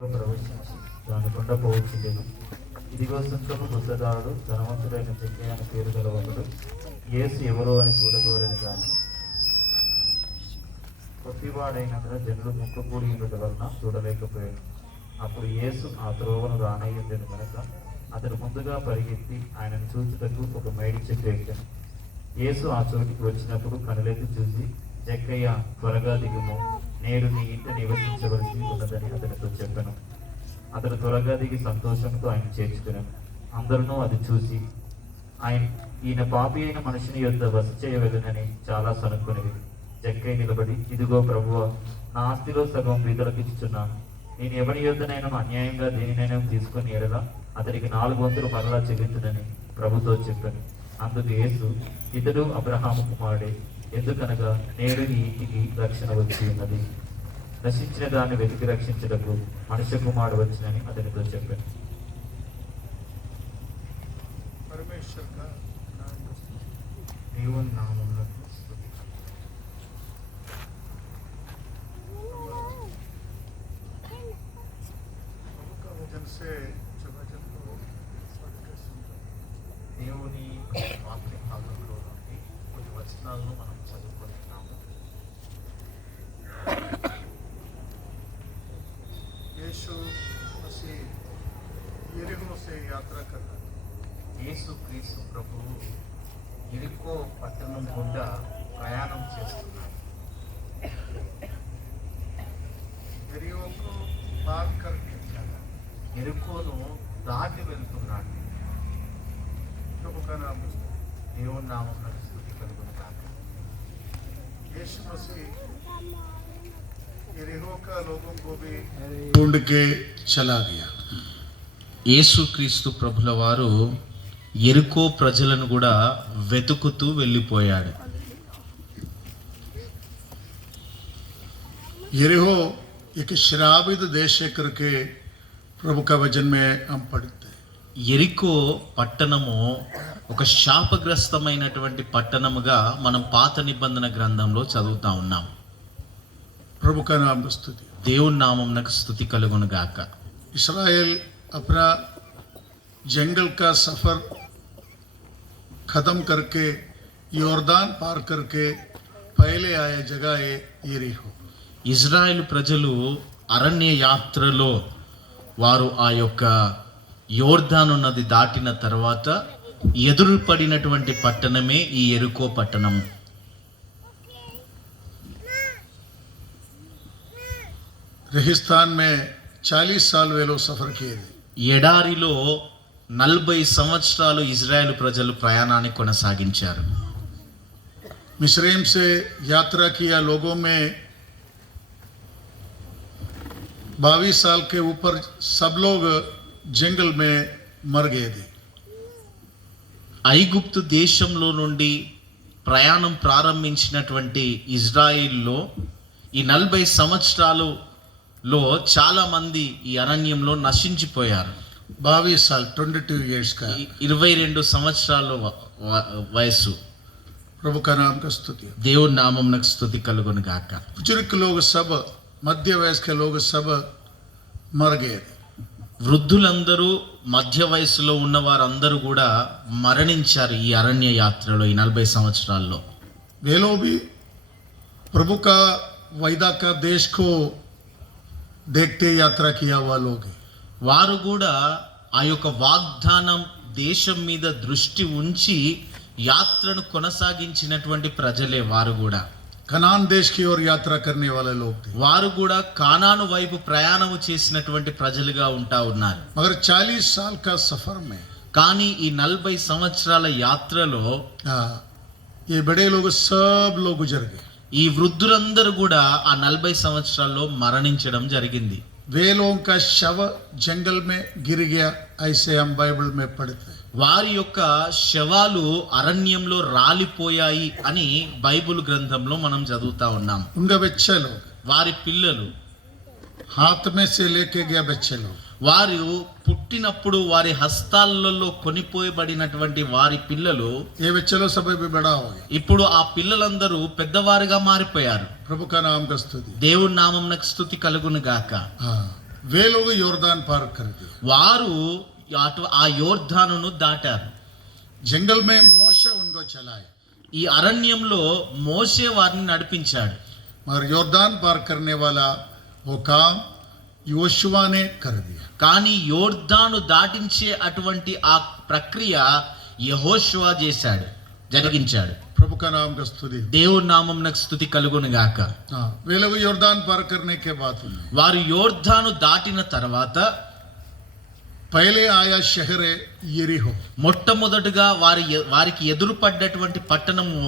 ప్రవేశించి దాని గుండా పోవచ్చుండెను. ఇదిగో సుంకపు ముసదాడు ధనవంతుడైన జక్కయ్య అని పేరు గలవాడు యేసు ఎవరో అని చూడగోరని కానీ కొద్దివాడైనందున జనులు ముక్కుకూడి ఉండటం వలన చూడలేకపోయాడు. అప్పుడు యేసు ఆ త్రోవను రానయ్యుండెను కనుక అతడు ముందుగా పరిగెత్తి ఆయనను చూచుటకు ఒక మేడి చెట్టు ఎక్కాను. యేసు ఆ చోటికి వచ్చినప్పుడు కనులెత్తి చూసి, జక్కయ్య త్వరగా దిగుము, నేడు నీ ఇంట నివసించవలసి ఉన్నదని అతనితో చెప్పాను. అతడు త్వరగా దిగి సంతోషంతో ఆయన చేర్చుకున్నాను. అందరూ అది చూసి ఈయన పాపి అయిన మనిషిని యొద్ద బస చేయవలెనని చాలా సనుక్కునేది. జక్కయ్య నిలబడి, ఇదిగో ప్రభువా, నా ఆస్తిలో సగం బీదలకు ఇచ్చుచున్నాను. నేను ఎవరి యొద్దనైనా అన్యాయంగా దేనినైనా తీసుకుని ఎడలా అతనికి 4 వంతులు మరలా చెల్లించునని ప్రభుతో చెప్పాను. అందుకు యేసు, ఇతడు అబ్రహాము కుమారుడే, ఎందుకనగా నేడు నీ ఇంటికి రక్షణ వచ్చి ఉన్నది. నశించిన దాన్ని వెతికి రక్షించుటకు మనుష్య కుమారుడు వచ్చినని అతనితో చెప్పాను. దేవుని నామములో స్తుతి. దేవుని వాక్య భాగంలో నుండి కొన్ని వచనాలను మనం చదువుకుంటున్నాము. యేసు క్రీస్తు ప్రభువు ఎరికో పట్టణం గుండా ప్రయాణం చేస్తున్నాడు. ఎరుకోను దాటి వెళ్తున్నాడు. దేవుని నామమున స్తుతి కలుగును గాక. ढूंढ के चला गया. యేసుక్రీస్తు ప్రభుల వారు ఎరుకో ప్రజలను కూడా వెతుకుతూ వెళ్ళిపోయాడు. यरीहो एक शराबित देश है करके प्रभु का वचन में हम पढ़ते हैं. ఎరికో పట్టణము ఒక శాపగ్రస్తమైనటువంటి పట్టణముగా మనం పాత నిబంధన గ్రంథంలో చదువుతా ఉన్నాం. प्रभु का नाम स्तुति. దేవుని నామమునకు స్తుతి కలుగును గాక. इस्राएल अपना जंगल का सफर खत्म करके योर्दान पार करके पहले आया जगह है यरीहो. ఇజ్రాయెల్ ప్రజలు అరణ్య యాత్రలో వారు ఆ యొక్క యోర్దాను నది దాటిన తర్వాత ఎదురుపడినటువంటి పట్టణమే ఈ ఎరుకో పట్టణం. रेगिस्तान में 40 साल वे लोग सफर किए थे. ఎడారిలో 40 సంవత్సరాలు ఇజ్రాయెల్ ప్రజలు ప్రయాణాన్ని కొనసాగించారు. मिस्रैम से यात्रा किया लोगों में 22 साल के ऊपर सब लोग जंगल में मर गए थे. ఐగుప్తు దేశంలో నుండి ప్రయాణం ప్రారంభించినటువంటి ఇజ్రాయిల్లో ఈ 40 సంవత్సరాలలో చాలా మంది ఈ అరణ్యంలో నశించిపోయారు. 22 साल 22 इयर्स का 22 సంవత్సరాల వయసు. प्रभु का नाम का स्तुति. దేవుని నామమునకు స్తుతి కలుగును గాక. बुजुर्ग लोग सब मध्य वयस्क लोग सब मर गए. వృద్ధులందరూ మధ్య వయసులో ఉన్న వారందరూ కూడా మరణించారు ఈ అరణ్య యాత్రలో ఈ 40 సంవత్సరాల్లో. वे लोग भी प्रभु का वायदा का देश को देखते यात्रा किया हुआ लोग हैं. వారు కూడా ఆ యొక్క వాగ్దానం దేశం మీద దృష్టి ఉంచి యాత్రను కొనసాగించినటువంటి ప్రజలే వారు కూడా. कनान देश की ओर यात्रा करने वाले लोग थे. వారు కూడా కానాను వైపు ప్రయాణము చేసినటువంటి ప్రజలుగా ఉంటా ఉన్నారు. मगर 40 साल का सफर में కానీ ఈ 40 సంవత్సరాల యాత్రలో ये बड़े लोग सब लोग गुजर गए. ఈ వృద్ధులందరూ కూడా ఆ 40 సంవత్సరాల్లో మరణించడం జరిగింది. वे लोगों का शव जंगल में गिर गया, ऐसे हम बाइबल में पढ़ते हैं. వారి యొక్క శవాలు అరణ్యంలో రాలిపోయాయి అని బైబిల్ గ్రంథంలో మనం చదువుతా ఉన్నాం. उनका बच्चे लोग, వారి పిల్లలు, हाथ में से लेके गया बच्चे लोग, వారు పుట్టినప్పుడు వారి హస్తాలలో కొనిపోయబడినటువంటి వారి పిల్లలు ये बच्चे लोग सब भी बड़ा हो गए. ఇప్పుడు ఆ పిల్లలందరూ పెద్దవారుగా మారిపోయారు. प्रभु का नाम का स्तुति. దేవుని నామమునకు స్తుతి కలుగును గాక. वे लोग योर्दान पार कर दिए। వారు ఆ యోర్దానును దాటారు. जंगल में मोशे उनको चलाए, ఈ అరణ్యంలో మోషే వారిని నడిపించాడు. मगर योर्दान पार करने वाला वो काम योशुआ ने कर दिया। కానీ యోర్దాను దాటించే అటువంటి ఆ ప్రక్రియ యెహోషువ చేశాడు, జరిగించాడు. प्रभु का नाम का स्तुति। దేవుని నామమునకు స్తుతి కలుగును గాక. हाँ, वे लोग योर्दान पार करने के बाद వారు యోర్దాను దాటిన తర్వాత पहले आया शहर यरीहो। మొట్టమొదటిగా వారికి ఎదురుపడ్డటువంటి పట్టణము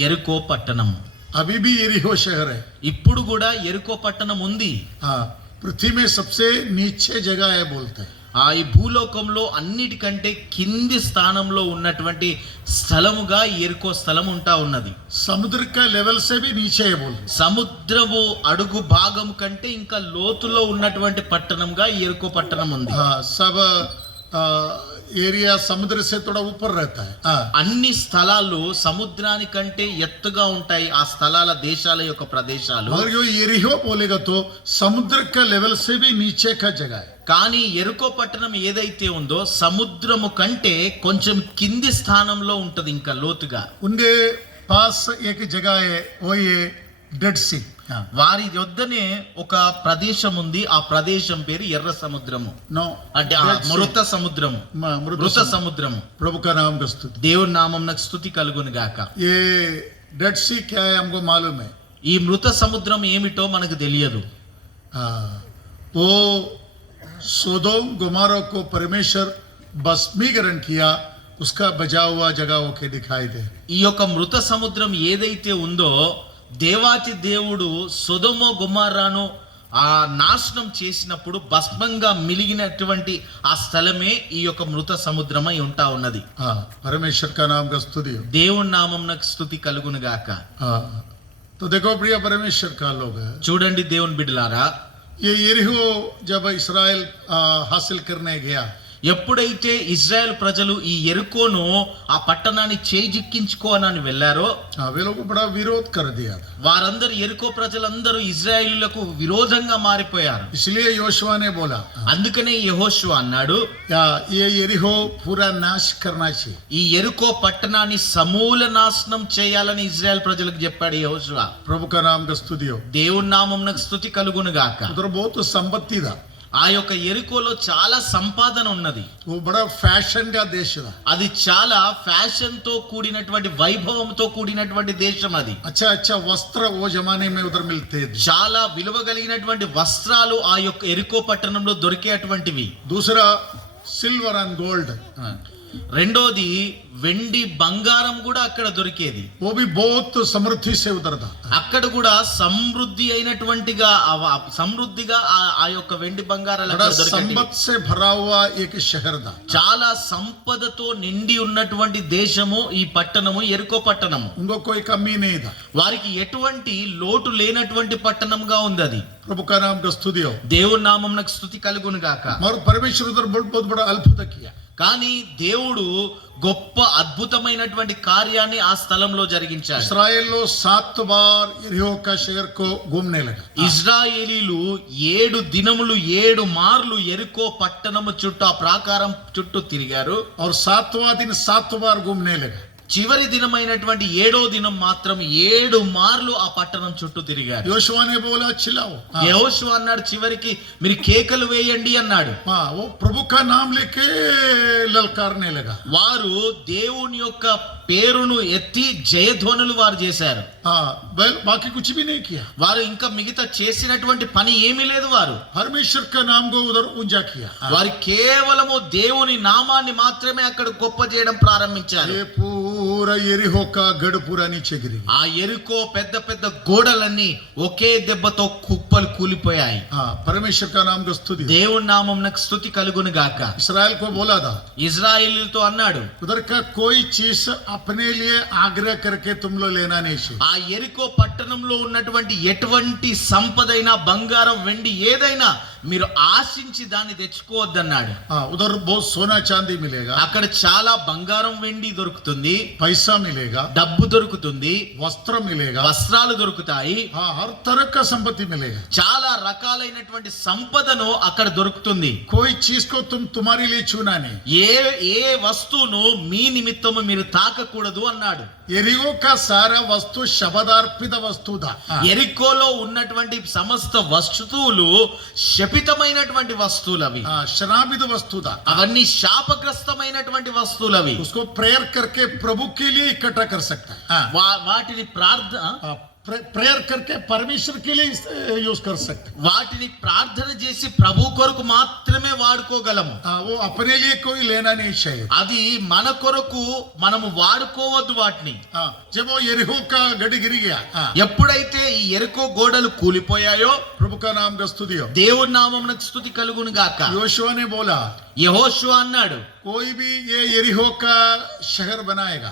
యెరికో పట్టణము. अभी भी यरीहो शहर है। ఇప్పుడు కూడా యెరికో పట్టణం ఉంది. हाँ, पृथ्वी में सबसे नीचे जगह है बोलते हैं। ఈ భూలోకంలో అన్నిటికంటే కింది స్థానంలో ఉన్నటువంటి స్థలముగా యెరికో స్థలం ఉంటా ఉన్నది. समुद्र का लेवल से भी नीचे है बोलते हैं। సముద్రము అడుగు భాగం కంటే ఇంకా లోతులో ఉన్నటువంటి పట్టణంగా యెరికో పట్టణం ఉంది. हाँ, सब एरिया समुद्र से थोड़ा ऊपर रहता है। हाँ, అన్ని స్థలాలు సముద్రానికంటే ఎత్తుగా ఉంటాయి ఆ స్థలాల దేశాల యొక్క ప్రదేశాలు. मगर जो यरीहो बोलेगा तो समुद्र का लेवल से भी नीचे का जगह है। కానీ యెరికో పట్టణం ఏదైతే ఉందో సముద్రము కంటే కొంచెం కింది స్థానంలో ఉంటది, ఇంకా లోతుగా. उनके पास एक जगह है, वो ये डेड सी। हाँ, వారి యొద్దనే ఒక ప్రదేశం ఉంది, ఆ ప్రదేశం పేరు ఎర్ర సముద్రము, नो అంటే ఆ మృత సముద్రము, మృత సముద్రము. प्रभु का नाम का स्तुति। దేవుని నామమునకు స్తుతి కలుగును గాక. ये डेड सी क्या है हमको मालूम है। ఈ మృత సముద్రం ఏమిటో మనకు తెలియదు. हाँ, वो सोदोम गोमारा को परमेश्वर भस्मीकरण किया, उसका बचा हुआ जगह होके दिखाई दे। ఈ యొక్క మృత సముద్రం ఏదైతే ఉందో దేవాతి దేవుడు సొదొమ గొమొర్రాను ఆ నాశనం చేసినప్పుడు భస్మంగా మిలిగినటువంటి ఆ స్థలమే ఈ యొక్క మృత సముద్రమై ఉంటా ఉన్నది. हाँ, परमेश्वर का नाम का स्तुति हो। దేవుని నామమునకు స్తుతి కలుగును గాక. हाँ, तो देखो प्रिय परमेश्वर का लोग है, చూడండి దేవుని బిడ్డలారా, ये यरीहो जब इस्राएल हासिल करने गया, ఎప్పుడైతే ఇజ్రాయెల్ ప్రజలు ఈ యెరికోను ఆ పట్టణాన్ని చేజిక్కించుకోనని వెళ్ళారో हाँ, वे लोग को बड़ा विरोध कर दिया था। వారందరూ యెరికో ప్రజలందరూ ఇజ్రాయేలీయులకు విరోధంగా మారిపోయారు. इसलिए योशुआ ने बोला, అందుకనే యెహోషువ అన్నాడు, ये यरीहो पूरा नाश करना चाहिए। ఈ యెరికో పట్టణాన్ని సమూల నాశనం చేయాలని ఇజ్రాయెల్ ప్రజలకు చెప్పాడు యెహోషువ. प्रभु का नाम का स्तुति हो। దేవుని నామమునకు స్తుతి కలుగును గాక. उधर बहुत संपत्ति था, ఆ యొక్క యెరికోలో చాలా సంపాదన ఉన్నది. वो बड़ा फैशन का देश था। అది చాలా ఫ్యాషన్ తో కూడినటువంటి వైభవంతో కూడినటువంటి దేశం అది. अच्छा अच्छा वस्त्र वो जमाने में उधर मिलते थे। చాలా విలువ కలిగినటువంటి వస్త్రాలు ఆ యొక్క యెరికో పట్టణంలో దొరికేటువంటివి. दूसरा सिल्वर एंड गोल्ड, రెండోది వెండి బంగారం కూడా అక్కడ దొరికేది. वो भी बहुत समृद्धि से उधर था। అక్కడ కూడా సమృద్ధి అయినటువంటిగా సమృద్ధిగా ఆ యొక్క వెండి బంగారాలు बड़ा అక్కడ దొరికేవి. संपत्ति से भरा हुआ एक शहर था। చాలా సంపదతో నిండి ఉన్నటువంటి దేశము ఈ పట్టణము యెరికో పట్టణము. उनको कोई कमी नहीं था। వారికి ఎటువంటి లోటు లేనటువంటి పట్టణంగా ఉంది అది. प्रभु का नाम का स्तुति हो। దేవుని నామమునకు స్తుతి కలుగును గాక. और परमेश्वर उधर बहुत बड़ा अद्भुत किया। కానీ దేవుడు గొప్ప అద్భుతమైనటువంటి కార్యాన్ని ఆ స్థలంలో జరిగించాడు. इस्राएल लोग 7 बार यरीहो का शहर को घूमने लगा। ఇజ్రాయేలీలు 7 దినములు 7 మార్లు యెరికో పట్టణము చుట్టూ ఆ ప్రాకారం చుట్టూ తిరిగారు. और 7वां दिन 7 बार घूमने लगा। చివరి దినమైనటువంటి 7వ దినం మాత్రం 7 మార్లు ఆ పట్టణం చుట్టూ తిరిగారు. योशुआ ने बोला चिल्लाओ। యెహోషువ అన్నాడు చివరికి మీరు కేకలు వేయండి అన్నాడు. हाँ, वो प्रभु का नाम लेके ललकारने लगा। వారు దేవుని యొక్క పేరును ఎత్తి జయధ్వనులు వారు చేశారు. हाँ, बाकी कुछ भी नहीं किया। వారు ఇంకా మిగతా చేసినటువంటి పని ఏమీ లేదు. వారు परमेश्वर का नाम को उधर ऊंचा किया। వారు కేవలము దేవుని నామాన్ని మాత్రమే అక్కడ గొప్ప చేయడం ప్రారంభించారు. ये पूरा यरीहो का गढ़ पूरा नीचे गिरी। ఆ యెరికో పెద్ద పెద్ద గోడలన్నీ ఒకే దెబ్బతో కుప్పలు కూలిపోయాయి. हाँ, परमेश्वर का नाम को स्तुति। దేవుని నామమునకు స్తుతి కలుగును గాక. इस्राएल को बोला था, ఇజ్రాయేలీలతో అన్నాడు, उधर का कोई चीज अपने लिए आग्रह करके तुम लोग लेना नहीं चाहिए। ఆ యెరికో పట్టణంలో ఉన్నటువంటి ఎటువంటి సంపదైనా బంగారం వెండి ఏదైనా మీరు ఆశించి దాన్ని తెచ్చుకోవద్దన్నాడు. हाँ, उधर बहुत सोना चांदी मिलेगा, అక్కడ చాలా బంగారం వెండి దొరుకుతుంది. पैसा मिलेगा, డబ్బు దొరుకుతుంది, वस्त्र मिलेगा, వస్త్రాలు దొరుకుతాయి, हाँ हर तरह का संपत्ति मिलेगा। చాలా రకాలైనటువంటి సంపదను అక్కడ దొరుకుతుంది. कोई चीज को तुम्हारे लिए चुना नहीं। ఏ ఏ వస్తువును మీ నిమిత్తము మీరు తాకకూడదు అన్నాడు. यरीहो का सारा वस्तु शबदार्पित वस्तु था। ఎరికోలో ఉన్నటువంటి సమస్త వస్తువులు శపితమైనటువంటి వస్తువులు అవి. शराबित वस्तु था। అవన్నీ శాపగ్రస్తమైనటువంటి వస్తువులు అవి. उसको प्रेयर करके प्रभु के लिए इकट्ठा कर सकता है। వాటిని ప్రార్థన प्रेयर करके परमेश्वर के लिए यूज कर सकते हैं। వాటిని ప్రార్థన చేసి ప్రభు కొరకు మాత్రమే వాడుకోగలము. वो अपने लिए कोई लेना नहीं चाहिए। అది మన కొరకు మనము వాడుకోవద్దు వాటిని. जब वो यरीहो का गढ़ गिर गया, ఎప్పుడైతే ఈ ఎరికో గోడలు కూలిపోయాయో प्रभु का नाम का स्तुति हो। దేవుని నామమునకు స్తుతి కలుగును గాక. योशुआ ने बोला, యెహోషువ అన్నాడు, कोई भी ये यरीहो का शहर बनाएगा,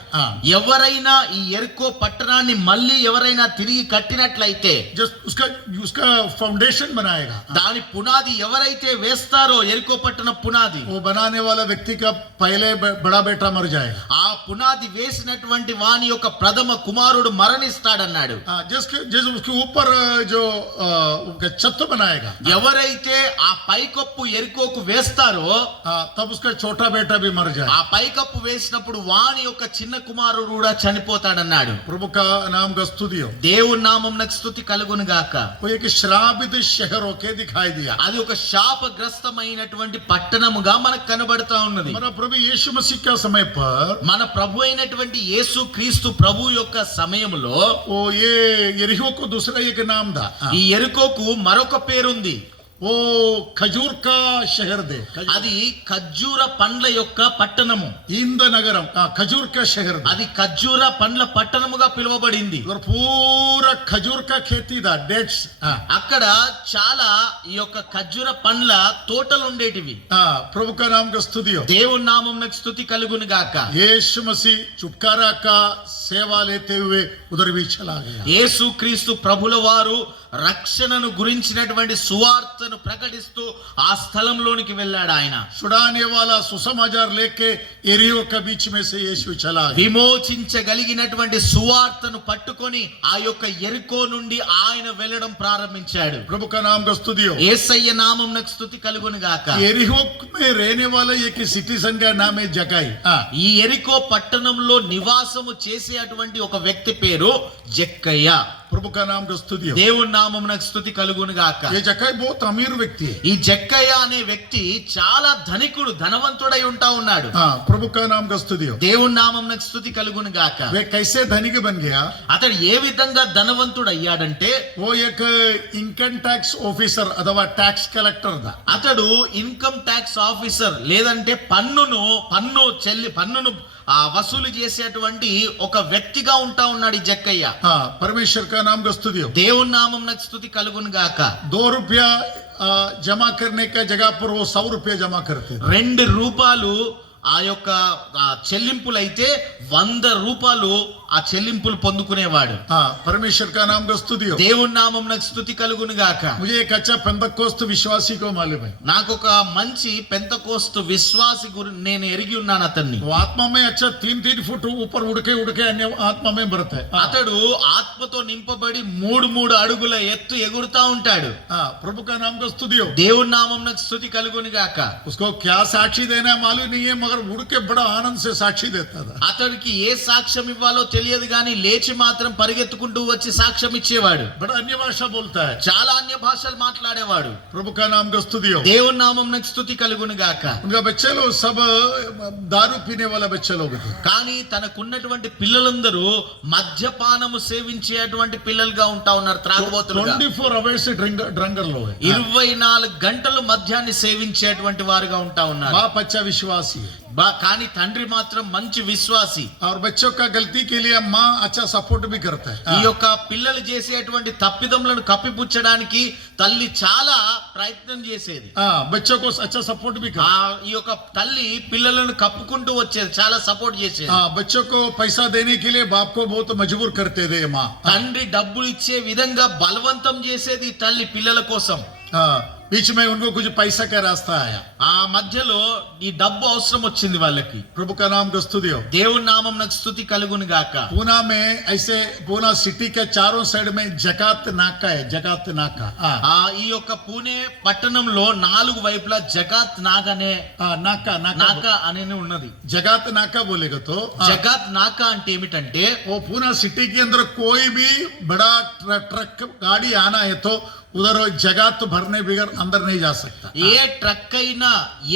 ఎవరైనా ఈ ఎరికో పట్టణాన్ని మళ్ళీ ఎవరైనా తిరిగి కట్టినట్లయితే, जस्ट उसका उसका फाउंडेशन बनाएगा, దాని పునాది ఎవరైతే వేస్తారో ఎరికో పట్టణ పునాది, वो बनाने वाला व्यक्ति का पहले बड़ा बेटा मर जाएगा। ఆ పునాది వేసినటువంటి వాని యొక్క ప్రథమ కుమారుడు మరణిస్తాడన్నాడు. जैसे उसके ऊपर जो उनका छत बनाएगा, ఎవరైతే ఆ పైకప్పు ఎరికోకు వేస్తారో तब उसका छोटा बेटा भी मर जाए। ఆ పైకప్పు వేసినప్పుడు వాని యొక్క చిన్న కుమారుడు కూడా చనిపోతాడన్నాడు. प्रभु का नाम का स्तुति हो। దేవుని నామమునకు స్తుతి కలుగును గాక. वो एक श्रापित शहर होके दिखाई दिया। అది ఒక శాపగ్రస్తమైనటువంటి పట్టణముగా మనకు కనబడతా ఉన్నది. हमारा प्रभु यीशु मसीह का समय पर మన ప్రభు అయినటువంటి యేసు క్రీస్తు ప్రభు యొక్క సమయంలో वो ये यरीहो को दूसरा एक नाम था। ఈ ఎరికోకు మరొక పేరుంది. वो खजूर का शहर दे, అది ఖర్జూర పండ్ల యొక్క పట్టణము. इंद नगरम खजूर का शहर दे। అది ఖర్జూర పండ్ల పట్టణముగా పిలువబడింది. और पूरा खजूर का खेती था, डेट्स। అక్కడ చాలా ఈ యొక్క ఖర్జూర పండ్ల తోటలు ఉండేటివి. प्रभु का नाम का स्तुति हो। దేవుని నామమునకు స్తుతి కలుగును గాక. यीशु मसीह छुटकारा का सेवा लेते हुए उधर भी चला गया। యేసు క్రీస్తు ప్రభుల వారు రక్షణను గురించినటువంటి సువార్తను ప్రకటిస్తూ ఆ స్థలంలోనికి వెళ్ళాడు. ఆయన छुड़ाने वाला सुसमाचार लेके यरीहो के बीच में से यीशु चला गया। విమోచించగలిగినటువంటి సువార్తను పట్టుకొని ఆ యొక్క ఎరికో నుండి ఆయన వెళ్ళడం ప్రారంభించాడు. प्रभु का नाम का स्तुति हो। యేసయ్య నామమునకు స్తుతి కలుగును గాక. यरीहो में रहने वाला एक सिटीजन का नाम है जकाई। ఈ ఎరికో పట్టణంలో నివాసము చేసేటువంటి ఒక వ్యక్తి పేరు జక్కయ్య. प्रभु का नाम का स्तुति हो। దేవుని నామమునకు స్తుతి కలుగును గాక. ये जकाई बहुत अमीर व्यक्ति है। ఈ జక్కయ్య అనే వ్యక్తి చాలా ధనికుడు, ధనవంతుడై ఉంటా ఉన్నాడు. प्रभु का नाम का स्तुति हो। దేవుని నామమునకు స్తుతి కలుగును గాక. वे कैसे धनिक बन गया? అతడు ఏ విధంగా ధనవంతుడు అయ్యాడంటే, वो एक इनकम टैक्स ऑफिसर अथवा टैक्स कलेक्टर था। అతడు ఇన్కమ్ ట్యాక్స్ ఆఫీసర్ లేదంటే పన్నును వసూలు చేసేటువంటి ఒక వ్యక్తిగా ఉంటా ఉన్నాడు ఈ జక్కయ్య. परमेश्वर का नाम का स्तुति हो। దేవుని నామమునకు స్తుతి కలుగును గాక. ₹2 जमा करने का जगह पर वो ₹100 जमा करते थे। 2 రూపాయలు ఆ యొక్క చెల్లింపులైతే ₹100 ఆ చెల్లింపులు పొందుకునేవాడు. परमेश्वर का नाम का स्तुति हो। దేవుని నామమునకు స్తుతి కలుగును గాక. मुझे एक अच्छा पेंतकोस्त विश्वासी को मालूम है। నాకు ఒక మంచి పెంతకోస్తు విశ్వాసి నేను ఎరిగి ఉన్నాను అతన్ని. वो आत्मा में अच्छा 3-3 फुट ऊपर उड़के अन्य आत्मा में बढ़ता है। అతడు ఆత్మతో నింపబడి 3 అడుగుల ఎత్తు ఎగురుతా ఉంటాడు. प्रभु का नाम का स्तुति हो। దేవుని నామమునకు స్తుతి కలుగును గాక. उसको क्या साक्षी देना है मालूम नहीं है, मगर उड़ के बड़ा आनंद से साक्षी देता था। అతడికి ఏ సాక్ష్యం ఇవ్వాలో తెలియదు కానీ లేచి మాత్రం పరిగెత్తుకుంటూ వచ్చి సాక్ష్యం ఇచ్చేవాడు. बड़ा अन्य भाषा बोलता है। చాలా అన్య భాషలు మాట్లాడేవాడు. प्रभु का नाम का स्तुति हो। దేవుని నామమునకు స్తుతి కలుగును గాక. उनका बच्चे लोग सब दारू पीने वाला बच्चे लोग थे। కానీ తనకున్నటువంటి పిల్లలందరూ మద్యపానము సేవించేటువంటి పిల్లలుగా ఉంటా ఉన్నారు, త్రాగుబోతులుగా. 24 hours ड्रंकर लोग हैं। 24 గంటలు మద్యాన్ని సేవించేటువంటి వారుగా ఉంటా ఉన్నారు. बाप अच्छा विश्वासी है కానీ తండ్రి మాత్రం మంచి విశ్వాసి. और बच्चों का गलती के लिए माँ अच्छा सपोर्ट भी करता है। ఈ యొక్క పిల్లలు చేసేటువంటి తప్పిదములను కప్పిపుచ్చడానికి తల్లి చాలా ప్రయత్నం చేసేది. बच्चों को अच्छा सपोर्ट भी करता ఈ యొక్క తల్లి పిల్లలను కప్పుకుంటూ వచ్చేది, చాలా సపోర్ట్ చేసేది. है। बच्चों को पैसा देने के लिए बाप को बहुत मजबूर करते थे माँ। తండ్రి డబ్బులు ఇచ్చే విధంగా బలవంతం చేసేది తల్లి పిల్లల కోసం. बीच में उनको कुछ पैसा का रास्ता आया। ఆ మధ్యలో ఈ డబ్బు అవసరం వచ్చింది వాళ్ళకి. प्रभु का नाम को स्तुति हो। దేవుని నామమునకు స్తుతి కలుగును గాక. पूना में ऐसे पूना सिटी के चारों साइड में जकात नाका है, जकात नाका। ఈ యొక్క పూణే పట్టణంలో 4 వైపులా జగాత్ నాగ్ అనే नाका नाका నాకా అనే ఉన్నది. जगात नाका बोलेगा तो జగాత్ నాకా అంటే ఏమిటంటే वो पूना सिटी के अंदर कोई भी बड़ा ट्रक गाड़ी आना है तो उधर जगात भरने बगैर अंदर नहीं जा सकता। ఏ ట్రక్ అయినా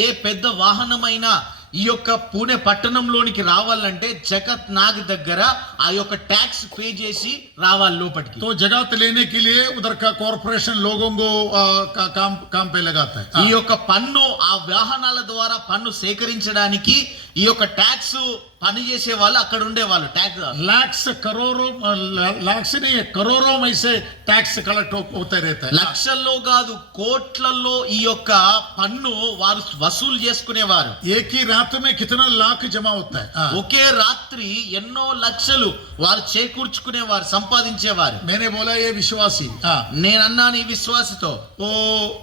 ఏ పెద్ద వాహనమైనా ఈ యొక్క పూణే పట్టణంలోనికి రావాలంటే జగత్ నాగ్ దగ్గర ఆ యొక్క ట్యాక్స్ పే చేసి రావాలి లోపలికి. तो जगात लेने के लिए उधर का कॉर्पोरेशन लोगों को काम पे लगाता है। ఈ యొక్క పన్ను ఆ వాహనాల ద్వారా పన్ను సేకరించడానికి ఈ యొక్క ట్యాక్స్ పని చేసే వాళ్ళు అక్కడ ఉండే వాళ్ళు ట్యాక్స్ लाख्स करोड़ों लाख्स नहीं है, करोड़ों में से टैक्स कलेक्ट होते रहता है। లక్షల్లో కాదు కోట్లలో ఈ యొక్క పన్ను వారు వసూలు చేసుకునేవారు. एक ही रात में कितना लाख जमा होता है। ఒకే రాత్రి ఎన్నో లక్షలు వారు చేకూర్చుకునేవారు, సంపాదించేవారు. मैंने बोला ये विश्वासी నేనన్నాను ఈ విశ్వాసతో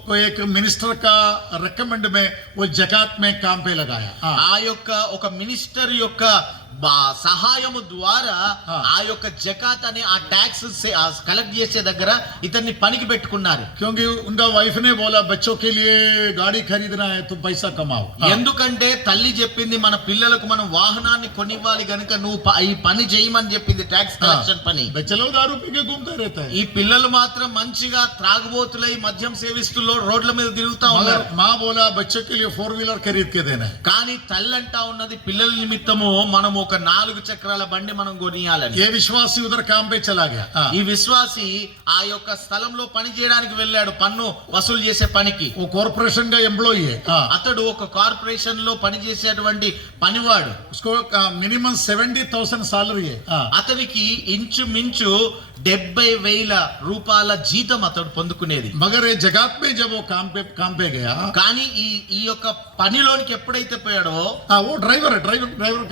वो एक मिनिस्टर का रिकमेंड में वो जकात में काम पे लगाया। ఆ యొక్క ఒక మినిస్టర్ యొక్క సహాయము ద్వారా ఆ యొక్క జకాత్ అనే ఆ ట్యాక్స్ కలెక్ట్ చేసే దగ్గర ఇతన్ని పనికి పెట్టుకున్నారు. क्योंकि उनका वाइफ ने बोला बच्चों के लिए गाड़ी खरीदना है तो पैसा कमाओ। ఎందుకంటే తల్లి చెప్పింది మన పిల్లలకు మనం వాహనాన్ని కొనివ్వాలి గనుక నువ్వు ఈ పని చేయమని చెప్పింది, ట్యాక్స్ కలెక్షన్ పని. बच्चे लोग दारू पी के घूमते रहते हैं। ఈ పిల్లలు మాత్రం మంచిగా త్రాగుబోతులై మద్యం సేవిస్తూ రోడ్ల మీద తిరుగుతా ఉన్నారు. माँ बोला बच्चों के लिए 4 व्हीलर खरीद के देना है। కానీ తల్లి అంటా ఉన్నది పిల్లల నిమిత్తము మనం ఒక 4 చక్రాల బండి మనం కొనియాలని. ये विश्वासी उधर काम पे चला गया। ఈ విశ్వాసి ఆ యొక్క స్థలంలో పని చేయడానికి వెళ్ళాడు, పన్ను వసూలు చేసే పనికి. वो कॉर्पोरेशन का एम्प्लॉई है। అతడు ఒక కార్పొరేషన్ లో పనిచేసేటువంటి పనివాడు. उसको मिनिमम 70,000 सैलरी है। అతనికి ఇంచుమించు 70,000 రూపాయల జీతం అతడు పొందుకునేది. मगर ये जगात में जब वो काम पे गया, కానీ ఈ యొక్క పనిలోనికి ఎప్పుడైతే పోయాడో वो ड्राइवर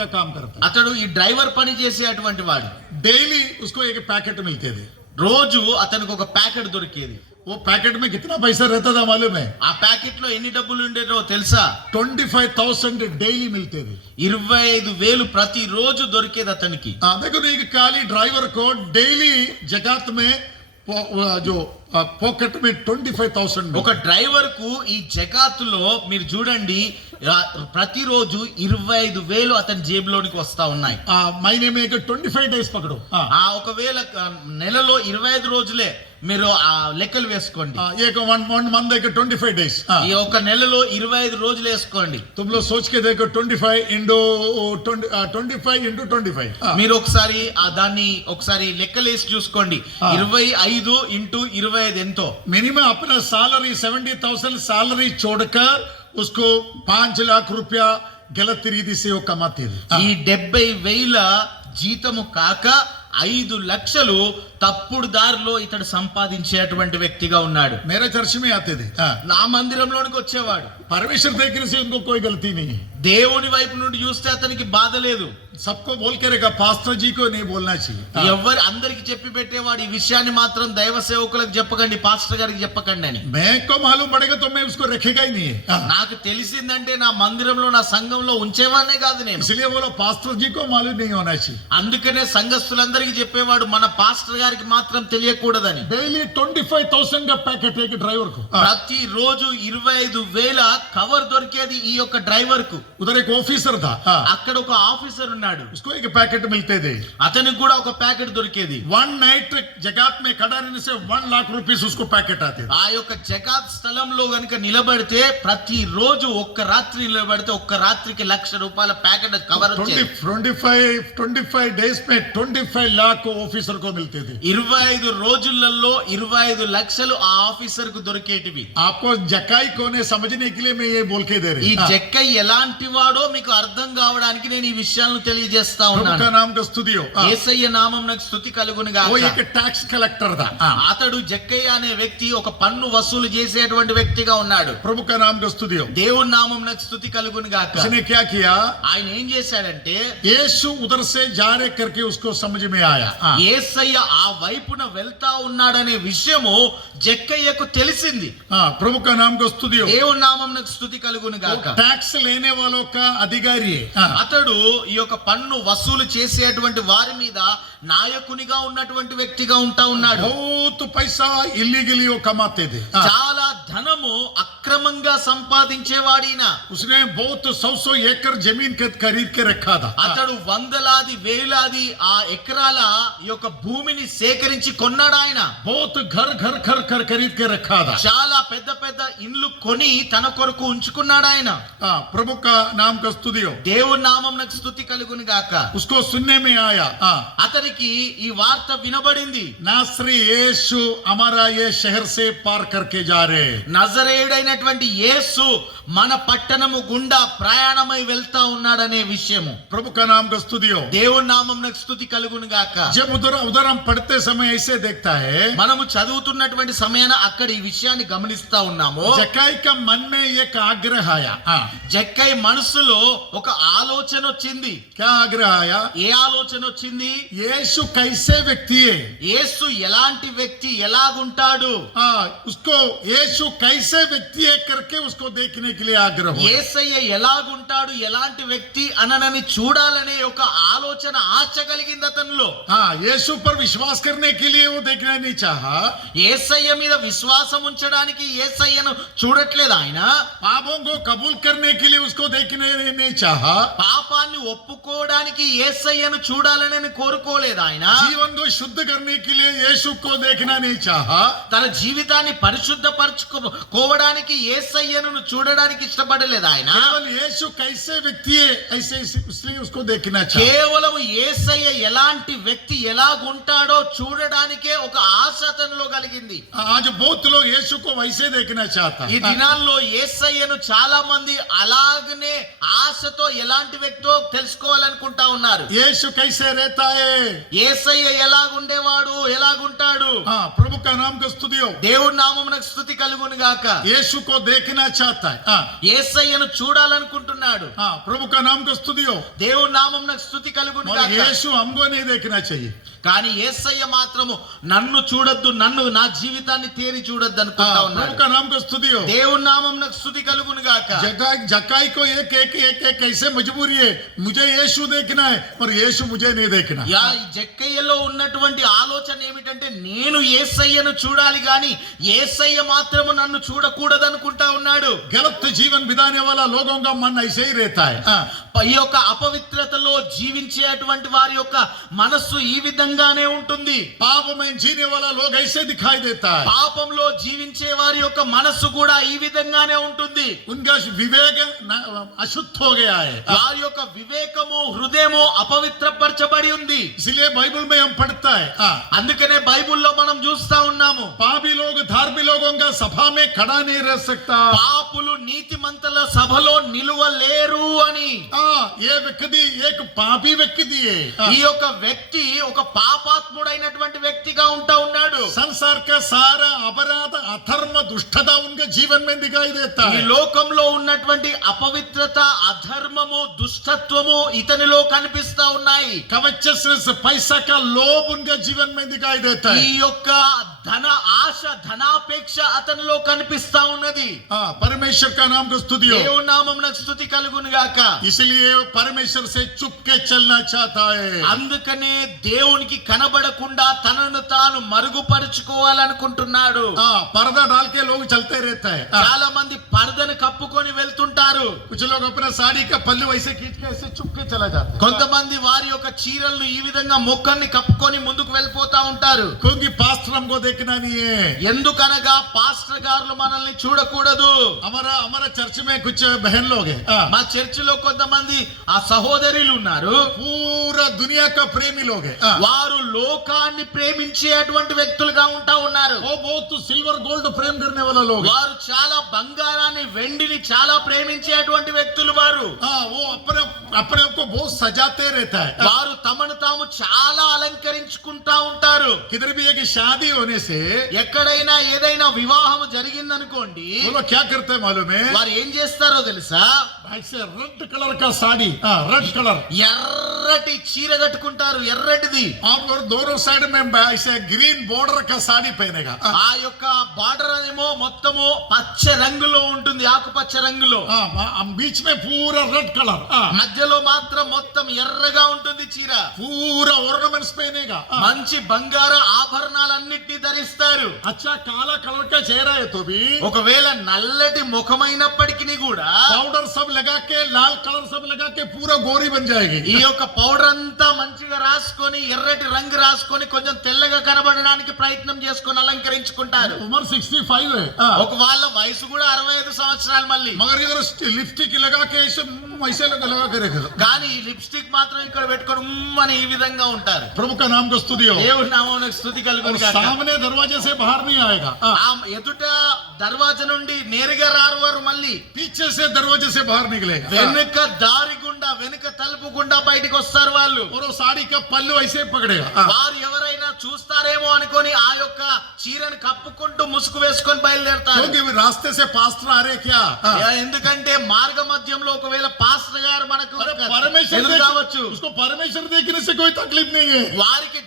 का काम करता है। అతడు ఈ డ్రైవర్ పని చేసేటువంటి వాడు. डेली उसको एक पैकेट मिलते थे। రోజు అతనికి ఒక ప్యాకెట్ దొరికేది. वो पैकेट में कितना पैसा रहता था मालूम है? ఆ ప్యాకెట్ లో ఎన్ని డబ్బులు ఉండేదో తెలుసా? 25,000 डेली मिलते थे। 25,000 ప్రతి రోజు దొరికేది అతనికి. देखो एक खाली ड्राइवर को डेली जगात में जो पॉकेट में 25,000 ఒక డ్రైవర్ కు ఈ జకాతులో మీరు చూడండి ప్రతిరోజు 25,000 అతని జేబులోనికి వస్తా ఉన్నాయి. महीने में 25 डेज पकड़ो। ఒకవేళ నెలలో 25 రోజులే మీరు ఆ లెక్కలు వేసుకోండి. एक वन मंथ 25 डेज। ఈ ఒక నెలలో 25 రోజులు వేసుకోండి. तुम लोग सोच के देखो 25 into 25 మీరు ఒకసారి దాన్ని ఒకసారి లెక్కలేసి చూసుకోండి. 25 into 25 ఎంతో? मिनिमम अपना सैलरी 70,000 सैलरी छोड़कर उसको 5 लाख रुपया गलत रीति से वो कमाते थे। ఈ 70,000 జీతము కాక 5 లక్షలు తప్పుడు దారిలో ఇతడు సంపాదించేటువంటి వ్యక్తిగా ఉన్నాడు. मेरे चर्च में आते थे। నా మందిరంలోనికి వచ్చేవాడు. परमेश्वर देखने से उनको कोई गलती नहीं है। దేవుని వైపు నుండి చూస్తే అతనికి బాధ లేదు. सबको बोल के रहेगा, पास्टर जी को नहीं बोलना चाहिए। ఎవరు అందరికి చెప్పి పెట్టేవాడు ఈ విషయాన్ని మాత్రం దైవ సేవకులకు చెప్పకండి, పాస్టర్ గారికి చెప్పకండి అని. मैं को मालूम पड़ेगा तो मैं उसको रखेगा ही नहीं है। నాకు తెలిసిందంటే నా మందిరంలో నా సంఘంలో ఉంచేవానే కాదు నేను. इसलिए बोलो पास्टर जी को मालूम नहीं होना चाहिए। అందుకనే సంఘస్థులందరికీ చెప్పేవాడు మన పాస్టర్ గారికి మాత్రం తెలియకూడదని. डेली 25,000 का पैकेट एक ड्राइवर को। ప్రతి రోజు 25,000 కవర్ దొరికేది ఈ యొక్క డ్రైవర్ కు. उधर एक ऑफिसर था। అక్కడ ఒక ఆఫీసర్ ఉన్నాడు. उसको एक पैकेट मिलते थे। అతనికి కూడా ఒక ప్యాకెట్ దొరికేది. वन नाइट जगात में खड़ा रहने से 1 लाख रुपीस उसको पैकेट आते थे। ఆ యొక్క జకాత్ స్థలంలో గనుక నిలబడితే ప్రతి రోజు ఒక్క రాత్రి నిలబడితే ఒక్క రాత్రికి 1,00,000 రూపాయల ప్యాకెట్ కవర్ వచ్చేది. 25 डेज में 25 लाख ऑफिसर को मिलते थे। 25 రోజులలో 25 లక్షలు ఆ ఆఫీసర్ కు దొరికేటివి. आपको जकाई कौन है समझने के लिए मैं ये बोल के दे रही ఈ हूं। జక్కై ఎలాంటి వాడో మీకు అర్థం కావడానికి నేను ఈ విషయాలను తెలియజేస్తా प्रभु ఉన్నాను. का नाम का स्तुति हो। యేసయ్య నామమునకు స్తుతి కలుగును वो గాక. एक टैक्स कलेक्टर था। అతడు జక్కయ్య అనే వ్యక్తి ఒక పన్ను వసూలు చేసేటువంటి వ్యక్తిగా ఉన్నాడు. प्रभु का नाम का स्तुति हो। దేవుని నామమునకు స్తుతి కలుగును గాక. उसने क्या किया? ఆయన ఏం చేశాడంటే यीशु उधर से जा रहे करके उसको समझ में आया। యేసయ్య ఆ వైపున వెళ్తా ఉన్నాడనే విషయము జక్కయ్యకు తెలిసింది. प्रभु का नाम का स्तुति हो। దేవుని నామమునకు స్తుతి కలుగును గాక. टैक्स लेने वालों का अधिकारी है। అతడు ఈ యొక్క పన్ను వసూలు చేసేటువంటి వారి మీద నాయకునిగా ఉన్నటువంటి వ్యక్తిగా ఉంటా ఉన్నాడు. बहुत पैसा इलीगली वो कमाते थे। చాలా ధనము అక్రమంగా సంపాదించేవాడిన. उसने बहुत 100 एकड़ जमीन खरीद के रखा था। అతడు వందలాది వేలాది ఆ ఎకరాల ఈ యొక్క భూమిని సేకరించి కొన్నాడు ఆయన. बहुत घर खरीद के रखा था। చాలా పెద్ద పెద్ద ఇండ్లు కొని తన కొరకు ఉంచుకున్నాడు ఆయన. प्रभु का नाम का स्तुति हो। దేవుని నామమునకు స్తుతి కలుగును గాక. उसको सुनने में आया। అతనికి ఈ వార్త వినబడింది. नासरी यीशु हमारा ये शहर से पार करके जा रहे। నజరేయుడైనటువంటి యేసు మన పట్టణము గుండా ప్రయాణమై వెళ్తా ఉన్నాడనే విషయము. प्रभु का नाम का स्तुति हो। దేవుని నామమునకు స్తుతి కలుగును గాక. जब उधर हम पढ़ते समय ऐसे देखता है, మనము చదువుతున్నటువంటి సమయాన అక్కడ ఈ విషయాన్ని గమనిస్తా ఉన్నాము. जक्काई का मन में एक आग्रह आया। జక్కై మనసులో ఒక ఆలోచన వచ్చింది. क्या आग्रह आया? ఏ ఆలోచన వచ్చింది? यीशु कैसे व्यक्ति है? యేసు ఎలాంటి వ్యక్తి, ఎలాగుంటాడు, उसको यीशु कैसे व्यक्ति है करके उसको देखने के लिए आग्रह हुआ। యేసయ్య ఎలాగుంటాడు, ఎలాంటి వ్యక్తి అననని చూడాలనే ఒక ఆలోచన, ఆశ కలిగింది అతనిలో. यीशु पर विश्वास करने के लिए वो देखना नहीं चाहा। యేసయ్య మీద విశ్వాసం ఉంచడానికి యేసయ్యను చూడట్లేదు ఆయన. पापों को कबूल करने के लिए उसको देखने नहीं चाहा। పాపాన్ని ఒప్పుకోవడానికి యేసయ్యను చూడాలని కోరుకోలేదు ఆయన. जीवन को शुद्ध करने के लिए यीशु को देखना नहीं चाहा। తన జీవితాన్ని పరిశుద్ధపరచుకోవడానికి యేసయ్యను చూడడానికి ఇష్టపడలేదు ఆయన. केवल यीशु कैसे व्यक्ति है ऐसे इसलिए उसको देखना चाहा। కేవలం యేసయ్య ఎలాంటి వ్యక్తి, ఎలాగుంటాడో చూడడానికే ఒక ఆశ అతనిలో కలిగింది. आज बहुत लोग यीशु को वैसे देखना चाहता ఈ దినాల్లో యేసయ్యను చాలా మంది అలాగనే ఆశతో ఎలాంటి వ్యక్తో తెలుసుకోవాలనుకుంటా ఉన్నారు. यीशु कैसे रहता है? యేసయ్య ఎలాగుండేవాడు, ఎలాగుంటాడు. प्रभु का नाम का स्तुति हो। దేవుని నామమునకు స్తుతి కలుగును గాక. यीशु को देखना चाहता है। యేసయ్యను చూడాలనుకుంటున్నాడు. प्रभु का नाम का स्तुति हो। దేవుని నామమునకు స్తుతి కలుగును और గాక. यीशु हमको नहीं देखना चाहिए। కానీ యేసయ్య మాత్రము నన్ను చూడొద్దు, నన్ను, నా జీవితాన్ని తేరి చూడొద్దు అనుకుంటా प्रभु ఉన్నాడు. का नाम का स्तुति हो। దేవుని నామమునకు స్తుతి కలుగును గాక. जक्काई को एक ऐसे मजबूरी है, मुझे यीशु देखना है पर यीशु मुझे नहीं देखना। ఈ జక్కయ్యలో ఉన్నటువంటి ఆలోచన ఏమిటంటే నేను యేసయ్యను చూడాలి గాని యేసయ్య మాత్రము నన్ను చూడకూడదు అనుకుంటా ఉన్నాడు. गलत जीवन बिताने वाला लोगों का मन ऐसे ही रहता है। ఈ యొక్క అపవిత్రతలో జీవించేటువంటి వారి యొక్క మనస్సు ఈ విధంగానే ఉంటుంది. पाप में जीने वाला लोग ऐसे दिखाई देता है। పాపంలో జీవించే వారి యొక్క మనస్సు కూడా ఈ విధంగానే ఉంటుంది. उनका विवेक अशुद्ध हो गया है। వారి యొక్క వివేకము, హృదయము అపవిత్రపరచబడి ఉంది. इसलिए बाइबल में हम पढ़ता है, అందుకనే బైబిల్లో మనం చూస్తా ఉన్నాము, पापी लोग धार्मिक लोगों का सभा में खड़ा नहीं रह सकता। పాపులు నీతిమంతుల సభలో నిలువలేరు అని. ये व्यक्ति एक पापी व्यक्ति है। ఈ యొక్క వ్యక్తి ఒక పాపాత్ముడైనటువంటి వ్యక్తిగా ఉంటా ఉన్నాడు. संसार का सारा अपराध अधर्म दुष्टता उनके जीवन में दिखाई देता ఈ है। లోకంలో ఉన్నటువంటి అపవిత్రత, అధర్మము, దుష్టత్వము ఇతనిలో కనిపిస్తా ఉన్నాయి. कवचस्रस पैसा का लोभ उनके जीवन में दिखाई देता ఈ है। యొక్క ధన ఆశ, ధనాపేక్ష అతనిలో కనిపిస్తా ఉన్నది. परमेश्वर का नाम को स्तुति हो। దేవుని నామమునకు స్తుతి కలుగును గాక. इसलिए परमेश्वर से चुप के चलना चाहता है। అందుకనే దేవునికి కనబడకుండా తనను తాను మరుగుపరుచుకోవాలనుకుంటున్నాడు. पर्दा डाल के लोग चलते रहता है। చాలా మంది పరదను కప్పుకొని వెళ్తుంటారు. कुछ लोग अपना साड़ी का पल्लू ऐसे खींच के ऐसे चुप के चला जाता है। కొంతమంది వారి యొక్క చీరలను ఈ విధంగా మొక్కల్ని కప్పుకొని ముందుకు వెళ్ళిపోతా ఉంటారు. क्योंकि पास्टर हमको देखना नहीं है। ఎందుకనగా పాస్టర్ గారు మనల్ని చూడకూడదు. हमारा चर्च में कुछ बहन लोग हैं, మా చర్చిలో కొంతమంది ఆ సహోదరులు ఉన్నారు. पूरा दुनिया का प्रेमी लोग हैं। వారు లోకాన్ని ప్రేమించేటువంటి వ్యక్తులుగా ఉంటా ఉన్నారు. वो बहुत सिल्वर गोल्ड प्रेम करने वाला लोग हैं। వారు చాలా బంగారాన్ని, వెండిని చాలా ప్రేమించే అలంకరించేటువంటి వ్యక్తులు వారు. वो अपने अपने आप को बहुत सजाते रहता है। వారు తమను తాము చాలా అలంకరించుకుంటా ఉంటారు. किधर भी एक शादी होने से ఎక్కడైనా ఏదైనా వివాహం జరిగిందనుకోండి, वो लोग क्या करते हैं मालूम है? వారు ఏం చేస్తారో తెలుసా? ऐसे रेड कलर का साड़ी, रेड कलर, ఎర్రటి చీర కట్టుకుంటారు, ఎర్రటిది. और दोनों साइड में ऐसे ग्रीन बॉर्डर का साड़ी पहनेगा। ఆ యొక్క బార్డర్ ఏమో మొత్తము పచ్చ రంగులో ఉంటుంది, ఆకుపచ్చ రంగులో. बीच में पूरा रेड कलर, మధ్యలో మాత్రం మొత్తం ఎర్రగా ఉంటుంది చీర. पूरा ऑर्नामेंट्स पहनेगा। మంచి బంగారు ఆభరణాలన్నిటినీ ధరిస్తారు. अच्छा काला कलर का चेहरा है तो भी ఒకవేళ నల్లటి ముఖమైనప్పటికీ కూడా पाउडर सब लगा के, लाल कलर सब लगा के पूरा गोरी बन जाएगी। ఈ యొక్క పౌడర్ అంతా మంచిగా రాసుకొని, ఎర్రటి రంగు రాసుకొని, కొంచెం తెల్లగా కనబడడానికి ప్రయత్నం చేసుకొని అలంకరించుకుంటారు. उम्र 65 है, ఒక వాళ్ళ వయసు కూడా 65 సంవత్సరాలు. మళ్ళీ मगर इधर लिपस्टिक लगा के ऐसे ऐसे लगा के रखेगा। కానీ ఈ లిప్స్టిక్ మాత్రం ఇక్కడ పెట్టుకొని అని ఈ విధంగా ఉంటారు. प्रभु का नाम का स्तुति हो। దేవుని నామమునకు స్తుతి కలుగును గాక. सामने दरवाजे से बाहर नहीं आएगा, ఆ ఎదుట దర్వాజా నుండి నేరుగా రారు వారు, మళ్ళీ पीछे से दरवाजे से बाहर निकलेगा। వెనుక దారి గుండా, వెనుక తలుపు గుండా బయటికి వస్తారు వాళ్ళు. और वो साड़ी का पल्लू ऐसे पकड़ेगा। వారు ఎవరైనా చూస్తారేమో అనుకొని ఆ యొక్క చీరను కప్పుకుంటూ ముసుగు వేసుకొని బయలుదేరతారు. क्योंकि रास्ते से पास्टर आ रहे क्या? ఎందుకంటే మార్గ మధ్యంలో ఒకవేళ పాస్టర్ గారు మనకు परमेश्वर ఎదురు కావచ్చు. उसको परमेश्वर देखने से कोई तकलीफ नहीं है, వారికి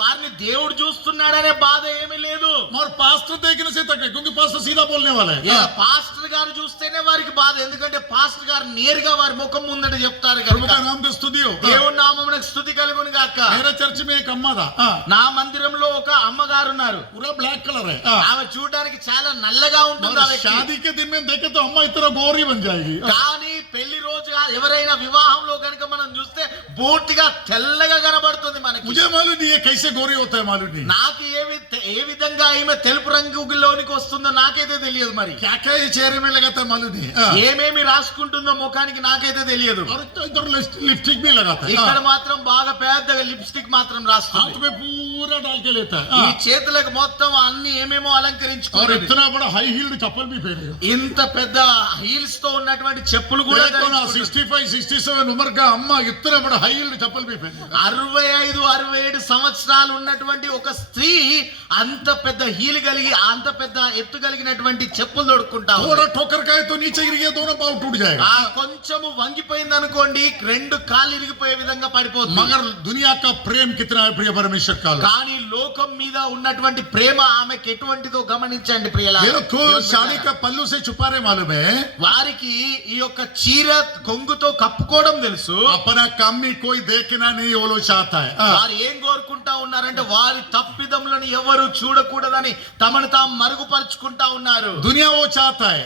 వారిని దేవుడు చూస్తున్నాడనే బాధ ఏమీ లేదు. और पास्टर देखने से तकलीफ, क्योंकि पास्टर सीधा बोलने वाला है। పాస్టర్ గారు చూస్తేనే వారికి బాధ, ఎందుకంటే పాస్టర్ గారు నేరుగా వారి ముఖం ముందట చెప్తారు प्रभु కనుక. का नाम का स्तुति हो। దేవుని నామమునకు స్తుతి కలుగును గాక. मेरे चर्च में एक अम्मा था, నా మందిరంలో ఒక అమ్మగారు ఉన్నారు. पूरा ब्लैक कलर है, ఆమె చూడడానికి చాలా నల్లగా ఉంటుంది. ఆ और వ్యక్తి. शादी के दिन में देखे तो अम्मा इतना गोरी बन जाएगी। కానీ పెళ్లి రోజు ఎవరైనా వివాహంలో కనుక మనం చూస్తే పూర్తిగా తెల్లగా కనబడుతుంది మనకి. मुझे मालूम नहीं है कैसे गोरी होता है, मालूम नहीं। నాకు ఏ విధంగా ఈమె తెలుపు రంగులోనికి వస్తుందో నాకైతే తెలియదు. మరి क्या क्या ये चेहरे में लगाता है मालूम नहीं। ఏమేమి రాసుకుంటుందో ముఖానికి నాకైతే తెలియదు. और इधर लिपस्टिक भी लगाता है, ఇక్కడ మాత్రం బాగా పెద్దగా లిప్స్టిక్ మాత్రం రాస్తుంది. हाथ में पूरा डाल के लेता ఈ है, చేతులకు మొత్తం అన్ని ఏమేమో और అలంకరించుకుంటుంది. इतना बड़ा हाई हील्ड चप्पल भी पहनेगा। ఇంత పెద్ద హీల్స్ తో ఉన్నటువంటి చెప్పులు కూడా देखो ना, ధరించుకుంటుంది. 65-67 उम्र का अम्मा इतना बड़ा हाई हील्ड चप्पल भी पहनेगा। 65-67 సంవత్సరాలు ఉన్నటువంటి ఒక స్త్రీ అంత పెద్ద హీల్ కలిగి, అంత పెద్ద ఎత్తు కలిగినటువంటి చెప్పులు తొడుక్కుంటా ఉంది. थोड़ा ठोकर खाए तो नीचे गिर गया, दोनों पाँव टूट जाएगा। ఆ కొంచెము వంగిపోయింది అనుకోండి, రెండు కాళ్ళు ఇరిగిపోయే విధంగా పడిపోతుంది. मगर दुनिया का प्रेम कितना है प्रिय परमेश्वर का। కానీ లోకం మీద ఉన్నటువంటి ప్రేమ ఆమెకి ఎటువంటిదో గమనించండి ప్రియులారా. ये लोग को साड़ी का पल्लू से छुपा रहे मालूम है, వారికి ఈ యొక్క చీర కొంగుతో కప్పుకోవడం తెలుసు. अपना कमी कोई देखना नहीं वो लोग चाहता है। వారు ఏం కోరుకుంటా ఉన్నారంటే వారి తప్పిదములను ఎవరు చూడకూడదని తమను తాము మరుగుపరుచుకుంటా ఉన్నారు. दुनिया वो चाहता है,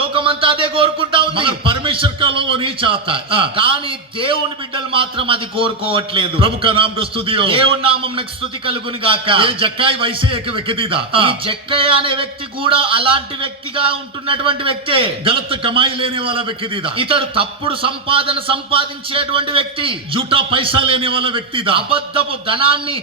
లోకమంతా అదే కోరుకుంటా ఉంది. मगर परमेश्वर का लोग वो नहीं चाहता है। కానీ దేవుని బిడ్డలు మాత్రం అది కోరుకోవట్లేదు. प्रभु का नाम का स्तुति हो। దేవుని నామమునకు స్తుతి కలుగును గాక. ये जक्काई वैसे एक व्यक्ति था, ఈ జక్కయ్య అనే వ్యక్తి కూడా అలాంటి వ్యక్తిగా ఉంటున్నటువంటి వ్యక్తే. गलत कमाई लेने वाला व्यक्ति था, ఇతడు తప్పుడు సంపాదన సంపాదించేటువంటి వ్యక్తి, झूठा पैसा लेने वाला व्यक्ति था। అబద్ధపు ధనాన్ని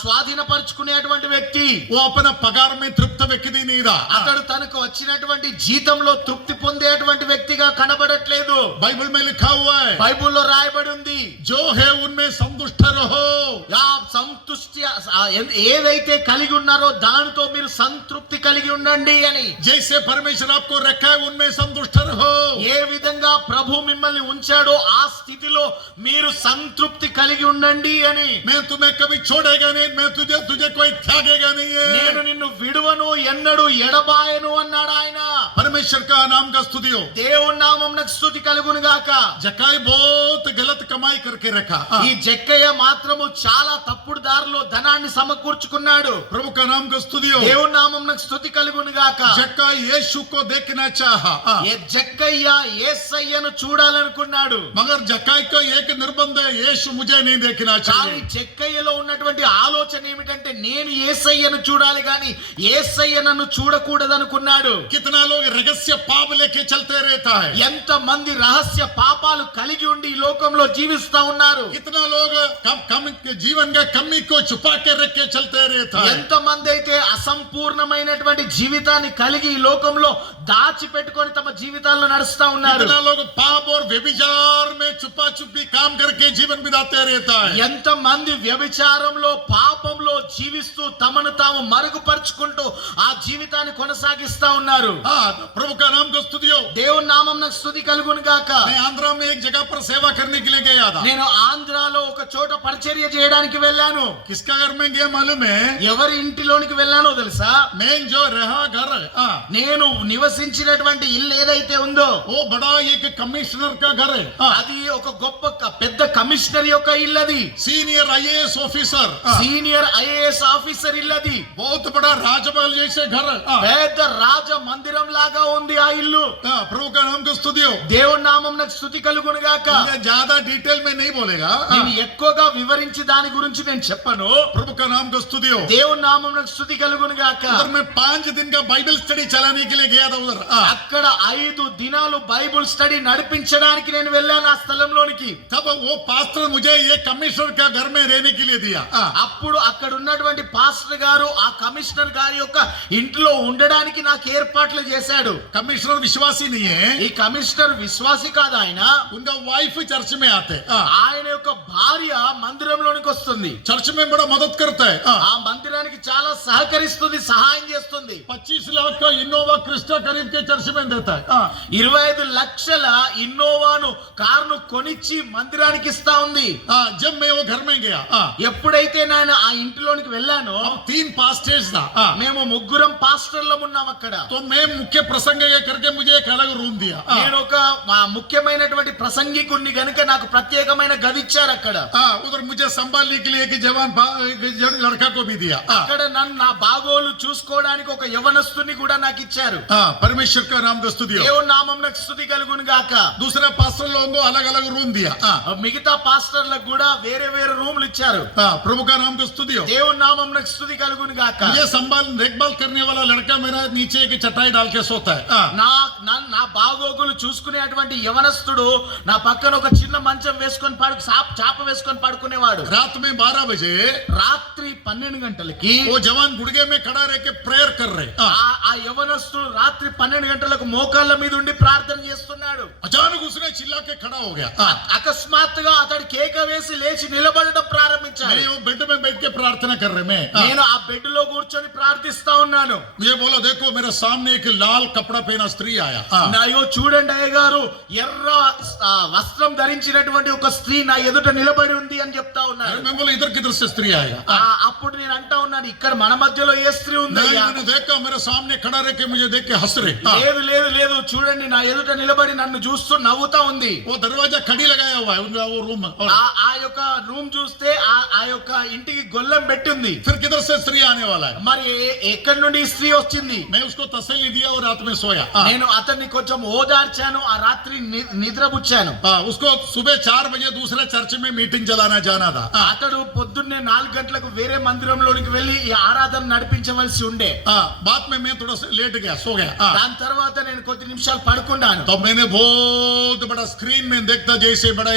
స్వాధీనపరుచుకునేటువంటి వ్యక్తి. वो अपना पगार में तृप्त व्यक्ति नहीं था। అతడు తనకు వచ్చినటువంటి జీతంలో తృప్తి పొందేటువంటి వ్యక్తిగా కనబడట్లేదు. बाइबल में लिखा हुआ है, బైబిల్లో రాయబడి ఉంది, जो है उनमें संतुष्ट रहो। సంతుష్టి ఏదైతే కలిగి ఉన్నారో దానితో మీరు సంతృప్తి కలిగి ఉండండి అని. जैसे परमेश्वर आपको रखा है उनमें संतुष्ट रहो। ఏ విధంగా ప్రభు మిమ్మల్ని ఉంచాడో ఆ స్థితిలో మీరు సంతృప్తి కలిగి ఉండండి అని. मैं तुम्हें कभी छोड़ेगा नहीं, मैं तुझे कोई त्यागेगा नहीं నేను है। నిన్ను విడువను, ఎన్నడూ ఎడబాయను అన్నాడు ఆయన. परमेश्वर का नाम का स्तुति हो। దేవుని నామమునకు స్తుతి కలుగును గాక. जक्काई बहुत गलत कमाई करके रखा। ఈ జక్కయ్య మాత్రము చాలా తప్పుడు దారిలో ధనాన్ని సమకూర్చుకున్నాడు. प्रभु का नाम का स्तुति हो। దేవుని నామమునకు స్తుతి కలుగును గాక. जक्काई यीशु को देखना चाहा, ఏ జక్కయ్య యేసయ్యను చూడాలనుకున్నాడు. मगर जक्काई को एक निर्बंध है, यीशु मुझे नहीं देखना కానీ चाहिए। జక్కయ్యలో ఉన్నటువంటి ఆలోచన ఏమిటంటే నేను యేసయ్యను చూడాలి గాని యేసయ్య నన్ను చూడకూడదనుకున్నాడు. कितना लोग रहस्य पाप लेके चलते रहता है, ఎంత మంది రహస్య పాపాలు కలిగి ఉండి ఈ లోకంలో జీవిస్తా ఉన్నారు. कितना लोग कम जीवन का कमी को छुपा के रख के चलते रहता है। ఎంత మంది అయితే అసంపూర్ణమైనటువంటి జీవితాన్ని కలిగి ఈ లోకంలో దాచిపెట్టుకొని తమ జీవితాన్ని జీవితాల్లో నడుస్తా ఉన్నారు. कितना लोग पाप और व्यभिचार में छुपा छुपी काम करके जीवन बिताते रहता है. ఎంత మంది వ్యభిచారంలో పాపంలో జీవిస్తూ తమను తాము మరుగుపరుచుకుంటూ ఆ జీవితాన్ని కొనసాగిస్తా ఉన్నారు. हाँ, प्रभु का नाम को स्तुति हो. దేవుని నామమునకు స్తుతి కలుగును గాక. मैं आंध्रा में एक जगह पर सेवा करने के लिए गया था. నేను ఆంధ్రాలో ఒక చోట పరిచర్య చేయడానికి వెళ్ళాను. किसका घर में गया मालूम है? ఎవరి ఇంటిలోనికి వెళ్ళానో తెలుసా? मैं जो रहा घर, నేను నివసించినటువంటి ఇల్లు ఏదైతే ఉందో वो बड़ा एक कमिश्नर का घर है. అది ఒక గొప్ప పెద్ద కమిషనర్ యొక్క ఇల్లు. అది senior IAS officer, senior IAS officer ఇల్లు. అది बहुत बड़ा राजमहल जैसे घर. పెద్ద రాజ మందిరం లాగా ఉంది ఆ ఇల్లు. प्रभु का नाम को स्तुति हो. దేవుని నామమునకు స్తుతి కలుగును గాక. मैं ज्यादा डिटेल में नहीं बोलेगा. నేను ఎక్కువగా వివరించి దాని గురించి నేను చెప్పను. प्रभु का नाम को स्तुति हो. దేవుని నామమునకు స్తుతి కలుగును గాక. उधर मैं 5 दिन का बाइबल स्टडी चलाने के लिए गया था उधर. అక్కడ 5 దినాలు బైబిల్ స్టడీ నడిపించడానికి నేను వెళ్ళాను ఆ స్థలంలోనికి. तब वो पास्टर मुझे ये कमिश्नर का घर में रहने के लिए दिया. అప్పుడు అక్కడ ఉన్నటువంటి పాస్టర్ గారు ఆ కమిషనర్ గారి యొక్క ఇంట్లో ఉండడానికి నాకు ఏర్పాట్లు చేశాడు. कमिश्नर विश्वासी नहीं है. ఈ కమిషనర్ విశ్వాసి కాదు. ఆయన उनका वाइफ चर्च में आते. ఆయన యొక్క భార్య మందిరంలోనికి వస్తుంది. चर्च में बड़ा मदद करता है. ఆ మందిరానికి చాలా సహకరిస్తుంది, సహాయం చేస్తుంది. 25 लाख का इनोवा क्रिस्टा खरीद के चर्च में देता है. 25 లక్షల ఇన్నోవాను కారును కొనిచ్చి మందిరానికి ఇస్తా ఉంది. जब मैं वो घर में गया, ఎప్పుడైతే నేను ఆ ఇంటిలోనికి వెళ్ళానో 3 पास्टर्स था. మేము ముగ్గురం పాస్టర్లం ఉన్నాం అక్కడ. तो मैं मुख्य प्रसंग ये करके मुझे एक अलग रूम दिया. నేను ఒక ముఖ్యమైనటువంటి ప్రసంగికుణ్ణి గనుక నాకు ప్రత్యేకమైన గది ఇచ్చారు అక్కడ. उधर मुझे संभालने के लिए एक जवान लड़का को भी दिया. అక్కడ నన్ను నా బాగోలు చూసుకోవడానికి ఒక యవనస్తుని కూడా నాకు ఇచ్చారు. परमेश्वर का नाम को स्तुति हो. దేవుని నామమునకు స్తుతి కలుగును గాక. दूसरा पास्टर लोगों को अलग अलग रूम दिया. మిగతా పాస్టర్లకు కూడా వేరే వేరే రూములు ఇచ్చారు. प्रभु का नाम को स्तुति हो. దేవుని నామమునకు స్తుతి కలుగును గాక. मुझे संभाल देखभाल करने वाला लड़का मेरा नीचे एक चटाई डाल के सोता है. నా బాగోగులు చూసుకునేటువంటి యవనస్తుడు నా పక్కన ఒక చిన్న మంచం వేసుకొని చాప వేసుకొని పడుకునేవాడు. रात में 12 बजे రాత్రి 12 గంటలకి वो जवान गुड़गे में खड़ा रह के प्रेयर कर रहे. ఆ యవనస్తుడు రాత్రి 12 గంటలకు మోకాళ్ళ మీద ఉండి ప్రార్థన చేస్తున్నాడు. अचानक उसने चिल्ला के खड़ा हो गया. అకస్మాత్తుగా అతడు కేక వేసి లేచి నిలబడడం ప్రారంభించాడు. मैं वो बेड में बैठ के प्रार्थना कर रहे. నేను ఆ బెడ్ లో కూర్చొని ప్రార్థిస్తా ఉన్నాను. मुझे बोला देखो मेरे सामने एक लाल कपड़ा पहना स्त्री आया. నాయో చూడండి అయ్య గారు, ఎర్ర వస్త్రం ధరించినటువంటి ఒక స్త్రీ నా ఎదుట నిలబడి ఉంది అని చెప్తా ఉన్నాడు. मैं बोला इधर किधर से स्त्री आएगा. అప్పుడు నేను అంటా ఉన్నాను, ఇక్కడ మన మధ్యలో ఏ స్త్రీ ఉంది? मैंने देखा मेरे सामने खड़ा रह के मुझे देख के हंस रहे. లేదు లేదు లేదు, చూడండి నా ఎదుట నిలబడి నన్ను చూస్తూ నవ్వుతా ఉంది. वो दरवाजा कड़ी लगाया हुआ है उनका वो रूम. ఆ యొక్క రూమ్ చూస్తే ఆ యొక్క ఇంటికి గొల్లెం పెట్టింది. फिर किधर से स्त्री आने वाला है. మరి ఎక్కడి నుండి ఈ స్త్రీ వచ్చింది? मैं उसको तसल्ली दिया और रात में सोया. నేను అతన్ని కొంచెం ఓదార్చాను, ఆ రాత్రి నిద్రపుచ్చాను. उसको सुबह 4 बजे दूसरे चर्च में मीटिंग चलाना जाना था. అతడు పొద్దున్నే 4 గంటలకు వేరే మందిరంలోనికి వెళ్లి ఈ ఆరాధన నడిపించవలసి ఉండే. बाद में मैं थोड़ा सा लेट गया, सो गया. దాని తర్వాత నేను కొద్ది నిమిషాలు పడుకున్నాను. तो मैंने बहुत बड़ा स्क्रीन में देखता जैसे बड़ा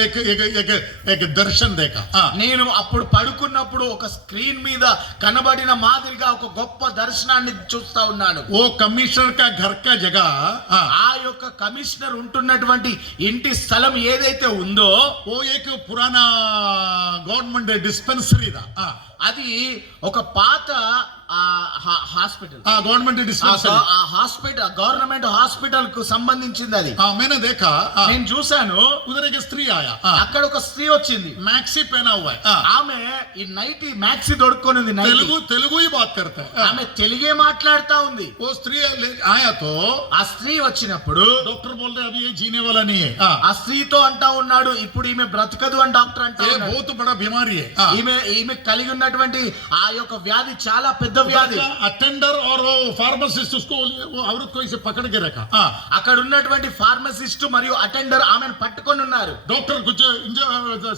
एक दर्शन देखा. నేను అప్పుడు పడుకున్నప్పుడు ఒక స్క్రీన్ మీద కనబడిన మాదిరిగా ఒక గొప్ప దర్శనాన్ని చూస్తా ఉన్నాను. वो कमिश्नर का घर का जगह, ఆ యొక్క కమిషనర్ ఉంటున్నటువంటి ఇంటి స్థలం ఏదైతే ఉందో वो एक पुराना गवर्नमेंट डिस्पेंसरी था. అది ఒక పాత హాస్పిటల్. Government dispensary. ఆ హాస్పిటల్ గవర్నమెంట్ హాస్పిటల్ కు సంబంధించింది అది. मैंने देखा నేను చూశాను, उधर एक स्त्री आया. అక్కడ ఒక స్త్రీ వచ్చింది. मैक्सी पहना हुआ है. ఆమె ఈ నైటీ మ్యాక్సీ దొడుక్కొని ఉంది. तेलुगु ही बात करता है. ఆమె తెలుగే మాట్లాడుతా ఉంది. वो स्त्री आया तो ఆ స్త్రీ వచ్చినప్పుడు डॉक्टर बोल रहे अभी ये जीने वाला नहीं है. ఆ స్త్రీతో అంటా ఉన్నాడు, ఇప్పుడు ఈమె బ్రతకదు అని డాక్టర్ అంటా ये ఉన్నాడు. बहुत बड़ा बीमारी है. ఈమె కలిగి ఉన్నటువంటి ఆ యొక్క వ్యాధి చాలా పెద్ద వ్యాధి. अटेंडर और फार्मासिस्ट उसको वो औरत को इसे पकड़ के रखा. అక్కడ ఉన్నటువంటి ఫార్మసిస్ట్ మరియు అటెండర్ ఆమెను పట్టుకొని ఉన్నారు. डॉक्टर कुछ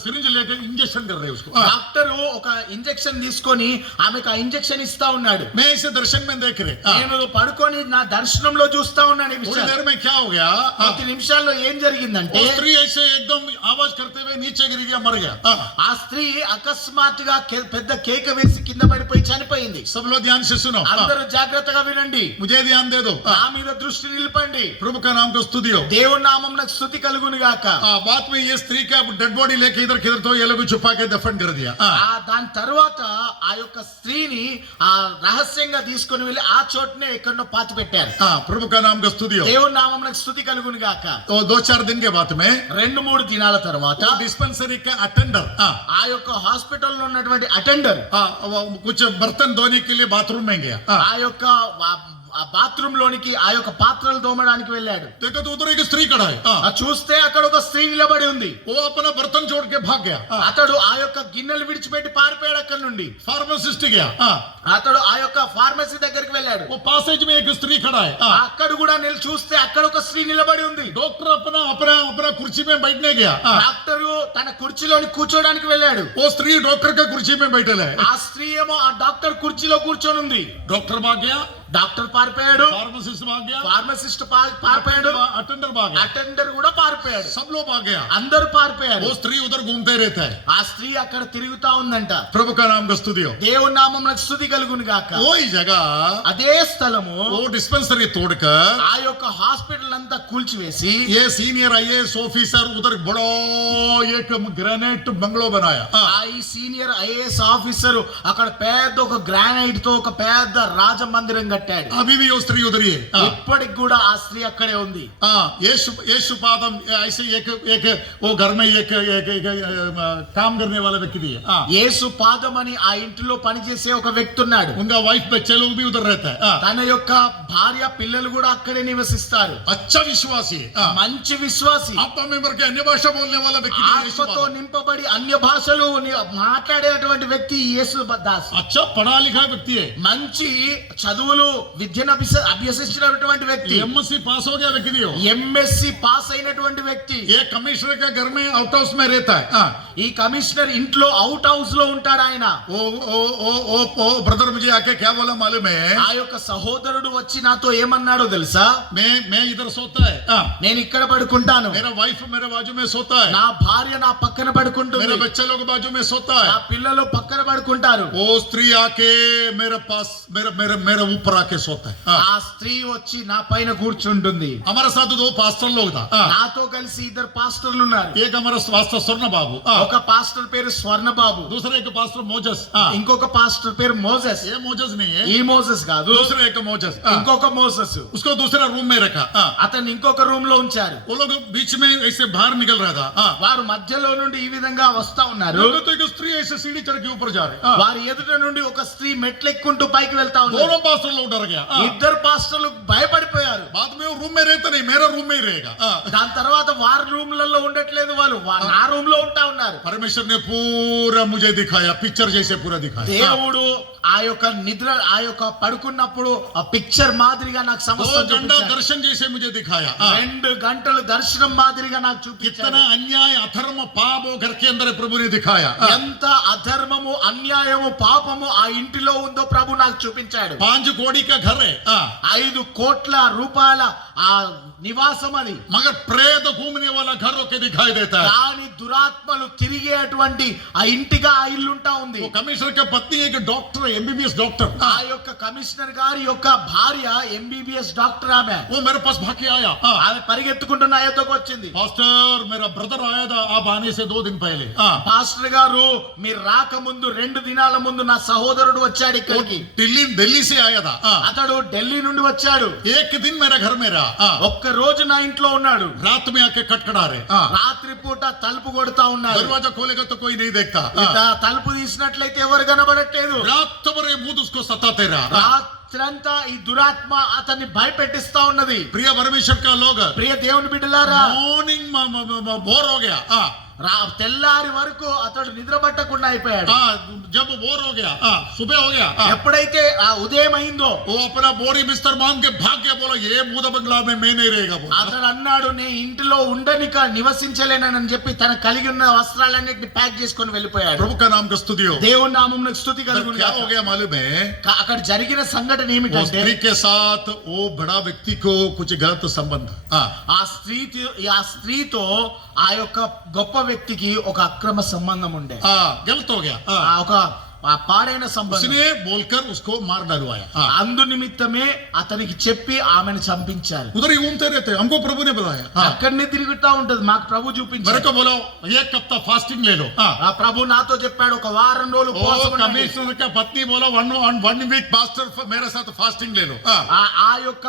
सिरिंज लेके इंजेक्शन कर रहे उसको. డాక్టర్ ఒక ఇంజెక్షన్ తీసుకొని ఆమెకు ఆ ఇంజెక్షన్ ఇస్తా ఉన్నాడు. मैं इसे दर्शन में देख रहे. నేను పడుకొని నా దర్శనంలో చూస్తా ఉన్నాను. ఈ थोड़ी విషయం देर में क्या हो गया, కొద్ది నిమిషాల్లో ఏం జరిగిందంటే वो स्त्री ऐसे एकदम आवाज करते हुए नीचे गिर गया, मर गया. ఆ స్త్రీ అకస్మాత్తుగా పెద్ద కేక వేసి కింద పడిపోయి చనిపోయింది. सब लो ध्यान से सुनो అందరూ జాగ్రత్తగా వినండి, मुझे ध्यान दे दो నా మీద దృష్టి నిలపండి. प्रभु का नाम को स्तुति हो దేవుని నామమునకు స్తుతి కలుగును గాక. बाद में ये स्त्री का डेड बॉडी लेके इधर किधर तो ये लोग छुपा के दफन कर दिया దాని తర్వాత ఆ యొక్క స్త్రీని ఆ రహస్యంగా తీసుకొని వెళ్ళి ఆ చోటనే ఎక్కడో పాతి పెట్టారు. प्रभु का नाम का स्तुति हो దేవుని నామమునకు స్తుతి కలుగును గాక. तो 2-4 दिन के बाद में 2-3 దినాల తర్వాత डिस्पेंसरी का अटेंडर ఆ యొక్క హాస్పిటల్ లో ఉన్నటువంటి అటెండర్ कुछ बर्तन धोने के लिए बाथरूम में गया ఆ యొక్క ఆ బాత్రూమ్ లోనికి ఆ యొక్క పాత్రలు తోమడానికి వెళ్ళాడు. देखो तो उधर एक स्त्री खड़ा है చూస్తే అక్కడ ఒక స్త్రీ నిలబడి ఉంది. वो अपना बर्तन छोड़ के भाग गया అతడు ఆ యొక్క గిన్నెలు విడిచిపెట్టి పారిపోయాడు అక్కడి నుండి. फार्मासिस्ट गया అతడు ఆ యొక్క ఫార్మసీ దగ్గరికి వెళ్ళాడు. वो पासेज में एक स्त्री खड़ा है అక్కడ కూడా చూస్తే అక్కడ ఒక స్త్రీ నిలబడి ఉంది. डॉक्टर अपना अपना अपना कुर्सी में बैठने गया డాక్టర్ తన కుర్చీలోని కూర్చోడానికి వెళ్ళాడు. वो स्त्री डॉक्टर का कुर्सी में बैठे है ఆ స్త్రీ ఏమో ఆ డాక్టర్ కుర్చీలో కూర్చొని ఉంది. डॉक्टर भाग गया డాక్టర్ పారిపోయాడు, फार्मासिस्ट भाग गया ఫార్మసిస్ట్ పారిపోయాడు, अटेंडर भाग गया అటెండర్ కూడా పారిపోయాడు. सब लोग भाग गया అందరూ పారిపోయారు. वो स्त्री उधर घूमते रहता है ఆ స్త్రీ అక్కడ తిరుగుతా ఉందంట. प्रभु का नाम का स्तुति हो దేవుని నామమునకు స్తుతి కలుగును గాక. वही जगह అదే స్థలము वो डिस्पेंसरी तोड़कर ఆ యొక్క హాస్పిటల్ అంతా కూల్చివేసి ये सीनियर आईएएस ऑफिसर उधर बड़ा एक ग्रेनाइट बंगलो बनाया ఈ సీనియర్ ఐఏఎస్ ఆఫీసర్ అక్కడ పెద్ద ఒక గ్రానైట్ తో ఒక పెద్ద రాజమందిరం కట్టాడు. अभी भी वो स्त्री उधर ही है ఇప్పటికి కూడా ఆ స్త్రీ అక్కడే ఉంది. यीशु पादम ऐसे एक वो घर में एक काम करने वाला व्यक्ति भी है యేసు పాదం అని ఆ ఇంటిలో పనిచేసే ఒక వ్యక్తి ఉన్నాడు. उनका वाइफ बच्चे लोग भी उधर रहता है తన యొక్క భార్య పిల్లలు కూడా అక్కడే నివసిస్తారు. अच्छा विश्वासी है మంచి విశ్వాసి, आत्मा में भर के अन्य भाषा बोलने वाला व्यक्ति है यीशु ఆత్మతో पादम। నింపబడి అన్య భాషలు మాట్లాడేటువంటి వ్యక్తి యేసు దాస్. अच्छा पढ़ा लिखा व्यक्ति है మంచి చదువులు విద్యను అభ్యసించినటువంటి వ్యక్తి, एमएससी पास हो गया व्यक्ति हो ఎంఎస్సి పాస్ అయినటువంటి వ్యక్తి. ये कमिश्नर का घर में आउट हाउस में रहता है ఈ కమిషనర్ ఇంట్లో అవుట్ హౌస్ లో ఉంటాడు ఆయన. ओ ब्रदर मुझे आके क्या बोला मालूम है ఆ యొక్క సహోదరుడు వచ్చి నాతో ఏమన్నాడో తెలుసా? मैं इधर सोता है నేను ఇక్కడ పడుకుంటాను, मेरा वाइफ मेरे बाजू में सोता है నా భార్య నా పక్కన పడుకుంటుంది, मेरे बच्चे लोग बाजू में सोता నా है పిల్లలు పక్కన పడుకుంటారు. वो स्त्री आके मेरे पास मेरे ऊपर आके सोता है ఆ స్త్రీ వచ్చి నా పైన కూర్చుంటుంది. हमारे साथ 2 पास्टर लोग था నాతో కలిసి 2 పాస్టర్లు ఉన్నారు. एक हमारा पास्टर स्वर्ण बाबू ఒక పాస్టర్ పేరు స్వర్ణబాబు, दूसरा एक पास्टर मोजस ఇంకొక పాస్టర్ పేరు మోసెస్. ये मोजस नहीं है ఈ మోసెస్ కాదు, दूसरा एक मोजस ఇంకొక మోసెస్. उसको दूसरा रूम में रखा అతన్ని ఇంకొక రూమ్ లో ఉంచారు. वो लोग बीच में ऐसे बाहर निकल रहा था వారు మధ్యలో నుండి ఈ విధంగా వస్తా ఉన్నారు. तो एक स्त्री ऐसे सीढ़ी चढ़ के ऊपर जा रहे వారి ఎదుట నుండి ఒక స్త్రీ మెట్లెక్కుంటూ పైకి వెళ్తా ఉన్నారు. दोनों पास्टर लोग डर गया 2 పాస్టర్లు భయపడిపోయారు. बाद में वो रूम में रहता नहीं मेरा रूम में ही रहेगा దాని తర్వాత వారి రూమ్లలో ఉండట్లేదు, వాళ్ళు నా రూమ్ లో ఉంటా ఉన్నారు. परमेश्वर ने पूरा मुझे दिखाया पिक्चर जैसे पूरा दिखाया దేవుడు ఆ యొక్క నిద్ర ఆ యొక్క పడుకున్నప్పుడు ఆ పిక్చర్ మాదిరిగా నాకు 2 సమస్తం घंटा చూపించాడు. दर्शन जैसे मुझे दिखाया 2 గంటలు దర్శనం మాదిరిగా నాకు చూపించాడు. कितना अन्याय अधर्म पाप वो घर के अंदर प्रभु ने दिखाया ఎంత అధర్మము అన్యాయము పాపము ఆ ఇంటిలో ఉందో ప్రభు నాకు చూపించాడు. 5 कोड़ी का घर है 5 కోట్ల రూపాయల ఆ నివాసం అది. मगर प्रेत घूमने वाला घर होके दिखाई देता है దాని దురాత్మలు తిరిగేటువంటి ఆ ఇంటిగా ఆ ఇల్లు ఉంటా ఉంది. वो कमिश्नर की पत्नी एक डॉक्टर एमबीबीएस डॉक्टर ఆ యొక్క కమిషనర్ గారి యొక్క భార్య ఎంబీబీఎస్ డాక్టర్ ఆమె. वो मेरे पास भाग के आया ఆమె పరిగెత్తుకుంటూ నా యొద్దకు వచ్చింది. पास्टर मेरा ब्रदर आया था आप आने से 2 दिन पहले పాస్టర్ గారు మీరు రాకముందు 2 దినాల ముందు నా సహోదరుడు వచ్చాడు ఇక్కడికి. दिल्ली से आया था అతడు ఢిల్లీ నుండి వచ్చాడు. एक दिन मेरा घर में रहा ఒక్క రోజు నా ఇంట్లో ఉన్నాడు. रात में आके खटखड़ा रहे రాత్రి పూట తలుపు కొడతా ఉన్నాడు. दरवाजा खोलेगा तो कोई नहीं देखता తలుపు తీసినట్లయితే ఎవరు కనబడట్లేదు. रात भर ये भूत उसको सताते रहा రాత్రంతా ఈ దురాత్మ అతన్ని భయపెట్టిస్తా ఉన్నది. प्रिय परमेश्वर का लोग ప్రియ దేవుని బిడ్డలారా, मॉर्निंग बोर हो गया తెల్లారి వరకు అతడు నిద్ర పట్టకుండా అయిపోయాడు. जब बोर हो गया सुबह हो गया ఎప్పుడైతే ఆ ఉదయం అయిందో वो अपना बोरी बिस्तर बांध के भाग के बोला ये भूत बंगला में मैं नहीं रहेगा అతడు అన్నాడు నేను ఇంటిలో ఉండనిక నివసించలేనని చెప్పి తన కలిగి ఉన్న వస్త్రాలన్నిటిని ప్యాక్ చేసుకొని వెళ్ళిపోయాడు. प्रभु का नाम का स्तुति हो దేవుని నామమునకు స్తుతి కలుగును क्या గాక. हो गया मालूम है అక్కడ జరిగిన సంఘటన वो ఏమిటంటే स्त्री के साथ वो बड़ा व्यक्ति को कुछ गलत संबंध ఆ స్త్రీతో ఆ యొక్క గొప్ప వ్యక్తికి ఒక అక్రమ సంబంధం ఉండే. गलत हो गया ఒక ఆ పాడైన సంబంధం. उसने बोलकर उसको मार डलवाया. हाँ. అందు నిమిత్తమే అతనికి చెప్పి ఆమెను చంపించారు. उधर ही घूमते रहते, हमको प्रभु ने बुलाया. हाँ. అక్కడనే తిరుగుతా ఉంటది, మాకు ప్రభు मेरे చూపించారు. को बोलो एक हफ्ता फास्टिंग ले लो. हाँ. ఆ ప్రభు నాతో చెప్పాడు ఒక వారం రోజులు ఉపవాసం ओ ఉండండి. कमिश्नर का पत्नी बोला वन वीक पास्टर मेरे साथ फास्टिंग ले लो. हाँ. ఆ యొక్క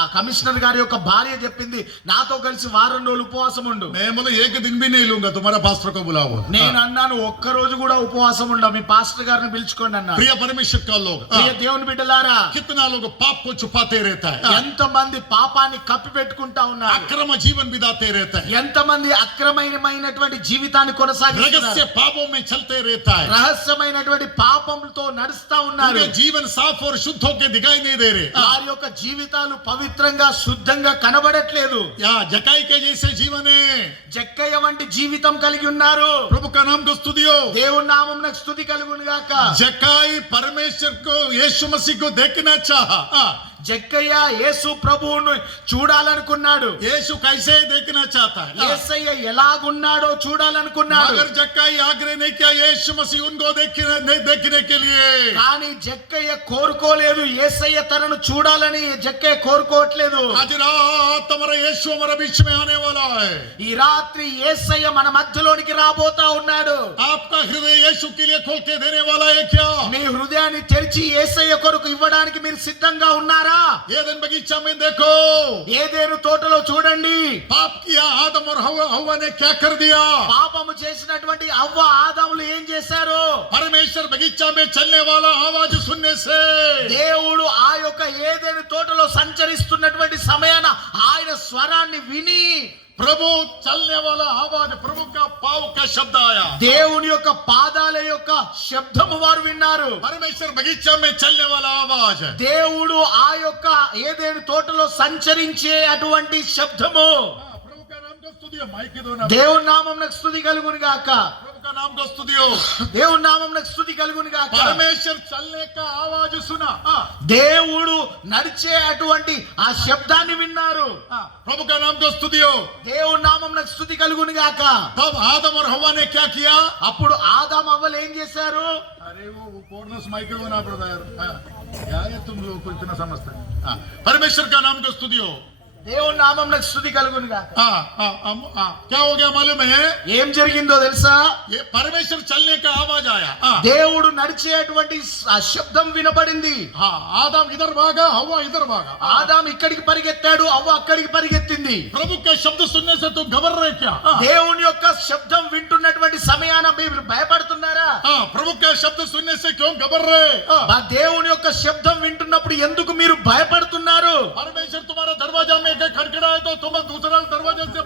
ఆ కమిషనర్ గారి యొక్క భార్య చెప్పింది నాతో కలిసి వారం రోజులు ఉపవాసం ఉండు. मैं बोला एक दिन भी नहीं लूंगा, तुम्हारा पास्टर को बुलाओ. నేను అన్నాను ఒక్క రోజు కూడా ఉపవాసం ఉండ, మీ పాస్టర్ గారిని పిలుచుకోండి అన్నా. प्रिय परमेश्वर का लोग, ప్రియ దేవుని బిడ్డలారా, कितना लोग पाप को छुपाते रहता है, ఎంత మంది పాపాన్ని కప్పి పెట్టుకుంటా ఉన్నారు, अक्रम जीवन बिताते रहता है, ఎంత మంది అక్రమమైనటువంటి జీవితాన్ని కొనసాగిస్తున్నారు, रहस्य पापों में चलते रहता है, రహస్యమైనటువంటి పాపంతో నడుస్తా ఉన్నారు. उनके जीवन साफ और शुद्ध होके दिखाई नहीं दे रहे. వారి యొక్క జీవితాలు పవిత్రంగా శుద్ధంగా కనబడట్లేదు. या जकाई के जैसे जीवन है. జక్కయ్య వంటి జీవితం కలిగి ఉన్నారు. प्रभु का नाम को स्तुतियो. దేవుని నామమునకు స్తుతి కలుగును గాక. जकाई परमेश्वर को यीशु मसीह को देखना चाहा. జక్కయ్య యేసు ప్రభువును చూడాలనుకున్నాడు. यीशु कैसे देखना चाहता है. యేసయ్య ఎలాగున్నాడో చూడాలనుకున్నాడు. मगर जक्काई आग्रह नहीं किया यीशु मसीह उनको देखने के लिए. కానీ జక్కయ్య కోరుకోలేదు, యేసయ్య తనను చూడాలని జక్కయ్య కోరుకోవట్లేదు. आज रात हमारा यीशु हमारे बीच में आने वाला है. ఈ రాత్రి యేసయ్య మన మధ్యలోనికి రాబోతా ఉన్నాడు. आपका हृदय यीशु के लिए खोल के देने वाला है क्या. మీ హృదయాన్ని తెరిచి యేసయ్య కొరకు ఇవ్వడానికి మీరు సిద్ధంగా ఉన్నారా? ఏదెన్ बगीचा में देखो. ఏదెను తోటలో చూడండి. पाप किया आदम और हव्वा ने क्या कर दिया. పాపము చేసినటువంటి అవ్వ ఆదాములు ఏం చేశారు? परमेश्वर बगीचा में चलने वाला आवाज सुनने से దేవుడు ఆ యొక్క ఏదెను తోటలో సంచరిస్తున్నటువంటి సమయాన ఆయన స్వరాన్ని విని प्रभु चलने वाला आवाज प्रभु का पाव का शब्द आया. దేవుని యొక్క పాదాల యొక్క శబ్దము వారు విన్నారు. परमेश्वर बगीचा में चलने वाला आवाज. దేవుడు ఆ యొక్క ఏదెను తోటలో సంచరించే అటువంటి శబ్దము. प्रभु का नाम को स्तुतियो. माइक दो ना. దేవుని నామమునకు స్తుతి కలుగును గాక. प्रभु का नाम को स्तुतियो. దేవుని నామమునకు స్తుతి కలుగును గాక. परमेश्वर चलने का आवाज सुना. దేవుడు నడిచే అటువంటి ఆ శబ్దాన్ని విన్నారు. प्रभु का नाम को स्तुतियो. దేవుని నామమునకు స్తుతి కలుగును గాక. तब आदम और हव्वा ने क्या किया. అప్పుడు ఆదాము అవ్వలు ఏం చేశారు? अरे वो कोर्नस माइक दो ना ब्रदर. क्या है तुम लोग को इतना समझते हैं. परमेश्वर का नाम को स्तुतियो. దేవుని నామమునకు స్తుతి కలుగును గాక. क्या हो गया मालूम है. ఏం జరిగిందో తెలుసా? ये परमेश्वर चलने का आवाज आया. దేవుడు నడిచేటువంటి ఆ శబ్దం వినపడింది. आदम इधर भागा हव्वा इधर भागा. ఆదాము ఇక్కడికి పరిగెత్తాడు, అవ్వ అక్కడికి పరిగెత్తింది. प्रभु के शब्द सुनने से तुम घबर रहे क्या. దేవుని యొక్క శబ్దం వింటున్నటువంటి సమయాన మీరు భయపడుతున్నారా? प्रभु के शब्द सुनने से क्यों घबर रहे. ఆ దేవుని యొక్క శబ్దం వింటున్నప్పుడు ఎందుకు మీరు భయపడుతున్నారు? परमेश्वर तुम्हारा दरवाजा में खड़खड़ाए तो तुम दूसरा दरवाजे से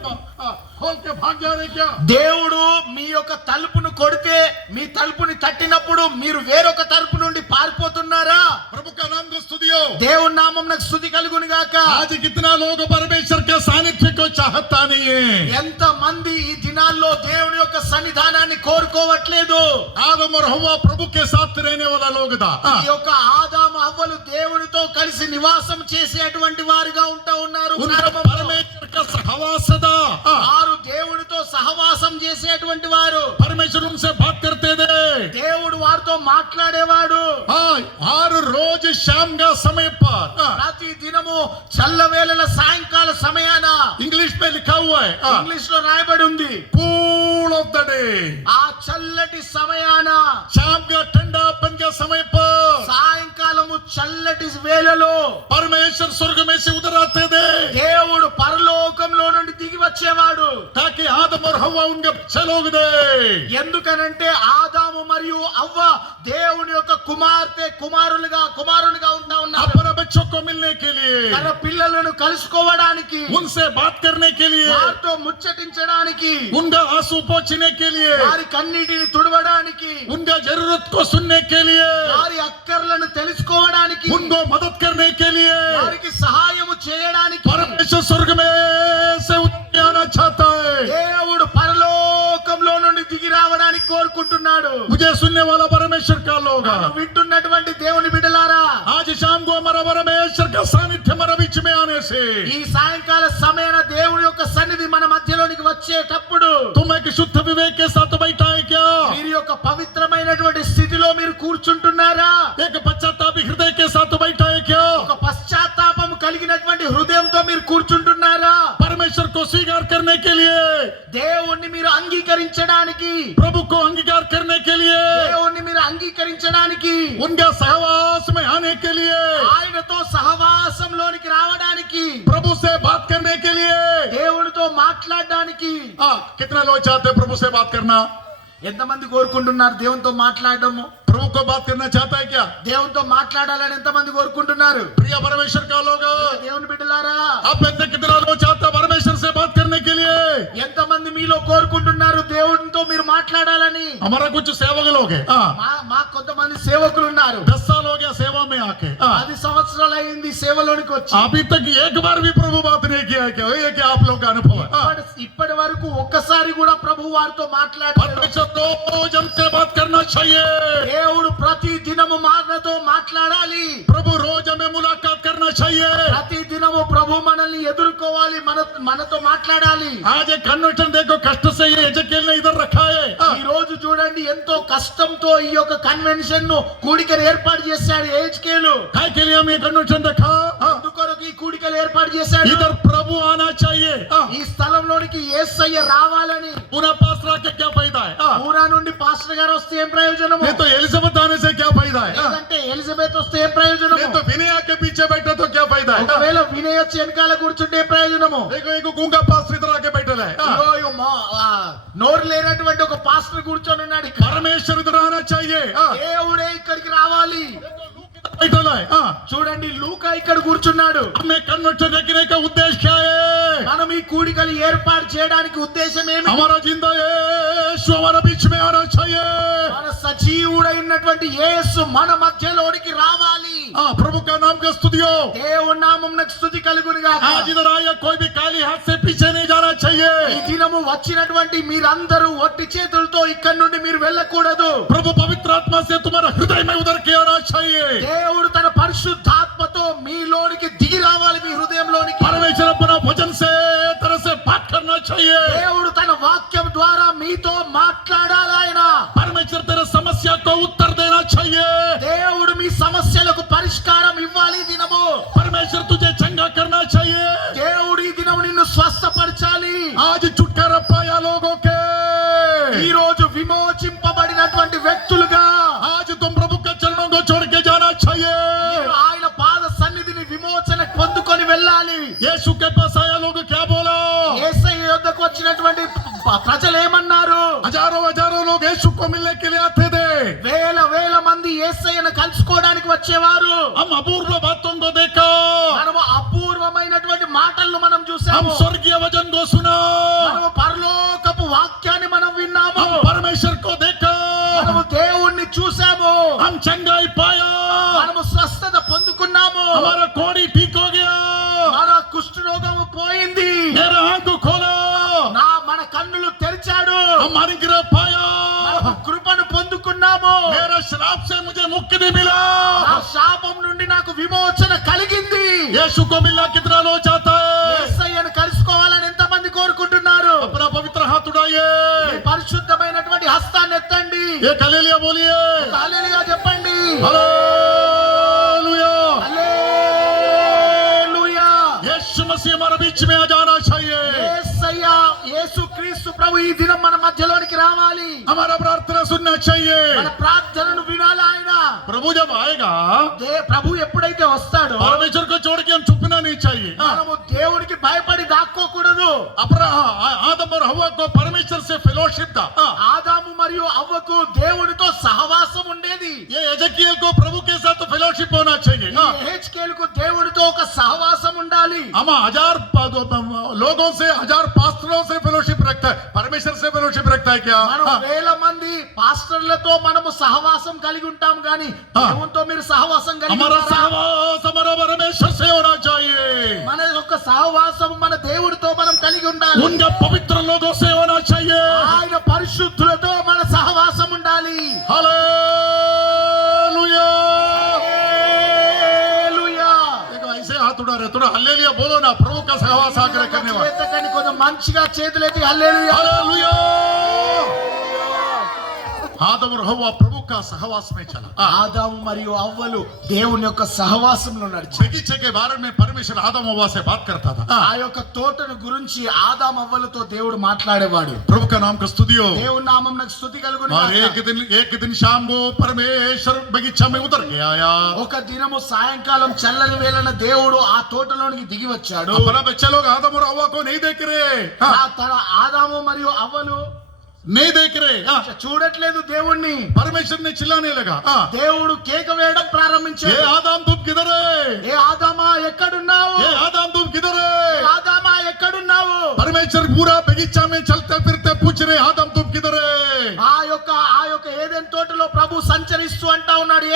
खोल के भाग जा रहे क्या. దేవుడు మీ యొక్క తలుపును కొడితే, మీ తలుపుని తట్టినప్పుడు మీరు వేరొక తలుపు నుండి పారిపోతున్నారా? प्रभु का नाम को स्तुतियो. దేవుని నామమునకు స్తుతి కలుగును గాక. आज कितना लोग परमेश्वर के सानिध्य को चाहता नहीं है. ఎంత మంది ఈ దినాల్లో దేవుని యొక్క సన్నిధానాన్ని కోరుకోవట్లేదు. आदम और हव्वा प्रभु के साथ रहने वाला लोग था. ఈ యొక్క ఆదాము అవ్వలు దేవునితో కలిసి నివాసం చేసేటువంటి వారుగా ఉంటా ఉన్నారు. परमेश्वर का सहवास था. వారు దేవునితో సహవాసం చేసేటువంటి వారు. परमेश्वर उनसे बात करते थे. దేవుడు వారితో మాట్లాడేవాడు. हर रोज शाम का समय पर. ప్రతి దినము చల్లవేళల సాయంకాల సమయాన इंग्लिश में लिखा हुआ है. ఇంగ్లీష్ లో రాయబడి ఉంది. Cool off the day. ఆ చల్లటి సమయాన, शाम का ठंडापन के समय पर సాయంకాలము చల్లటి వేళలో परमेश्वर स्वर्ग में से उतर आते थे. దేవుడు పరలోకంలో నుండి దిగి వచ్చేవాడు. ताकि आदम और हव्वा उनके चलोग दे. ఎందుకనంటే ఆదాము మరియు అవ్వ దేవుని యొక్క కుమారులుగా ఉంటా ఉన్నారు. अपने बच्चों को मिलने के लिए, తన పిల్లలను కలుసుకోవడానికి, उनसे बात करने के लिए, వారితో ముచ్చటించడానికి, उनका आंसू पोंछने के लिए, వారి కన్నీటిని తుడవడానికి, उनका जरूरत को सुनने के लिए, వారి అక్కర్లను తెలుసుకోవడానికి, उनको मदद करने के लिए వారికి సహాయము చేయడానికి परमेश्वर स्वर्ग में से उतर आना चाहता है. దేవుడు పరలోకంలో నుండి దిగి రావడానికి కోరుకుంటున్నాడు. मुझे सुनने वाला परमेश्वर का लोग, నన్ను వింటున్నటువంటి దేవుని బిడ్డలారా, आज शाम को हमारा परमेश्वर का सानिध्य हमारे बीच में आने से ఈ సాయంకాల సమయాన దేవుని యొక్క సన్నిధి మన మధ్యలోనికి వచ్చేటప్పుడు तुम एक शुद्ध विवेक के साथ बैठा है क्या. మీరు యొక్క పవిత్రమైనటువంటి స్థితిలో అంగీకరించడానికి, प्रभु को अंगीकार करने के लिए, దేవుణ్ణి మీరు అంగీకరించడానికి, उनके सहवास में आने के लिए, ఆయనతో సహవాసంలోనికి రావడానికి, प्रभु से बात करने के लिए। దేవునితో మాట్లాడడానికి. कितने लोग चाहते हैं प्रभु से बात करना? ఎంతమంది కోరుకుంటున్నారు దేవునితో మాట్లాడడము? प्रभु को बात करना चाहता है क्या? దేవునితో మాట్లాడాలని ఎంతమంది కోరుకుంటున్నారు? प्रिय परमेश्वर का लोग, దేవుని బిడ్డలారా, आप में से कितना लोग चाहते हैं परमेश्वर से बात करने के लिए? ఎంతమంది మీలో కోరుకుంటున్నారు దేవునితో మీరు మాట్లాడాలని? हमारा कुछ सेवक लोग हैं, మా కొంతమంది సేవకులు ఉన్నారు. 10 साल हो गया सेवा में आके, 10 సంవత్సరాలు అయింది సేవలోనికి వచ్చి. अभी तक एक बार भी प्रभु बात नहीं किया है क्या? ये क्या आप लोग का अनुभव है? ఇప్పటి వరకు ఒక్కసారి కూడా ప్రభు వారితో మాట్లాడలేదు. परमेश्वर रोज हमसे बात करना चाहिए, దేవుడు ప్రతి దినము మనతో మాట్లాడాలి. प्रभु रोज हमें मुलाकात करना चाहिए। ప్రతి దినము ప్రభు మనల్ని ఎదుర్కోవాలి, మనతో మాట్లాడాలి. आज एक कन्वर्जन देखो, कष्ट से ये एजेकिएल ने इधर रखा है। ఈ రోజు చూడండి ఎంతో కష్టంతో ఈ యొక్క కన్వెన్షన్ ను కూడికను ఏర్పాటు చేశాడు హెచ్కేలు. काय के लिए हम ये कन्वर्जन रखा? అందుకొరకు ఈ కూడికలు ఏర్పాటు చేశాడు. इधर प्रभु आना चाहिए। ఈ స్థలంలోనికి యేసయ్య రావాలని. पूरा पास्टर आके क्या फायदा है? పూరా నుండి పాస్టర్ గారు వస్తే ఏం ప్రయోజనము? नहीं तो एलिजाबेथ आने से क्या फायदा है? లేదంటే ఎలిజబెత్ వస్తే ఏం ప్రయోజనము? नहीं तो विनय आके पीछे बैठा तो क्या फायदा है? ఒకవేళ వినయ్ వచ్చి వెనకాల కూర్చుంటే ఏం ప్రయోజనము? देखो एक गूंगा पास्टर इधर आके बैठा है। అయ్యో, నోరు లేనటువంటి ఒక పాస్టర్ కూర్చొని ఉన్నాడు ఇక్కడ. परमेश्वर इधर आना चाहिए। దేవుడే ఇక్కడికి రావాలి. बैठा है। చూడండి లూకా ఇక్కడ కూర్చున్నాడు. हमें कन्वर्जन रखने का उद्देश्य क्या है? మనం ఈ కూడికలు ఏర్పాటు చేయడానికి ఉద్దేశం ఏమి? हमारा जिंदा यीशु हमारे बीच में आना चाहिए। మన సజీవుడైనటువంటి యేసు మన మధ్యలోనికి రావాలి. प्रभु का नाम का स्तुतियो। దేవుని నామమునకు స్తుతి కలుగును గాక. आज इधर आया कोई भी खाली हाथ से पीछे नहीं जाना ఈ चाहिए। దినము వచ్చినటువంటి మీరందరూ ఒట్టి చేతులతో ఇక్కడి నుండి మీరు వెళ్ళకూడదు. प्रभु पवित्र आत्मा से तुम्हारा हृदय में उधर के आना चाहिए। దేవుడు తన పరిశుద్ధాత్మతో మీలోనికి దిగి రావాలి, మీ హృదయంలోనికి. परमेश्वर अपना वचन से तरह से बात करना चाहिए। దేవుడు తన వాక్యం ద్వారా మీతో మాట్లాడాలి. ఆయన परमेश्वर तेरे समस्या को उत्तर देना चाहिए। దేవుడు మీ సమస్యలకు పరిష్కారం ఇవ్వాలి. ఈ దినము परमेश्वर तुझे चंगा करना चाहिए। దేవుడు ఈ దినము నిన్ను స్వస్థపరచాలి. आज छुटकारा पाया लोगों के, ఈ రోజు విమోచింపబడినటువంటి వ్యక్తులుగా आज तुम प्रभु के चरणों को छोड़ के जाना चाहिए। మీరు ఆయన పాద సన్నిధిని విమోచన పొందుకొని వెళ్ళాలి. यीशु के पास आया लोग क्या बोला? యేసయ్య యొద్దకు వచ్చినటువంటి ప్రజలు ఏమన్నారు? हजारों हजारों लोग यीशु को मिलने के लिए आते थे। వేల వేల మంది యేసయ్యను కలుసుకోవడానికి వచ్చేవారు. हम अपूर्व बातों को देखा, మనము అపూర్వమైనటువంటి మాటలను మనం हम చూసాము. स्वर्गीय वचन को सुना, మనము పరలోకపు వాక్యాన్ని మనం విన్నాము. हम परमेश्वर को देखा, మనము దేవుణ్ణి చూసాము. हम चंगाई पाया, మనము స్వస్థత పొందుకున్నాము. हमारा कोड़ी ठीक हो गया, మన కుష్ఠరోగము పోయింది. मेरा आंख खोला, మన కన్నులు తెరిచాడు. हमारी गिरह पाया, మనము కృపను పొందుకున్నాము. मेरा श्राप से मुझे मुक्ति मिला। నా శాపం నుండి నాకు విమోచన కలిగింది. यीशु को मिलना कितना लोग चाहता है? యేసయ్యను కలుసుకోవాలని ఎంతమంది కోరుకుంటున్నారు? अपना पवित्र हाथ उठाइए, మీ పరిశుద్ధమైనటువంటి హస్తాన్ని ఎత్తండి. एक हालेलुया बोलिए। హల్లెలూయా చెప్పండి. हालेलुया। హల్లెలూయా. यीशु मसीह हमारे बीच में आ जाना चाहिए। యేసయ్య యేసుక్రీస్తు ప్రభు ఈ దినం మన మధ్యలోనికి రావాలి. हमारा प्रार्थना सुनना चाहिए। మన ప్రార్థనను వినాలి ఆయన. प्रभु जब आएगा, ప్రభు ఎప్పుడైతే వస్తాడో परमेश्वर को छोड़ के हम छुपना नहीं चाहिए। మనము దేవుడికి భయపడి దాక్కోకూడదు. आदम और हव्वा को परमेश्वर से फेलोशिप था। ఆదాము మరియు అవ్వకు దేవునితో సహవాసం ఉండేది. ये एजेकिएल को प्रभु के साथ फेलोशिप होना चाहिए। ఈ హెచ్కేలుకు దేవుడితో ఒక సహవాసం ఉండాలి. हम 1000 लोगों से 1000 पास्टरों से फेलोशिप रखता है, परमेश्वर से फेलोशिप रखता है क्या? మనం వేల మంది పాస్టర్లతో మనము సహవాసం కలిగి ఉంటాం గాని దేవునితో మీరు సహవాసం కలిగి हमारा ఉన్నారా? सहवास हमारा परमेश्वर से होना चाहिए। మన యొక్క సహవాసం మన దేవుడితో మనం కలిగి ఉండాలి. उनका पवित्र लोगों से होना चाहिए। ఆయన పరిశుద్ధులతో మన సహవాసం ఉండాలి. हालेलुया। హల్లెలూయా. देखो ऐसे हाथ उड़ा रहे, थोड़ा हालेलुया बोलो ना, प्रभु का सहवास आग्रह करने वाले। చేతకండి కొంచెం మంచిగా చేతులెత్తి హల్లెలూయా. हालेलुया। आदम और हव्वा प्रभु का सहवास में चला। ఆదాము మరియు అవ్వలు దేవుని యొక్క సహవాసంలో నడిచారు. बगीचे के बारे में परमेश्वर आदम हव्वा से बात करता था। ఆ యొక్క తోటను గురించి ఆదాము అవ్వలతో దేవుడు మాట్లాడేవాడు. प्रभु का नाम का स्तुति हो। దేవుని నామమునకు స్తుతి కలుగును और గాక. एक दिन शाम को परमेश्वर बगीचा में उतर के आया। ఒక దినము సాయంకాలం చల్లని వేళన దేవుడు ఆ తోటలోనికి దిగి వచ్చాడు. अपना बच्चे लोग आदम और हव्वा को नहीं देख रहे, తన ఆదాము మరియు అవ్వలు नहीं देख रहे। చూడట్లేదు దేవుణ్ణి. परमेश्वर ने चिल्लाने लगा, దేవుడు కేక వేయడం ये ప్రారంభించాడు. आदम तुम किधर है? ఏ ఆదామా ఎక్కడున్నావు? ये आदम तुम किधर ఏ है? ఆదామా ఎక్కడున్నావు? परमेश्वर पूरा बगीचा में चलते फिरते पूछ रहे, आदम तुम किधर है? ఆ యొక్క ఏదెన్ తోటలో ప్రభు సంచరిస్తూ అంటా ఉన్నాడు,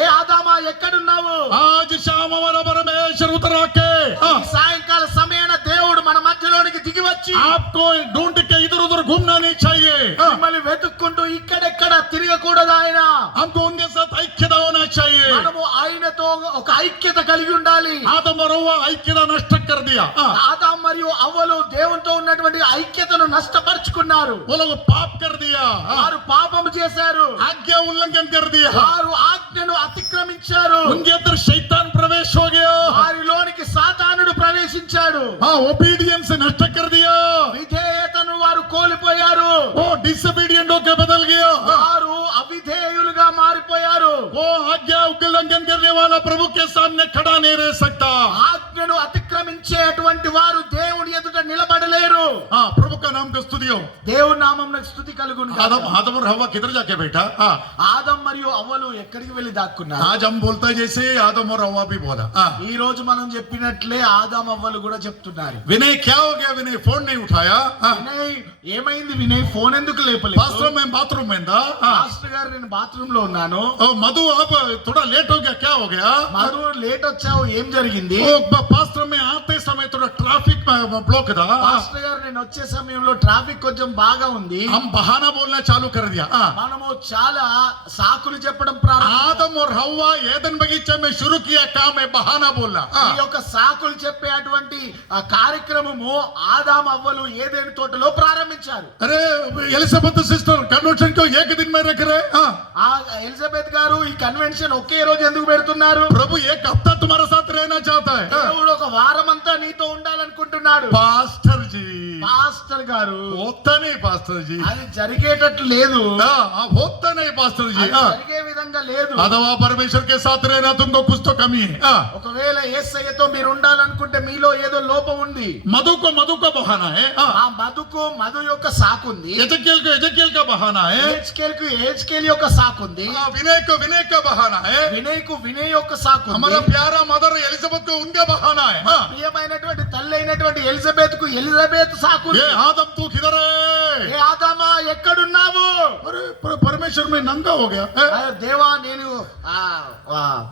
ఏ ఆదామా ఎక్కడున్నావు? आज शाम हमारा परमेश्वर उतर आके ఈ సాయంకాల సమయాన దేవుడు మన మధ్యలోనికి దిగి వచ్చి आपको ढूंढ के इधर उधर घूमना नहीं चाहिए। మిమ్మల్ని వెతుక్కుంటూ ఇక్కడెక్కడ తిరగకూడదు. ఆయన हमको उनके साथ ऐक्यता होना चाहिए। మనము ఆయనతో ఒక ఐక్యత కలిగి ఉండాలి. आदम और हव्वा ऐक्यता नष्ट कर दिया। ఆదాం మరియు అవ్వలు దేవునితో ఉన్నటువంటి ఐక్యతను నష్టపరుచుకున్నారు. वो लोग पाप कर दिया, వారు పాపం చేశారు. आज्ञा उल्लंघन कर दिया, వారు ఆజ్ఞను అతిక్రమించారు. उनके अंदर शैतान प्रवेश हो गया। వారిలోనికి సాతానుడు ప్రవేశించాడు. हाँ, ओबीडियंस नष्ट कर दिया। విధేయతను వారు కోల్పోయారు. वो डिसोबीडियंट होकर बदल गया। వారు అవిధేయులుగా మారిపోయారు. वो आज्ञा उल्लंघन करने वाला प्रभु के सामने खड़ा नहीं रह सकता। ఆజ్ఞను అతిక్రమించేటువంటి వారు దేవుని ఎదుట నిలబడలేరు. हाँ, प्रभु का नाम का स्तुति हो। దేవుని నామమునకు స్తుతి కలుగును గాక. आदम और हव्वा किधर जाके बैठा? हाँ, ఆదం మరియు అవ్వలు ఎక్కడికి వెళ్లి దాక్కున్నారు? आज हम बोलता है जैसे आदम और हव्वा भी बोला। हाँ, ఈ రోజు మనం చెప్పినట్లే ఆదాం అవ్వలు కూడా చెప్తున్నారు. विनय क्या हो गया? विनय फोन नहीं उठाया। हाँ, వినయ్ ఏమైంది? వినయ్ ఫోన్ ఎందుకు లేపలేదు? बाथरूम में था। हाँ, మాస్టర్ గారు నేను బాత్రూమ్ లో ఉన్నాను. ओ, मधु आप थोड़ा लेट हो गया, क्या हो गया? మధు లేట్ వచ్చావు, ఏం జరిగింది? वो पास्टर में आते समय थोड़ा ट्रैफिक ब्लॉक था। మాస్టర్ గారు నేను వచ్చే సమయంలో ట్రాఫిక్ కొంచెం బాగా ఉంది. हम बहाना बोलना चालू कर दिया। हाँ, మనము చాలా సాకులు చెప్పడం आदम ప్రారంభించాము. और हव्वा एदन बगीचे में शुरू किया काम है बहाना बोलना। ఈ యొక్క సాకులు చెప్పేటువంటి ఆ కార్యక్రమము ఆదాం అవ్వలు ఏదైనా తోటలో ప్రారంభించారు. अरे एलिजाबेथ सिस्टर कन्वेंशन को एक दिन में रख रहे। हाँ, ఆ ఎలిజబెత్ గారు ఈ కన్వెన్షన్ ఒకే రోజు ఎందుకు పెడుతున్నారు? प्रभु एक हफ्ता तुम्हारे साथ रहना चाहता है। हाँ, దేవుడు ఒక వారం అంతా నీతో ఉండాలనుకుంటున్నాడు. पास्टर जी పాస్టర్ గారు होता नहीं, पास्टर जी। అది జరిగేటట్లు లేదు. हाँ, होता नहीं, पास्टर जी। అది हाँ, జరిగే విధంగా లేదు. अथवा परमेश्वर के साथ रहना तुमको कुछ तो कमी है। हाँ, ఒకవేళ యేసయ్యతో మీరు ఉండాలనుకుంటే మీలో ఏదో లోపం ఉంది. मधु को बहाना है। हाँ, ఆ మధు యొక్క సాకుంది. एजकियल का बहाना है। ఏజ్కేల్ యొక్క సాకుంది. हाँ, विनय का बहाना है। వినయ్ యొక్క సాకుంది. हमारा प्यारा मदर एलिजाबेथ को उनका बहाना है। हाँ, ప్రియమైనటువంటి తల్లి అయినటువంటి ఎలిజబెత్ కు ఎలిజబెత్ సాకుంది. ये आदम तू किधर है? ఏ ఆదామా ఎక్కడున్నావు? अरे परमेश्वर में नंगा हो गया। ఆ, దేవా నేను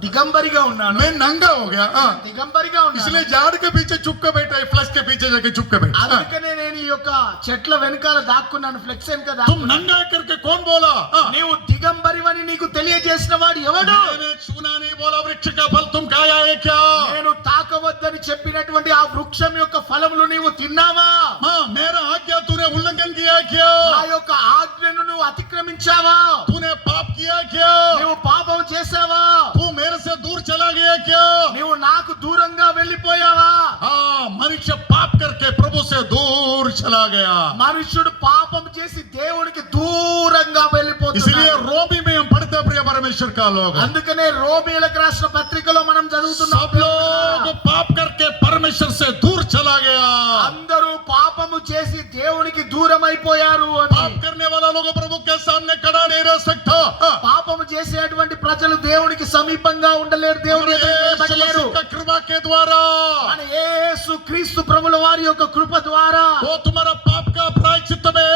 దిగంబరిగా ఉన్నాను. मैं नंगा हो गया। हाँ, దిగంబరిగా ఉన్నాను. इसलिए झाड़ के पीछे चुप के बैठा है, फ्लैश के पीछे जाके चुप के बैठा। हाँ, అందుకనే నేను ఈ యొక్క చెట్ల వెనకాల దాక్కున్నాను, ఫ్లెక్స్ వెనక तुम దాక్కున్నాను. नंगा करके कौन बोला? हाँ, నీవు దిగంబరివని నీకు తెలియజేసిన వాడు ఎవడు? मैंने छूना नहीं बोला, वृक्ष का फल तुम खाया है क्या? నేను తాకవద్దని చెప్పినటువంటి ఆ వృక్షం యొక్క ఫలములు నీవు తిన్నావా? हाँ, मेरा आज्ञा तूने उल्लंघन किया है क्या? ఆ యొక్క ఆజ్ఞను నువ్వు అతిక్రమించావా? तूने पाप किया क्या? నువ్వు పాపం చేసావా? तू मेरे से दूर चला गया क्या? నువ్వు నాకు దూరంగా వెళ్ళిపోయావా? हाँ, मनुष्य पाप करके प्रभु से दूर चला गया। మనుష్యుడు పాపం చేసి దేవునికి దూరంగా इसलिए వెళ్ళిపోతున్నాడు. रोमी में हम पढ़ते हैं, प्रिय परमेश्वर का लोग, అందుకనే రోమీయులకు రాసిన పత్రికలో మనం చదువుతున్నాం, सब लोग पाप करके परमेश्वर से दूर चला गया। అందరూ పాపము చేసి దేవునికి దూరం అయిపోయారు అని. पाप करने वाला लोग प्रभु के सामने खड़ा नहीं रह सकता। हाँ, పాపము చేసేటువంటి ప్రజలు దేవునికి సమీపంగా ఉండలేరు, దేవుని ఎదుట నిలబడలేరు. का कृपा के द्वारा మన యేసు క్రీస్తు ప్రభుల వారి యొక్క కృప ద్వారా वो तुम्हारा पाप का प्रायश्चित्त में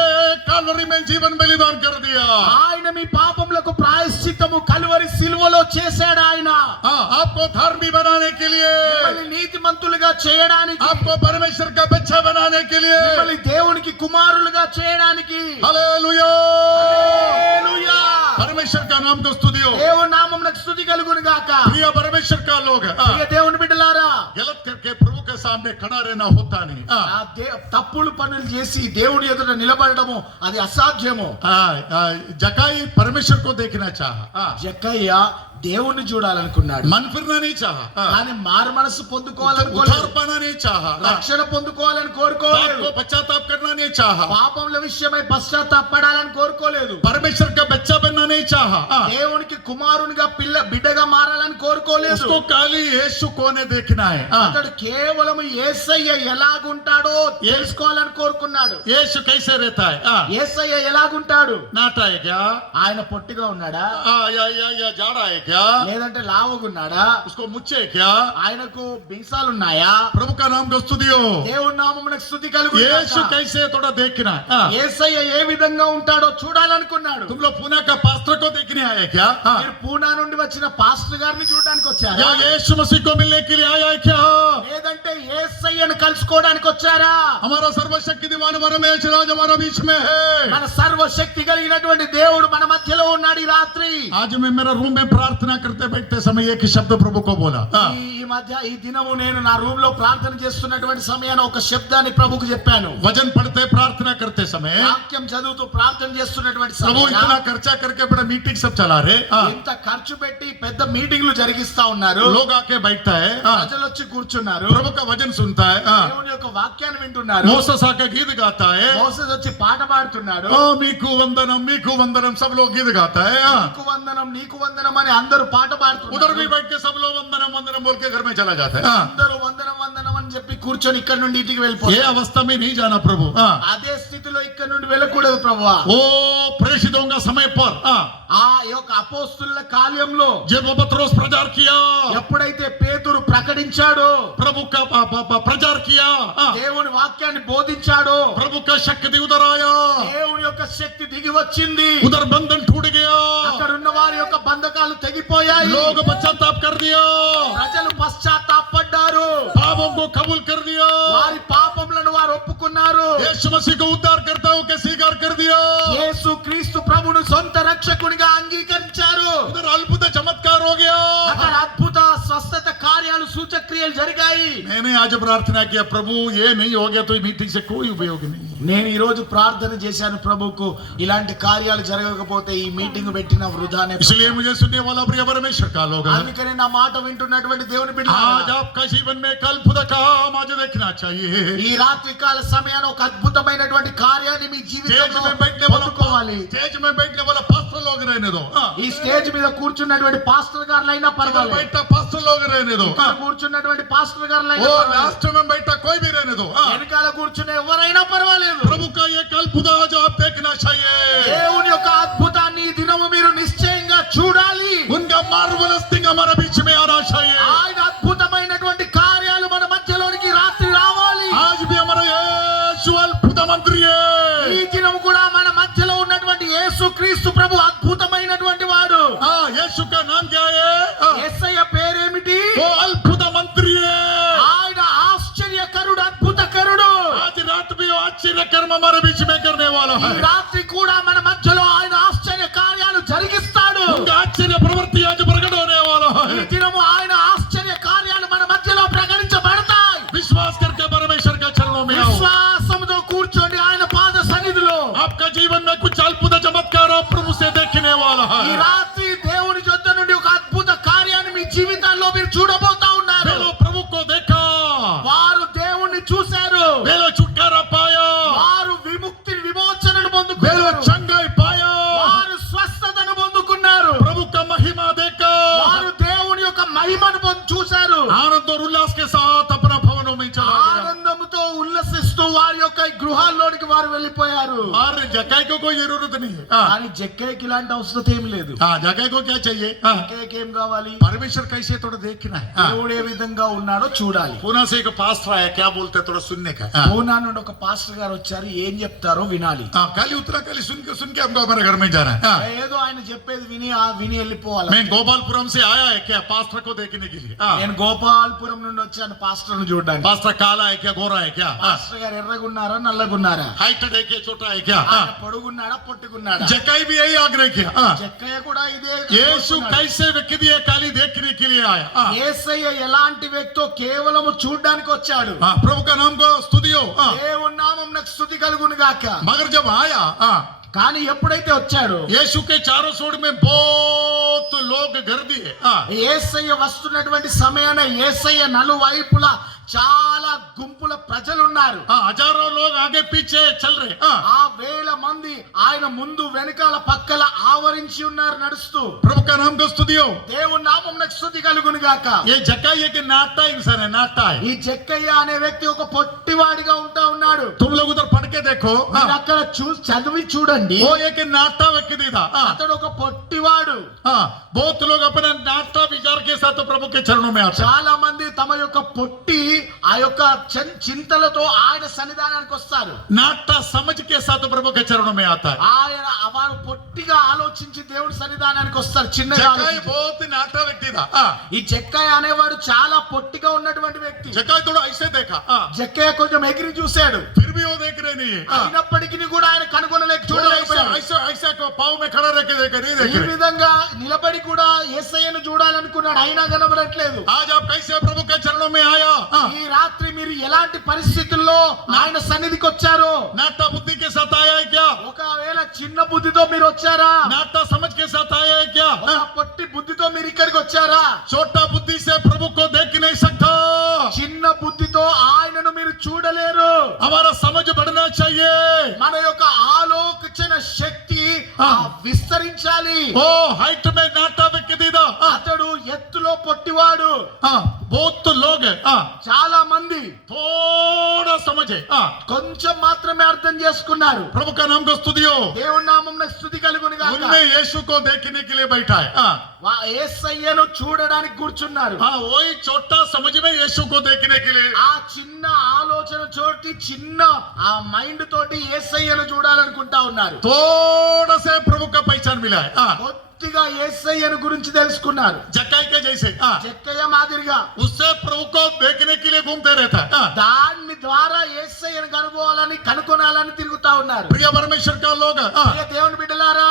कालवरी में जीवन बलिदान कर दिया। ఆయన మీ పాపములకు ప్రాయశ్చిత్తము కలువరి సిలువలో చేశాడు. ఆయన हाँ, आपको धार्मिक बनाने के लिए, మిమ్మల్ని నీతిమంతులుగా చేయడానికి, आपको परमेश्वर का बच्चा बनाने के लिए। మిమ్మల్ని దేవునికి కుమారులుగా చేయడానికి. हालेलुया, హల్లెలూయా. परमेश्वर का नाम को स्तुति हो। దేవుని నామమునకు స్తుతి కలుగును గాక. प्रिय परमेश्वर का लोग, ప్రియ దేవుని బిడ్డలారా, गलत करके प्रभु के सामने खड़ा रहना होता नहीं తప్పులు పనులు చేసి దేవుడి ఎదుట నిలబడడము అది అసాధ్యము. जकाई परमेश्वर को देखना चाहा, జక్కయ్య దేవుణ్ణి చూడాలనుకున్నాడు, मन फिरना नहीं चाहा, కానీ మారు మనసు उद्धार పొందుకోవాలనుకోలేదు, पाना नहीं चाहा, రక్షణ పొందుకోవాలని पाप కోరుకోలేదు, को पश्चाताप करना नहीं चाहा, పాపముల విషయమై పశ్చాత్తాపడాలని కోరుకోలేదు, परमेश्वर का बच्चा बनना नहीं चाहा, దేవునికి కుమారునిగా బిడ్డగా మారాలని కోరుకోలేదు. उसको खाली यीशु को ने देखना है. అతడు కేవలం యేసయ్య ఎలాగుంటాడో తెలుసుకోవాలని కోరుకున్నాడు. यीशु कैसे रहता है? యేసయ్య ఎలాగుంటాడు? नाटा है क्या? ఆయన పొట్టిగా ఉన్నాడా, या जाड़ा है क्या? లేదంటే లావుగున్నాడా, उसको मुच्छे है क्या? ఆయనకు బింసాలున్నాయా? प्रभु का नाम को स्तुतियो. దేవుని నామమునకు స్తుతి కలుగును यीशु గాక. कैसे थोड़ा देखना. యేసయ్య ఏ విధంగా ఉంటాడో చూడాలనుకున్నాడు. तुम लोग पुणे का पास्टर को देखने आए क्या? మీరు పూనా నుండి వచ్చిన పాస్టర్ గారిని చూడడానికి వచ్చారా, या यीशु मसीह को मिलने के लिए आया है क्या? లేదంటే యేసయ్యను కలుసుకోవడానికి వచ్చారా? हमारा सर्वशक्ति दीवान परमेश राज हमारा बीच में है. మన సర్వశక్తి కలిగినటువంటి దేవుడు మన మధ్యలో ఉన్నాడు ఈ రాత్రి. आज मैं मेरा रूम में प्रार्थना करते बैठते समय एक ही शब्द प्रभु को बोला. ఈ దినము నేను నా రూమ్ లో ప్రార్థన చేస్తున్నటువంటి సమయాన ఒక శబ్దాన్ని ప్రభుకు చెప్పాను. वचन पढ़ते प्रार्थना करते समय వాక్యం చదువుతూ ప్రార్థన చేస్తున్నటువంటి प्रभु సమయాన इतना खर्चा करके बड़ा मीटिंग सब चला रहे. ఇంత ఖర్చు పెట్టి పెద్ద మీటింగ్లు జరిగిస్తా ఉన్నారు, लोग आके बैठता है, ప్రజలు వచ్చి కూర్చున్నారు, प्रभु का वचन सुनता है, దేవుని యొక్క వాక్యాన్ని వింటున్నారు, मोसेस आके गीत गाता है, మోసెస్ వచ్చి పాట పాడుతున్నాడు, मीकू वंदनम सब लोग गीत गाता है. నీకు వందనం అని అందరూ పాట उधर పాడుతున్నారు. भी बैठ के सब लोग वंदनम बोल के घर में चला जाता है. అందరూ వందనం అని చెప్పి కూర్చొని ఇక్కడ నుండి ఇంటికి ये వెళ్ళిపోతారు. अवस्था में नहीं जाना प्रभु. అదే స్థితిలో ఇక్కడ నుండి వెళ్ళకూడదు ప్రభువా. वो प्रेषितों का समय पर ఆ యొక్క అపోస్తుల కాలంలో जब पत्रोस प्रचार किया, ఎప్పుడైతే పేతురు ప్రకటించాడో, प्रभु का प्रचार किया, దేవుని వాక్యాన్ని బోధించాడో, प्रभु का शक्ति उधर आया, దేవుని యొక్క శక్తి దిగి వచ్చింది, उधर बंधन टूट गया, అక్కడ ఉన్న వారి యొక్క బంధకాలు తెగిపోయాయి, लोग पश्चाताप कर दिया, ప్రజలు పశ్చాత్తాపడ్డారు, पापों को कबूल कर दिया, వారి పాపములను వారు ఒప్పుకున్నారు, यीशु मसीह को उद्धार करता हूं के स्वीकार कर दिया, యేసు క్రీస్తు ప్రభువును సొంత రక్షకునిగా అంగీకరించారు. उधर अद्भुत चमत्कार हो गया. అక్కడ అద్భుత స్వస్థత కార్యాలు సూచక్రియలు జరిగాయి. मैंने आज प्रार्थना किया, प्रभु ये नहीं हो गया तो मीटिंग से कोई उपयोग नहीं. నేను ఈ రోజు ప్రార్థన చేశాను, ప్రభువుకు ఇలాంటి కార్యాలు జరగకపోతే ఈ మీటింగ్ పెట్టిన వృధానే. इसलिए मुझे सुनने वाला प्रिय परमेश्वर का लोग అందుకని నా మాట వింటున్నటువంటి దేవుని आज బిడ్డలారా, आपका जीवन में एक अद्भुत काम आज देखना चाहिए. ఈ రాత్రి కాల సమయాన ఒక అద్భుతమైనటువంటి కార్యాన్ని మీ स्टेज జీవితంలో में बैठने పొందుకోవాలి. वाला पास्टर लोग रहने दो. ఈ స్టేజ్ మీద కూర్చున్నటువంటి పాస్టర్ గారులైనా इधर పర్వాలేదు, बैठा पास्टर लोग रहने दो. ఇక్కడ కూర్చున్నటువంటి పాస్టర్ గారులైనా वो పర్వాలేదు, लास्ट में बैठा कोई भी रहने दो. వెనకాల కూర్చున్న ఎవరైనా పర్వాలేదు. प्रभु का एक अद्भुत आज आप देखना चाहिए. దేవుని యొక్క అద్భుతాన్ని ఈ దినము మీరు నిశ్చయంగా చూడాలి. उनका मार्वलस थिंग हमारे बीच में आना चाहिए. ఆయన అద్భుతమైనటువంటి కార్యాలు మన మధ్యలోనికి రాత్రి రావాలి. आज भी हमारा यीशु अद्भुत मंत्री ఈ है. దినం కూడా మన మధ్యలో ఉన్నటువంటి యేసు క్రీస్తు ప్రభు అద్భుతమైనటువంటి వాడు. यीशु का नाम क्या है? యేసయ్య పేరేమిటి? वो अद्भुत मंत्री है. ఆయన ఆశ్చర్యకరుడు, అద్భుతకరుడు. आज रात भी वो आश्चर्य कर्म हमारे बीच में करने वाला ఈ है. రాత్రి కూడా మన మధ్యలో ఆయన ఆశ్చర్య కార్యాలు జరిగిస్తాడు. उनका आश्चर्य प्रवृत्ति आज प्रकट होने वाला ఈ है. దినము ఆయన ఆశ్చర్య కార్యాలు మన మధ్యలో ప్రకటించబడతాయి. विश्वास करके परमेश्वर के चरणों में आओ. విశ్వాసంతో కూర్చోండి ఆయన పాద సన్నిధిలో. आपका जीवन में कुछ अद्भुत चमत्कार आप प्रभु से देखने वाला ఈ है. రాత్రి దేవుని యొద్ద నుండి ఒక అద్భుత కార్యాన్ని మీ జీవితాల్లో మీరు చూడబోతా ఉన్నారు. वे लोग प्रभु को देखा, వారు దేవుణ్ణి చూశారు, वे लोग छुटकारा पाया, వారు విమోచనను वे लोग పొందుకున్నారు, चंगाई पाया, వారు స్వస్థతను పొందుకున్నారు, प्रभु का महिमा देखा, వారు దేవుని యొక్క మహిమను చూశారు, आनंद और उल्लास के साथ अपना भवनों में चला गया. ఆనందముతో ఉల్లసిస్తూ వారి యొక్క గృహాల్లోనికి వారు వెళ్ళిపోయారు. और जगह को कोई जरूरत नहीं है. కానీ జక్కయ్యకి ఇలాంటి అవసరం ఏం లేదు. जगह को क्या चाहिए? జక్కయ్యకి ఏం కావాలి? परमेश्वर कैसे थोड़ा देखना है. దేవుడు ఏ విధంగా ఉన్నాడో చూడాలి. पुणे से एक पास्टर आया, क्या बोलते हैं थोड़ा सुनने का. పూనా నుండి ఒక పాస్టర్ గారు వచ్చారు, ఏం చెప్తారో వినాలి. खाली उतरा खाली सुन के हमको हमारे घर में जाना है. ఏదో ఆయన చెప్పేది విని విని వెళ్ళిపోవాలి. मैं गोपालपुरम से आया है क्या पास्टर को देखने के लिए. నేను గోపాల్పురం నుండి వచ్చాను పాస్టర్ ను చూడడానికి. पास्टर काला है क्या गोरा है क्या? పాస్టర్ గారు ఎర్ర ఎర్రగున్నారా నల్లగున్నారా? हाइटेड है क्या छोटा है क्या? ఆయన పొడుగున్నాడా పొట్టిగున్నాడా? जक्कई भी यही आग्रह किया। జక్కయ్య కూడా ఇదే यीशु कैसे व्यक्ति है खाली देखने के लिए आया। యేసయ్య ఎలాంటి వ్యక్తో కేవలం చూడడానికి వచ్చాడు. प्रभु का नाम को स्तुति हो। దేవుని నామమునకు స్తుతి కలుగును గాక. मगर जब आया కానీ ఎప్పుడైతే వచ్చాడో यीशु के चारों सोड में बहुत लोग घर दिए। యేసయ్య వస్తున్నటువంటి సమయాన యేసయ్య నలువైపులా చాలా గుంపుల ప్రజలు ఉన్నారు. हजारों लोग आगे पीछे चल रहे। ఆ వేల మంది ఆయన ముందు వెనకాల పక్కల ఆవరించి ఉన్నారు నడుస్తూ. प्रभु का नाम को स्तुति हो। దేవుని నామమునకు స్తుతి కలుగును గాక. ये जक्कई एक नाटा इंसान है, नाटा है। ఈ జక్కయ్య అనే వ్యక్తి ఒక పొట్టివాడిగా ఉంటా ఉన్నాడు. तुम लोग उधर पढ़ के देखो। మీరు అక్కడ చదివి చూడండి. वो एक नाटा व्यक्ति था। అతడు ఒక పొట్టివాడు. बहुत लोग अपना नाटा विचार के साथ प्रभु के चरणों में आते हैं। చాలా మంది తమ యొక్క పొట్టి ఆ యొక్క చింతలతో ఆయన సన్నిధానానికి వస్తారు. नाटा समझ के साथ प्रभु के चरणों में आता है। ఆయన వారు పొట్టిగా ఆలోచించి దేవుడి సన్నిధానానికి వస్తారు. చిన్నగా जक्कई ఆలోచించి. बहुत नाटा व्यक्ति था। ఈ జక్కయ్య అనేవాడు చాలా పొట్టిగా ఉన్నటువంటి వ్యక్తి. जक्कई थोड़ा ऐसे देखा। జక్కయ్య కొంచెం ఎగిరి చూశాడు. फिर भी वो देख रहे नहीं है। అయినప్పటికీ కూడా ఆయన కనుగొనలేక थोड़ा ऐसे చూడలేకపోయాడు. ऐसे ऐसे को पाँव में खड़ा रह के देख नहीं देख ఈ रहे। విధంగా నిలబడి కూడా యేసయ్యను చూడాలనుకున్నాడు. అయినా కనబడట్లేదు. आज आप कैसे प्रभु के चरणों में आया? ఈ రాత్రి మీరు ఎలాంటి పరిస్థితుల్లో ఆయన సన్నిధికి వచ్చారో? नाटा बुद्धि के साथ आया है क्या? ఒకవేళ చిన్న బుద్ధితో మీరు వచ్చారా? नाटा समझ के साथ आया है क्या? ఒక పొట్టి బుద్ధితో మీరు ఇక్కడికి వచ్చారా? छोटा बुद्धि से प्रभु को देख नहीं सकता। చిన్న బుద్ధితో ఆయనను మీరు చూడలేరు. हमारा समझ बढ़ना चाहिए। మన యొక్క ఆలోచన శక్తి విస్తరించాలి. ओ हाइट में नाटा व्यक्ति था। అతడు ఎత్తులో పొట్టివాడు. बहुत लोग है। చాలా మంది थोड़ा समझे। కొంచెం మాత్రమే అర్థం చేసుకున్నారు. प्रभु का नाम को स्तुति हो। దేవుని నామమునకు స్తుతి కలుగును గాక. उनमें यीशु को देखने के लिए बैठा है। యేసయ్యను చూడడానికి కూర్చున్నారు. वही छोटा समझ में यीशु को देखने के लिए। ఆ చిన్న ఆలోచన చోటి చిన్న ఆ మైండ్ తోటి యేసయ్యను చూడాలనుకుంటా ఉన్నారు. थोड़ा से प्रभु का पहचान मिला है। కొద్దిగా యేసయ్యను గురించి తెలుసుకున్నారు. जक्कई के जैसे జక్కయ్య మాదిరిగా उससे प्रभु को देखने के लिए घूमते रहता है। దాని ద్వారా యేసయ్యను కనుగొనాలని తిరుగుతా ఉన్నారు. प्रिय परमेश्वर का लोग ప్రియ దేవుని బిడ్డలారా,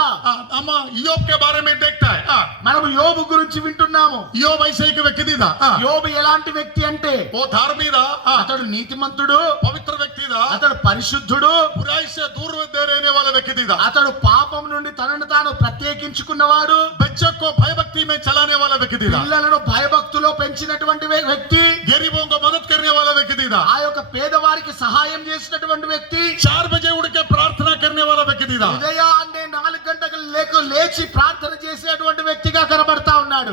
हम యోబ్ के बारे में देखता है। మనం యోబు గురించి వింటున్నాము. యోబ్ ऐसे एक व्यक्ति था। యోబు ఎలాంటి వ్యక్తి అంటే वो धार्मिक था। అతడు నీతిమంతుడు, पवित्र व्यक्ति था। అతడు పరిశుద్ధుడు, बुराई से दूर रहने वाला व्यक्ति था। అతడు పాపం నుండి తనను తాను ప్రత్యేకించుకున్నవాడు, बच्चों को भयभक्ति में चलाने वाला व्यक्ति था। పిల్లలను భయభక్తులో పెంచినటువంటి వ్యక్తి, गरीबों को मदद करने वाला व्यक्ति था। ఆ యొక్క పేదవారికి సహాయం చేసినటువంటి వ్యక్తి, 4 बजे उठ के प्रार्थना करने वाला व्यक्ति था। ఉదయాన్నే 4 గంటలకు లేచి ప్రార్థన చేసేటువంటి వ్యక్తిగా కనబడతా ఉన్నాడు.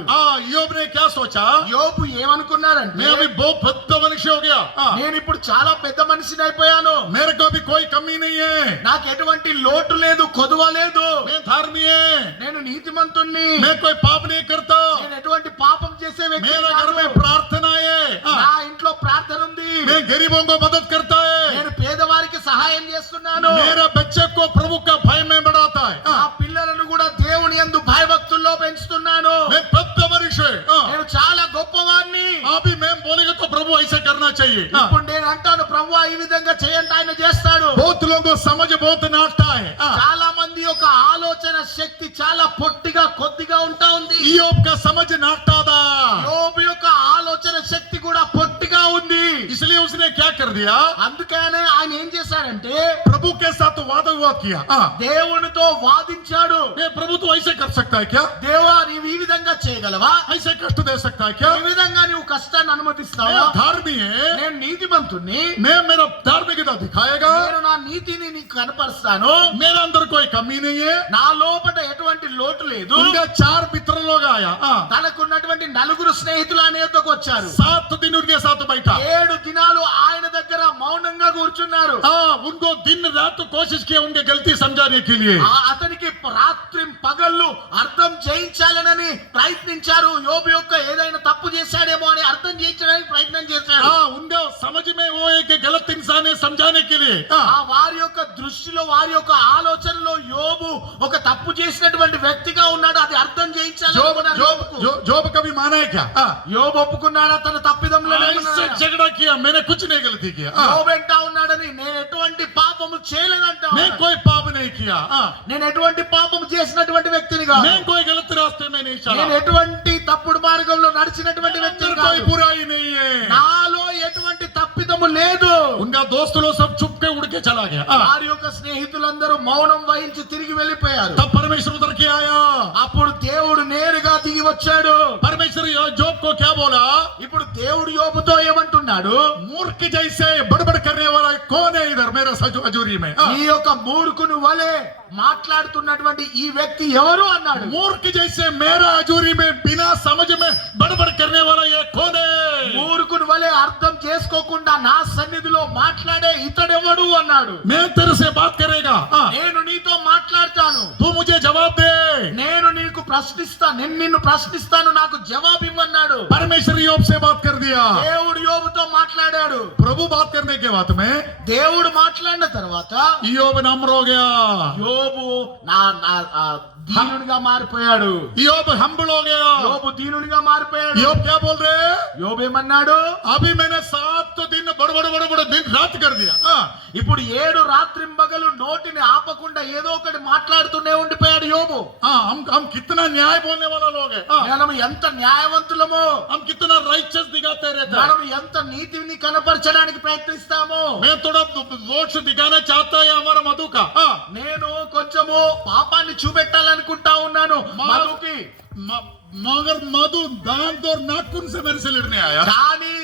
యోబ్ ने क्या सोचा? యోబు ఏమనుకున్నాడంటే, मैं अभी बहुत बद्ध मनुष्य हो गया। నేను ఇప్పుడు చాలా పెద్ద మనిషిని అయిపోయాను. मेरे को अभी कोई कमी नहीं है। నాకు ఎటువంటి లోటు లేదు, కొదువ లేదు. मैं धार्मिक है। నేను నీతిమంతుణ్ణి. मैं कोई पाप नहीं करता। నేను ఎటువంటి పాపం చేసే వ్యక్తి मेरे घर కాదు. में प्रार्थना है। నా ఇంట్లో ప్రార్థన ఉంది. मैं गरीबों को मदद करता है। నేను పేదవారికి సహాయం చేస్తున్నాను. मेरा बच्चे को प्रभु का भय में बढ़ाता है। నా పిల్లలను కూడా దేవుని యందు భయభక్తుల్లో పెంచుతున్నాను. मैं बद्ध मनुष्य నేను చాలా గొప్పవాడిని. अभी मैं बोलेगा तो प्रभु ऐसा करना चाहिए। ఇప్పుడు నేను అంటాను, ప్రభువా ఈ విధంగా చేయండి, ఆయన చేస్తాడు. बहुत लोगों को समझ बहुत नाटा है। చాలా మంది యొక్క ఆలోచన శక్తి చాలా పొట్టిగా కొద్దిగా ఉంటా ఉంది. యోబ్ का समझ नाटा था। యోబు యొక్క ఆలోచన శక్తి కూడా పొట్టిగా ఉంది. इसलिए उसने क्या कर दिया? అందుకనే ఆయన ఏం చేశాడంటే प्रभु के साथ वाद विवाद किया। దేవునితో వాదించాడు. ये प्रभु तो ऐसे कर सकता है क्या? దేవా నీవు ఈ విధంగా చేయగలవా? ऐसे कष्ट दे सकता है क्या? ఈ విధంగా నీవు కష్టాన్ని అనుమతిస్తావా? मैं धार्मिक है। నేను నీతిమంతుణ్ణి. मैं मेरा धार्मिकता दिखाएगा। నేను నా నీతిని నీకు కనపరుస్తాను. मेरे अंदर कोई कमी नहीं है। నా లోపల ఎటువంటి లోటు లేదు. उनका 4 मित्र लोग आया। తనకున్నటువంటి 4 స్నేహితులు ఆయన యొద్దకు వచ్చారు. 7 दिन उनके साथ बैठा। 7 దినాలు ఆయన దగ్గర మౌనంగా కూర్చున్నారు. उनको दिन रात कोशिश किया उनकी गलती समझाने के लिए। అతనికి రాత్రి పగళ్ళు అర్థం చేయించాలనని ప్రయత్నించారు. యోబు యొక్క ఏదైనా తప్పు చేశాడేమో అని అర్థం చేయించడానికి ప్రయత్నం చేశారు. उनको समझ में वो एक गलत इंसान है समझाने के लिए। लिए ఆ వారి యొక్క దృష్టిలో వారి యొక్క ఆలోచనలో యోబు ఒక తప్పు చేసినటువంటి వ్యక్తిగా ఉన్నాడు. అది అర్థం చేయించాలి. जोब कभी माना है क्या? యోబు ఒప్పుకున్నాడా తన తప్పిదంలో? इससे झगड़ा किया, मैंने कुछ नहीं गलती किया, యోబు అంటా ఉన్నాడని నేను ఎటువంటి పాపము చేయలేదంట. मैं कोई पाप नहीं किया, నేను ఎటువంటి పాపము చేసినటువంటి వ్యక్తిని కాదు. मैं कोई गलत रास्ते में नहीं चला, నేను ఎటువంటి తప్పుడు మార్గంలో నడిచినటువంటి వ్యక్తిని अंदर कोई కాదు. बुराई नहीं है. నాలో ఎటువంటి తప్పిదము లేదు. उनका दोस्त लोग सब चुप के उड़ के चला गया. వారి యొక్క స్నేహితులందరూ మౌనం వహించి తిరిగి వెళ్ళిపోయారు. तब परमेश्वर उधर के आया. అప్పుడు దేవుడు నేరుగా దిగి వచ్చాడు. परमेश्वर जोब को क्या बोला? ఇప్పుడు దేవుడు యోబుతో ఏమంటున్నాడు? मूर्ख जैसे बड़बड़ करने वाला कौन है इधर मेरा अजूरी में? ఈ యొక్క మూర్ఖుని వలె మాట్లాడుతున్నటువంటి ఈ వ్యక్తి ఎవరు అన్నాడు. मूर्ख जैसे मेरा अजूरी में बिना समझ में बड़बड़ करने वाला ये कौन है? మూర్ఖుని వలె అర్థం చేసుకోకుండా నా సన్నిధిలో మాట్లాడే ఇతడెవడు అన్నాడు. मैं तेरे से बात करेगा, నేను నీతో మాట్లాడతాను, तू मुझे जवाब दे. నేను నీకు ప్రశ్నిస్తాను, నేను నిన్ను ప్రశ్నిస్తాను, నాకు జవాబు ఇవ్వన్నాడు. परमेश्वर యోబ్ से बात कर दिया. దేవుడు యోబుతో మాట్లాడాడు. प्रभु बात करने के बाद में దేవుడు మాట్లాడిన తర్వాత యోబ్ नम्र हो गया, యోబు దీనునిగా మారిపోయాడు. యోబ్ हम्बल हो गया. యోబు దీనునిగా మారిపోయాడు. యోబ్ क्या बोल रहे? యోబు ఏమన్నాడు? अभी मैंने 7 दिन बड़ दिन रात कर दिया. ఇప్పుడు 7 రాత్రింబగలు నోటిని ఆపకుండా ఏదో ఒకటి మాట్లాడుతూనే ఉండిపోయాడు యోబు. हम कितना न्याय बोलने वाला लोग हैं. మనం ఎంత న్యాయవంతులమో, हम कितना राइचस दिखाते रहते हैं. మనం ఎంత నీతిని కనపరచడానికి ప్రయత్నిస్తామో. मैं थोड़ा दोष दिखाना चाहता है हमारा मधु का. నేను కొంచెము పాపాన్ని చూపెట్టాలనుకుంటా ఉన్నాను మధుకి. मगर मधु दांत और नाखून से मेरे से लड़ने आया. కానీ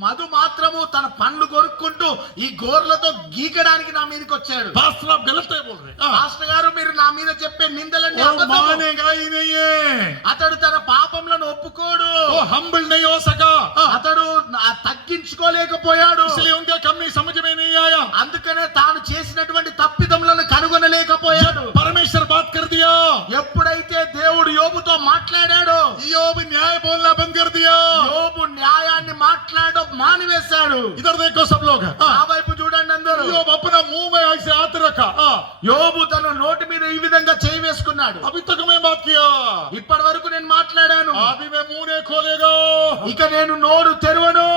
మధు మాత్రము తన పండ్లు కొరుక్కుంటూ ఈ గోర్లతో గీకడానికి నా మీదకి వచ్చాడు. पास्टर आप गलत है बोल रहे. పాస్టర్ గారు మీరు నా మీద చెప్పే నిందలన్నీ वो అబద్ధము. मानेगा ही नहीं है. అతడు తన పాపములను ఒప్పుకోడు. वो हम्बल नहीं हो सका. అతడు తగ్గించుకోలేకపోయాడు. इसलिए उनका कमी समझ में नहीं आया. అందుకనే తాను చేసినటువంటి తప్పిదములను కనుగొనలేకపోయాడు. परमेश्वर बात कर दिया. ఎప్పుడైతే దేవుడు యోబుతో మాట్లాడాడో యోబు न्याय बोलना बंद कर दिया. యోబు న్యాయాన్ని మాట్లాడడం మానివేశాడు. इधर देखो सब लोग. ఆ వైపు చూడండి అందరూ. యోబు अपना मुंह में ऐसे हाथ रखा. యోబు తన నోటి మీద ఈ విధంగా చేయి వేసుకున్నాడు. अभी तक मैं बात किया, ఇప్పటి వరకు నేను మాట్లాడాను, अभी मैं मुंह नहीं खोलेगा. ఇక నేను నోరు తెరవను.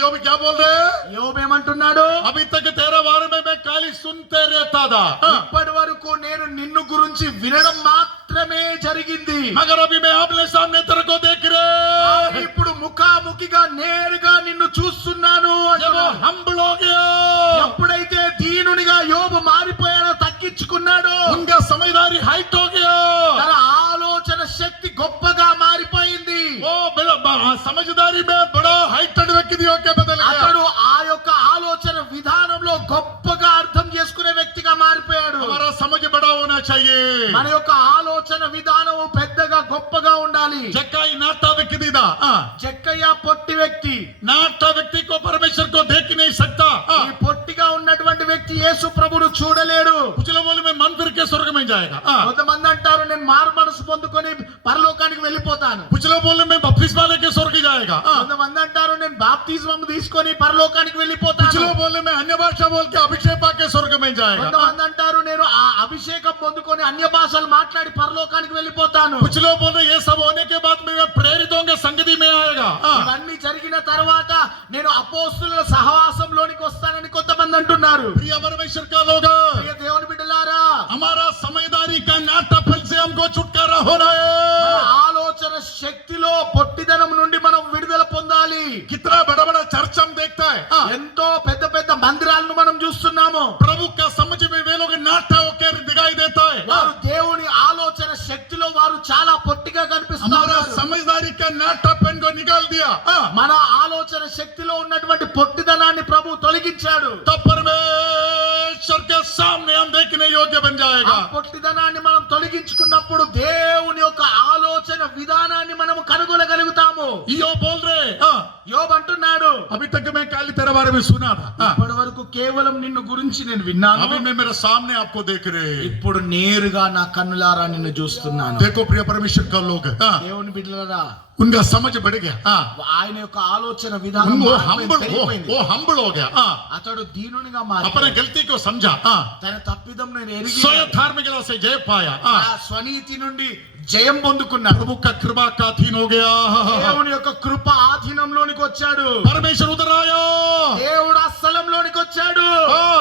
యోబు क्या बोल रहे? యోబు ఏమంటున్నాడు? अभी तक तेरे बारे में मैं खाली सुनते रहता था, ఇప్పటి వరకు నేను నిన్ను గురించి వినడం మాత్రమే జరిగింది. मगर अभी मैं आपने सामने तेरे को देख रहे. ఇప్పుడు ముఖాముఖిగా నేరుగా నిన్ను చూస్తున్నాను जब वो అంటున్నాడు. हम्बल हो गया, ఎప్పుడైతే దీనునిగా యోబు మారిపోయాడో, తగ్గించుకున్నాడు, उनका समझदारी हाइट हो गया. తన ఆలోచన శక్తి గొప్పగా మారిపోయింది. वो समझदारी में बड़ा हाइटेड व्यक्ति होके बदल गया. అతడు ఆ యొక్క ఆలోచన విధానంలో గొప్పగా అర్థం చేసుకునే వ్యక్తిగా మారిపోయాడు. हमारा समझ बड़ा होना चाहिए. మన యొక్క ఆలోచన విధానము పెద్దగా గొప్పగా ఉండాలి. जक्काई नाटा व्यक्ति था. జక్కయ్య పొట్టి వ్యక్తి. नाटा व्यक्ति को परमेश्वर को देख नहीं सकता. ఈ పొట్టిగా ఉన్నటువంటి వ్యక్తి యేసు ప్రభువును చూడలేడు. कुछ लोग बोले मैं मन फिर के स्वर्ग में जाएगा. కొంతమంది అంటారు నేను మారు మనసు పొందుకొని పరలోకానికి వెళ్ళిపోతాను. कुछ लोग बोले मैं बपतिस्मा लेके स्वर्ग जाएगा. కొంతమంది అంటారు నేను బాప్తిస్మం తీసుకొని పరలోకానికి कुछ వెళ్ళిపోతాను. लोग बोले मैं अन्य भाषा बोल के अभिषेक पाके स्वर्ग में जाएगा. కొంతమంది అంటారు నేను ఆ అభిషేకం పొందుకొని అన్య భాషలు మాట్లాడి పరలోకానికి వెళ్ళిపోతాను. कुछ लोग बोले ये सब होने के बाद में मैं प्रेरितों के संगति में आएगा. ఇవన్నీ జరిగిన తర్వాత నేను అపోస్తుల సహవాసంలోనికి వస్తానని కొంతమంది అంటున్నారు. प्रिय परमेश्वर का लोग, ప్రియ దేవుని బిడ్డలారా, हमारा समझदारी का नाटापन से हमको छुटकारा होना మన है. ఆలోచన శక్తిలో పొట్టిదనం నుండి మనం విడుదల పొందాలి. कितना बड़ा बड़ा चर्च हम देखता है. ఎంతో పెద్ద పెద్ద మందిరాలను మనం చూస్తున్నాము. प्रभु का समझ में वे लोग नाटा होकर दिखाई देता है. వారు దేవుని ఆలోచన శక్తిలో వారు చాలా పొట్టిగా हमारा కనిపిస్తున్నారు. समझदारी का नाटापन को निकाल दिया. మన ఆలోచన శక్తిలో ఉన్నటువంటి పొట్టిదనాన్ని ప్రభు తొలగించాడు. तब परमेश्वर के सामने हम देखने योग्य बन ఆ जाएगा. పొట్టిదనాన్ని మనం తొలగించుకున్నప్పుడు దేవుని యొక్క ఆలోచన విధానాన్ని మనం కనుగొనగలుగుతాము. यो बोल रहे యోబు అంటున్నాడు अभी तक मैं काली तेरे बारे में सुना था, ఇప్పటి వరకు కేవలం నిన్ను గురించి నేను విన్నాను. अभी मैं मेरे सामने आपको देख रहे. ఇప్పుడు నేరుగా నా కన్నులారా నిన్ను చూస్తున్నాను. देखो प्रिय परमेश्वर का लोग, దేవుని బిడ్డలారా, उनका समझ बढ़ गया ఆయన యొక్క ఆలోచన విధానం वो పెరిగిపోయింది. हम्बल हो गया అతడు దీనునిగా अपने మారి गलती को समझा తన తప్పిదం నేను ఎరిగి स्वयं धार्मिकता से जय पाया ఆ స్వనీతి నుండి జయం పొందుకున్నాడు. प्रभु का कृपा का अधीन हो गया దేవుని యొక్క కృప ఆధీనంలోనికి వచ్చాడు. परमेश्वर उतर आया దేవుడు ఆ స్థలంలోనికి వచ్చాడు.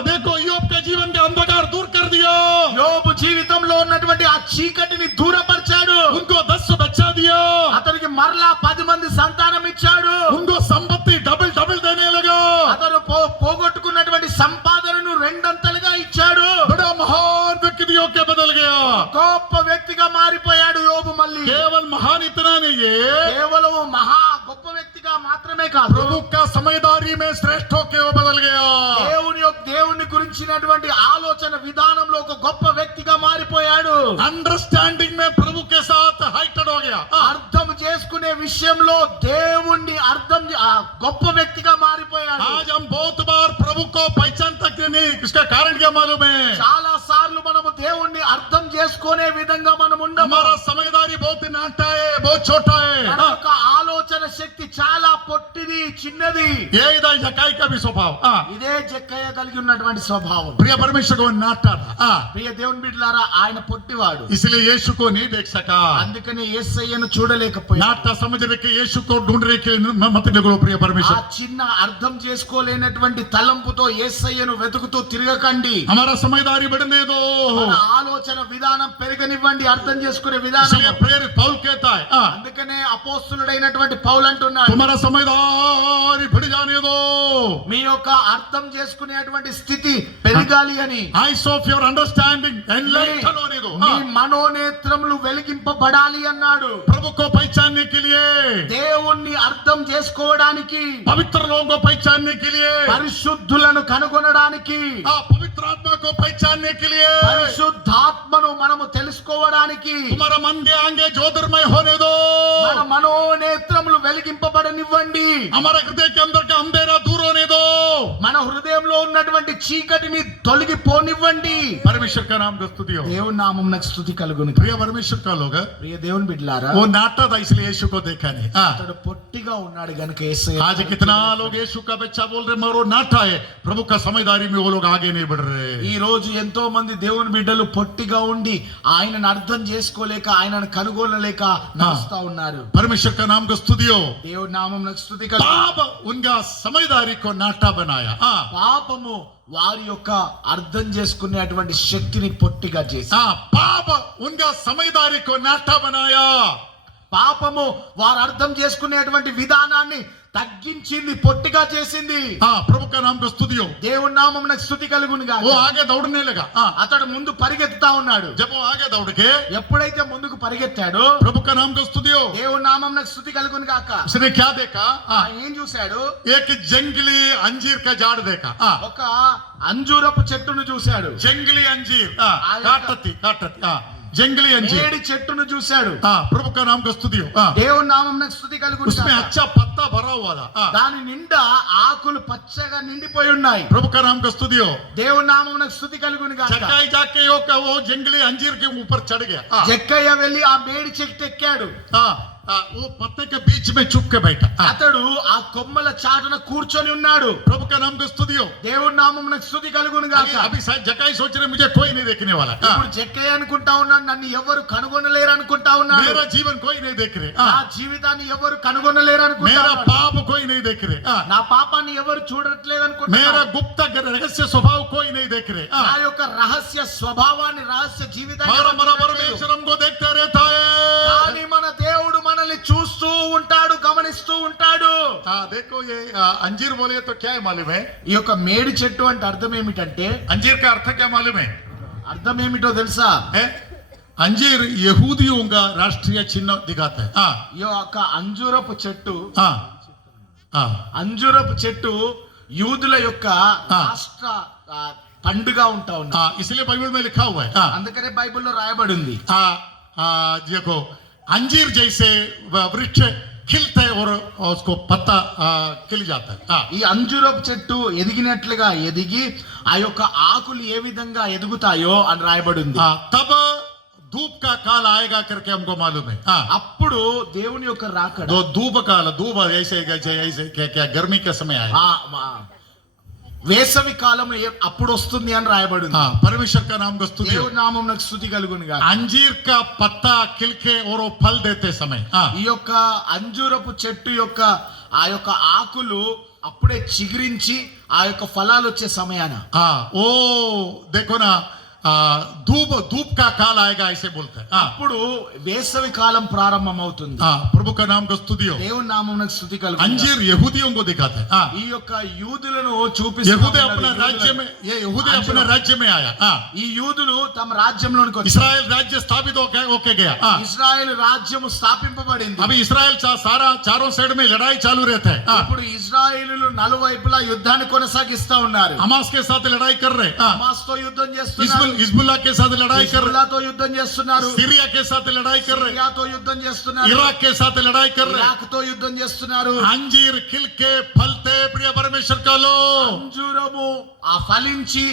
देखो యోబ్ के जीवन के अंधकार दूर कर दिया యోబు జీవితంలో ఉన్నటువంటి ఆ చీకటిని దూరపరిచాడు. उनको 10 बच्चा दिया అతనికి మరలా 10 మంది సంతానం ఇచ్చాడు. उनको संपत्ति डबल डबल देने लगा అతను పోగొట్టుకున్నటువంటి సంపాదనను రెండంతలుగా ఇచ్చాడు. बड़ा महान व्यक्तियों के बदल गया గొప్ప వ్యక్తిగా మారిపోయాడు యోబు. మళ్ళీ केवल महान इतना नहीं है కేవలం మహా గొప్ప వ్యక్తిగా మాత్రమే కాదు, प्रभु का समझदारी में श्रेष्ठ होके वो बदल गया దేవుని గురించినటువంటి ఆలోచన విధానంలో ఒక గొప్ప వ్యక్తిగా మారిపోయాడు. अंडरस्टैंडिंग में प्रभु के साथ हाइटेड हो गया అర్థం చేసుకునే విషయంలో దేవుణ్ణి గొప్ప వ్యక్తిగా మారిపోయాడు. आज हम बहुत बार प्रभु को पहचान सकते नहीं इसका कारण क्या मालूम है చాలా సార్లు మనము దేవుణ్ణి అర్థం చేసుకునే విధంగా మనం ఉండము. हमारा समझदारी बहुत नाटा है बहुत छोटा మన है యొక్క ఆలోచన శక్తి చాలా పొట్టిది, చిన్నది. ये इधर जकाई का भी स्वभाव ఇదే జక్కయ్య కలిగి ఉన్నటువంటి స్వభావం. प्रिय परमेश्वर को नाटा था ప్రియ దేవుని బిడ్డలారా, ఆయన పొట్టివాడు. इसलिए यीशु को नहीं देख सका అందుకని యేసయ్యను చూడలేకపోయాడు. नाटा समझने के यीशु को ढूंढने के मत निकलो प्रिय ఆ परमेश्वर చిన్న అర్థం చేసుకోలేనటువంటి తలంపుతో యేసయ్యను వెతుకుతూ తిరగకండి. हमारा समझदारी बढ़ने दो మన ఆలోచన విధానం పెరగనివ్వండి, అర్థం చేసుకునే इसलिए విధానం. प्रेरित पौल कहता है అందుకనే అపోస్తలుడైనటువంటి పౌలు అంటున్నాడు, तुम्हारा समझदारी बढ़ जाने दो మీ యొక్క అర్థం చేసుకునేటువంటి స్థితి పెరగాలి అని. eyes of your understanding enlighten होने दो మీ మనోనేత్రములు వెలిగింపబడాలి అన్నాడు. प्रभु को पहचानने के लिए దేవుణ్ణి అర్థం చేసుకోవడానికి, पवित्र लोगों को पहचानने के लिए పరిశుద్ధులను కనుగొనడానికి, पवित्र आत्मा को पहचानने के लिए పరిశుద్ధాత్మను మనము తెలుసుకోవడానికి तुम्हारा मन के आगे ज्योतिर्मय होने दो మన మనోనేత్రములు వెలిగింపబడనివ్వండి. हमारा हृदय के अंदर का अंधेरा दूर होने दो మన హృదయంలో ఉన్నటువంటి చీకటిని తొలగిపోనివ్వండి. परमेश्वर का नाम का स्तुति हो దేవుని నామమునకు స్తుతి కలుగును. प्रिय परमेश्वर का लोग ప్రియ దేవుని బిడ్డలారా, वो नाटा था इसलिए यीशु को देखा नहीं అతడు పొట్టిగా ఉన్నాడు గనుక యేసయ్య. आज कितना लोग यीशु का बच्चा बोल रहे मगर वो नाटा है प्रभु का समझदारी में वो लोग आगे नहीं बढ़ रहे ఈ రోజు ఎంతో మంది దేవుని బిడ్డలు పొట్టిగా ఉండి ఆయనను అర్థం చేసుకోలేక, ఆయనను కనుగొనలేక నడుస్తా ఉన్నారు. परमेश्वर का नाम का स्तुति हो దేవుని నామమునకు స్తుతి కలుగును. पाप उनका समझदारी को नाटा बनाया పాపము వారి యొక్క అర్థం చేసుకునేటువంటి శక్తిని పొట్టిగా చేసి, पाप उनका समझदारी को नाटा बनाया పాపము వారు అర్థం చేసుకునేటువంటి విధానాన్ని తగ్గించింది, పొట్టిగా చేసింది. प्रभु का नाम का स्तुति हो దేవుని నామమునకు స్తుతి కలుగును గాక. वो आगे दौड़ने लगा అతడు ముందు పరిగెత్తుతా ఉన్నాడు. जब वो आगे दौड़ के ఎప్పుడైతే ముందుకు పరిగెత్తాడో प्रभु का नाम का स्तुति हो దేవుని నామమునకు స్తుతి కలుగును గాక. उसने क्या देखा ఏం చూశాడు? एक जंगली अंजीर का झाड़ देखा ఒక అంజూరపు చెట్టును చూశాడు. जंगली अंजीर काटती जंगली अंजीर మేడి చెట్టును చూశాడు. प्रभु का नाम का स्तुति हो దేవుని నామమునకు స్తుతి కలుగును उसमें గాక. अच्छा पत्ता भरा हुआ था దాని నిండా ఆకులు పచ్చగా నిండిపోయి ఉన్నాయి. प्रभु का नाम का स्तुति हो దేవుని నామమునకు స్తుతి కలుగును గాక. जक्काई जाके वो जंगली अंजीर के ऊपर चढ़ गया జక్కయ్య వెళ్లి ఆ మేడి చెట్టు ఎక్కాడు. वो पत्ते के बीच में चुप के बैठा అతడు ఆ కొమ్మల చాటున కూర్చొని ఉన్నాడు. प्रभु का नाम का स्तुति हो దేవుని నామమునకు స్తుతి కలుగును గాక. अभी शायद जक्काई सोच रहे मुझे कोई नहीं देखने वाला ఇప్పుడు జక్కయ్య అనుకుంటా ఉన్నాడు, నన్ను ఎవరు కనుగొనలేరు అనుకుంటా ఉన్నాడు. मेरा जीवन कोई नहीं देख रहे నా జీవితాన్ని ఎవరు కనుగొనలేరు అనుకుంటా मेरा ఉన్నాడు. पाप कोई नहीं देख रहे నా పాపాన్ని ఎవరు చూడట్లేదు मेरा అనుకుంటున్నాడు. गुप्त रहस्य स्वभाव कोई नहीं देख रहे నా యొక్క రహస్య స్వభావాన్ని, రహస్య జీవితాన్ని हमारा ఎవరు बड़ा చూడట్లేదు. परमेश्वर हमको देखता रहता है కానీ మన దేవుడు మనల్ని చూస్తూ ఉంటాడు, గమనిస్తూ ఉంటాడు. देखो ये अंजीर बोले तो क्या है मालूम है ఈ యొక్క మేడి చెట్టు అంటే అర్థం ఏమిటంటే, अंजीर का अर्थ क्या मालूम है అర్థం ఏమిటో తెలుసా? अंजीर यहूदियों का राष्ट्रीय चिन्ह दिखाता है ఈ యొక్క అంజూరపు చెట్టు, हाँ అంజూరపు చెట్టు యూదుల యొక్క రాష్ట్ర పండుగ ఉంటా ఉంది. इसलिए बाइबल में लिखा हुआ है అందుకనే బైబిల్లో రాయబడి ఉంది. देखो अंजीर जैसे वृक्ष खिलते और उसको पत्ता खिल जाता है ఈ అంజూరపు చెట్టు ఎదిగినట్లుగా ఎదిగి ఆ యొక్క ఆకులు ఏ విధంగా ఎదుగుతాయో అని రాయబడి ఉంది. तब धूप का काल आएगा करके हमको मालूम है हाँ అప్పుడు దేవుని యొక్క రాకడ तो धूप काल धूप ऐसे ऐसे ऐसे क्या क्या गर्मी का समय आए వేసవి కాలం అప్పుడు వస్తుంది అని రాయబడి ఉంది. हाँ परमेश्वर का नाम को स्तुति हो। దేవుని నామమునకు స్తుతి కలుగును గాక. अंजीर का पत्ता खिलके और वो फल देते समय हाँ ఈ యొక్క అంజూరపు చెట్టు యొక్క ఆ యొక్క ఆకులు అప్పుడే చిగురించి ఆ యొక్క ఫలాలు వచ్చే సమయాన हाँ वो देखो ना धूप धूप का काल आएगा ऐसे बोलते हैं हाँ అప్పుడు వేసవి కాలం ప్రారంభం అవుతుంది. हाँ प्रभु का नाम को स्तुति हो। దేవుని నామమునకు స్తుతి కలుగును. अंजीर यहूदियों को दिखाते हैं हाँ ఈ యొక్క యూదులను చూపిస్తూ यहूदे ఉన్నారు. अपने राज्य में ये यहूदे अपने राज्य में आया हाँ ఈ యూదులు తమ రాజ్యంలోనికి వచ్చారు. इस्राएल राज्य स्थापित होके गया हाँ ఇజ్రాయెల్ రాజ్యము స్థాపింపబడింది. अभी इस्राएल सारा चारों साइड में लड़ाई चालू रहता है हाँ ఇప్పుడు ఇజ్రాయేలులు నలువైపులా యుద్ధాన్ని కొనసాగిస్తా ఉన్నారు. हमास के साथ लड़ाई कर रहे हाँ హమాస్తో యుద్ధం చేస్తున్నారు. हिजबुल्लाह के साथ लड़ाई कर रहे హిజ్బుల్లాతో యుద్ధం చేస్తున్నారు. सीरिया के साथ लड़ाई कर रहे సిరియాతో యుద్ధం చేస్తున్నారు. इराक के साथ लड़ाई कर रहे ఇరాక్తో యుద్ధం చేస్తున్నారు. अंजीर खिल के फलते प्रिय परमेश्वर का लो అంజూరము ఆ ఫలించి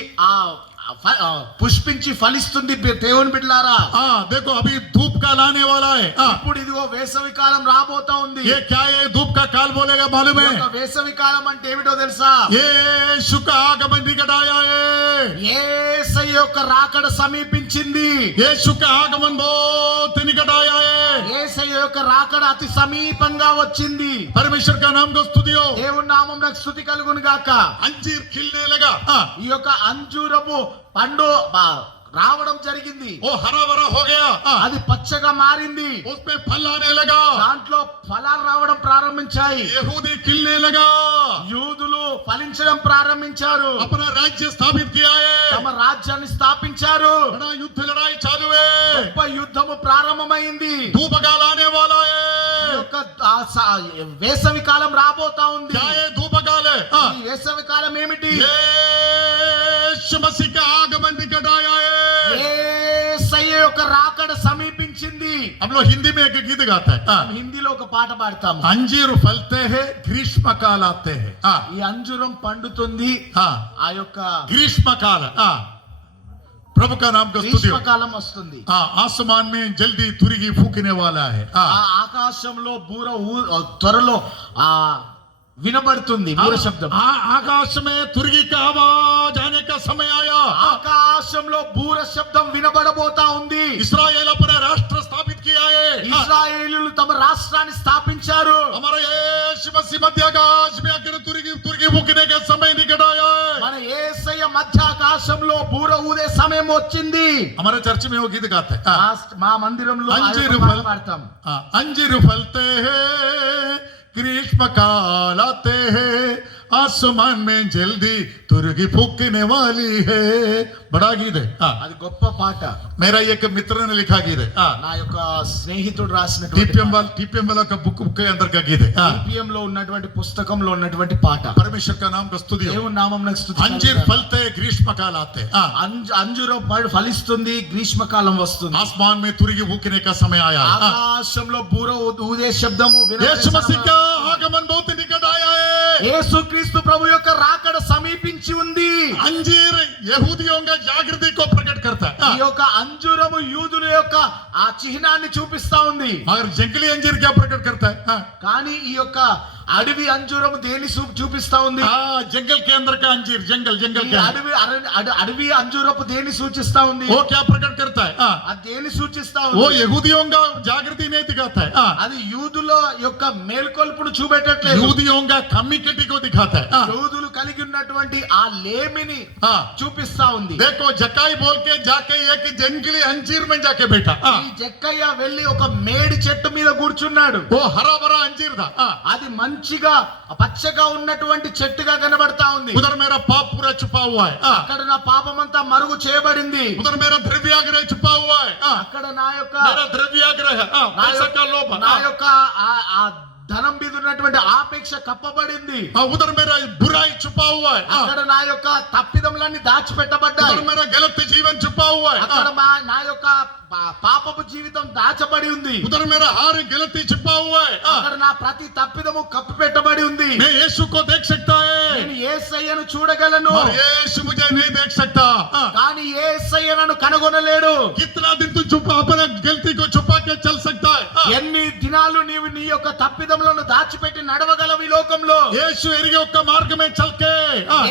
పుష్పించి ఫలిస్తుంది దేవుని బిడ్డలారా. हाँ देखो अभी धूप का लाने वाला है हाँ ఇప్పుడు ఇదిగో వేసవి కాలం రాబోతా ఉంది. ये क्या है धूप का काल बोलेगा मालूम ఈ है యొక్క వేసవి కాలం అంటే ఏమిటో తెలుసా? यीशु का आगमन निकट आया है యేసయ్య యొక్క రాకడ సమీపించింది. यीशु का आगमन बहुत निकट आया है యేసయ్య యొక్క రాకడ అతి సమీపంగా వచ్చింది. परमेश्वर का नाम को स्तुति हो। దేవుని నామమునకు స్తుతి కలుగును గాక. अंजीर खिलने लगा हाँ ఈ యొక్క అంజూరపు పండు రావడం జరిగింది. वो हरा भरा हो गया हाँ అది పచ్చగా మారింది. उसमें फल आने लगा దాంట్లో ఫలాలు రావడం ప్రారంభించాయి. यहूदी खिलने लगा యూదులు ఫలించడం ప్రారంభించారు. अपना राज्य स्थापित किया है తమ రాజ్యాన్ని స్థాపించారు. बड़ा युद्ध लड़ाई चालू है గొప్ప యుద్ధము ప్రారంభమైంది. धूप काल आने वाला ఈ है యొక్క వేసవి కాలం రాబోతా ఉంది. क्या है धूप काल है हाँ ఈ వేసవి కాలం ఏమిటి? यीशु मसीह का आगमन निकट आया है యేసయ్య యొక్క రాకడ సమీపించింది. हम लोग हिंदी में एक गीत गाते हैं हाँ। హిందీలో ఒక పాట పాడతాము. अंजीर फलते हैं ग्रीष्म काल आते हैं हाँ ఈ అంజూరం పండుతుంది. हाँ ఆ యొక్క ग्रीष्म काल हाँ प्रभु का नाम को स्तुति हो। గ్రీష్మకాలం వస్తుంది. हाँ आसमान में जल्दी तुरगी फूकने वाला है ఆ हाँ ఆకాశంలో బూర త్వరలో ఆ వినబడుతుంది బూర శబ్దం. आकाश में तुरगी का आवाज आने का समय आया ఆకాశంలో బూర శబ్దం వినబడబోతా ఉంది. इस्राएल अपना राष्ट्र स्थापित किया है हाँ। ఇశ్రాయేలీయులు తమ రాష్ట్రాన్ని స్థాపించారు. हमारे यीशु मसीह मध्य आकाश में अगर तुरगी तुरगी फूकने का समय निकट आया है మన యేసయ్య మధ్య ఆకాశంలో బూర ఊదే సమయం వచ్చింది. हमारे चर्च में वो गीत गाते हैं हाँ। మా మందిరంలో ఆ अंजीर యొక్క పాట फल పాడతాం. हाँ, अंजीर फलते हैं ग्रीष्म काल आते हैं आसमान में जल्दी तुरगी फूकने वाली है बड़ा गीत है हाँ। అది గొప్ప పాట. मेरा एक मित्र ने लिखा गीत है हाँ। నా యొక్క స్నేహితుడు రాసినటువంటి टीपीएम वाला का बुक के अंदर का गीत है हाँ। TPM లో ఉన్నటువంటి పుస్తకంలో ఉన్నటువంటి పాట. परमेश्वर का नाम का स्तुति हो। దేవుని నామమునకు స్తుతి अंजीर కలుగును. फलते हैं ग्रीष्म काल आते हैं हाँ। అంజూరం ఫలిస్తుంది. గ్రీష్మకాలం వస్తుంది. आसमान में तुरगी फूकने का समय आया है हाँ। ఆకాశంలో బూర ఊదే శబ్దము यीशु मसीह का आगमन बहुत निकट आया है యేసుక్రీస్తు ప్రభు యొక్క రాకడ సమీపించి ఉంది. अंजीर यहूदियों का जागृति को प्रकट करता है ఈ యొక్క అంజూరము యూదుల యొక్క ఆ చిహ్నాన్ని చూపిస్తా ఉంది. मगर जंगली अंजीर क्या प्रकट करता है हाँ। కానీ ఈ యొక్క అడవి అంజూరము దేని చూపిస్తా ఉంది? हाँ, जंगल के अंदर का अंजीर जंगल जंगल ఈ के अंदर। అడవి అంజూరపు దేని సూచిస్తా ఉంది? वो क्या प्रकट करता है हाँ। అది దేని సూచిస్తా वो ఉంది? यहूदियों का जागृति नहीं दिखाता है हाँ। అది యూదుల యొక్క మేల్కొల్పును చూపెట్టట్లేదు. यहूदियों का कमिकटी को दिखाता है हाँ। యూదులు కలిగి ఉన్నటువంటి ఆ లేమిని हाँ। చూపిస్తా ఉంది. देखो जकाई बोल के जाके एक जंगली अंजीर में जाके बैठा हाँ। ఈ జక్కయ్య వెళ్లి ఒక మేడి చెట్టు మీద కూర్చున్నాడు. वो हरा भरा अंजीर था हाँ। అది మంచిగా పచ్చగా ఉన్నటువంటి చెట్టుగా కనబడతా ఉంది. उधर मेरा पाप पूरा छुपा हुआ है हाँ। అక్కడ నా పాపమంతా మరుగు చేయబడింది. उधर मेरा द्रव्याग्रह छुपा हुआ है हाँ। అక్కడ నా యొక్క मेरा द्रव्याग्रह है हाँ। पैसा का लोभ నా हाँ। యొక్క ఆ ధనం మీద ఉన్నటువంటి ఆపేక్ష కప్పబడింది. हाँ, उधर मेरा बुराई छुपा हुआ है हाँ। అక్కడ నా యొక్క తప్పిదములన్నీ దాచిపెట్టబడ్డాయి. उधर मेरा गलत जीवन छुपा हुआ है అక్కడ నా యొక్క పాపపు జీవితం దాచబడి ఉంది. उधर मेरा हर गलती छिपा हुआ है అక్కడ నా ప్రతి తప్పిదము కప్పి పెట్టబడి ఉంది. मैं यीशु को देख सकता है నేను యేసయ్యను చూడగలను, और यीशु मुझे नहीं देख सकता కానీ యేసయ్య నన్ను కనుగొనలేడు. कितना दिन तू छुपा अपना गलती को छुपा के चल सकता है ఎన్ని దినాలు నీవు నీ యొక్క తప్పిదములను దాచిపెట్టి నడవగలవు ఈ లోకంలో? यीशु एरियो का मार्ग में चल के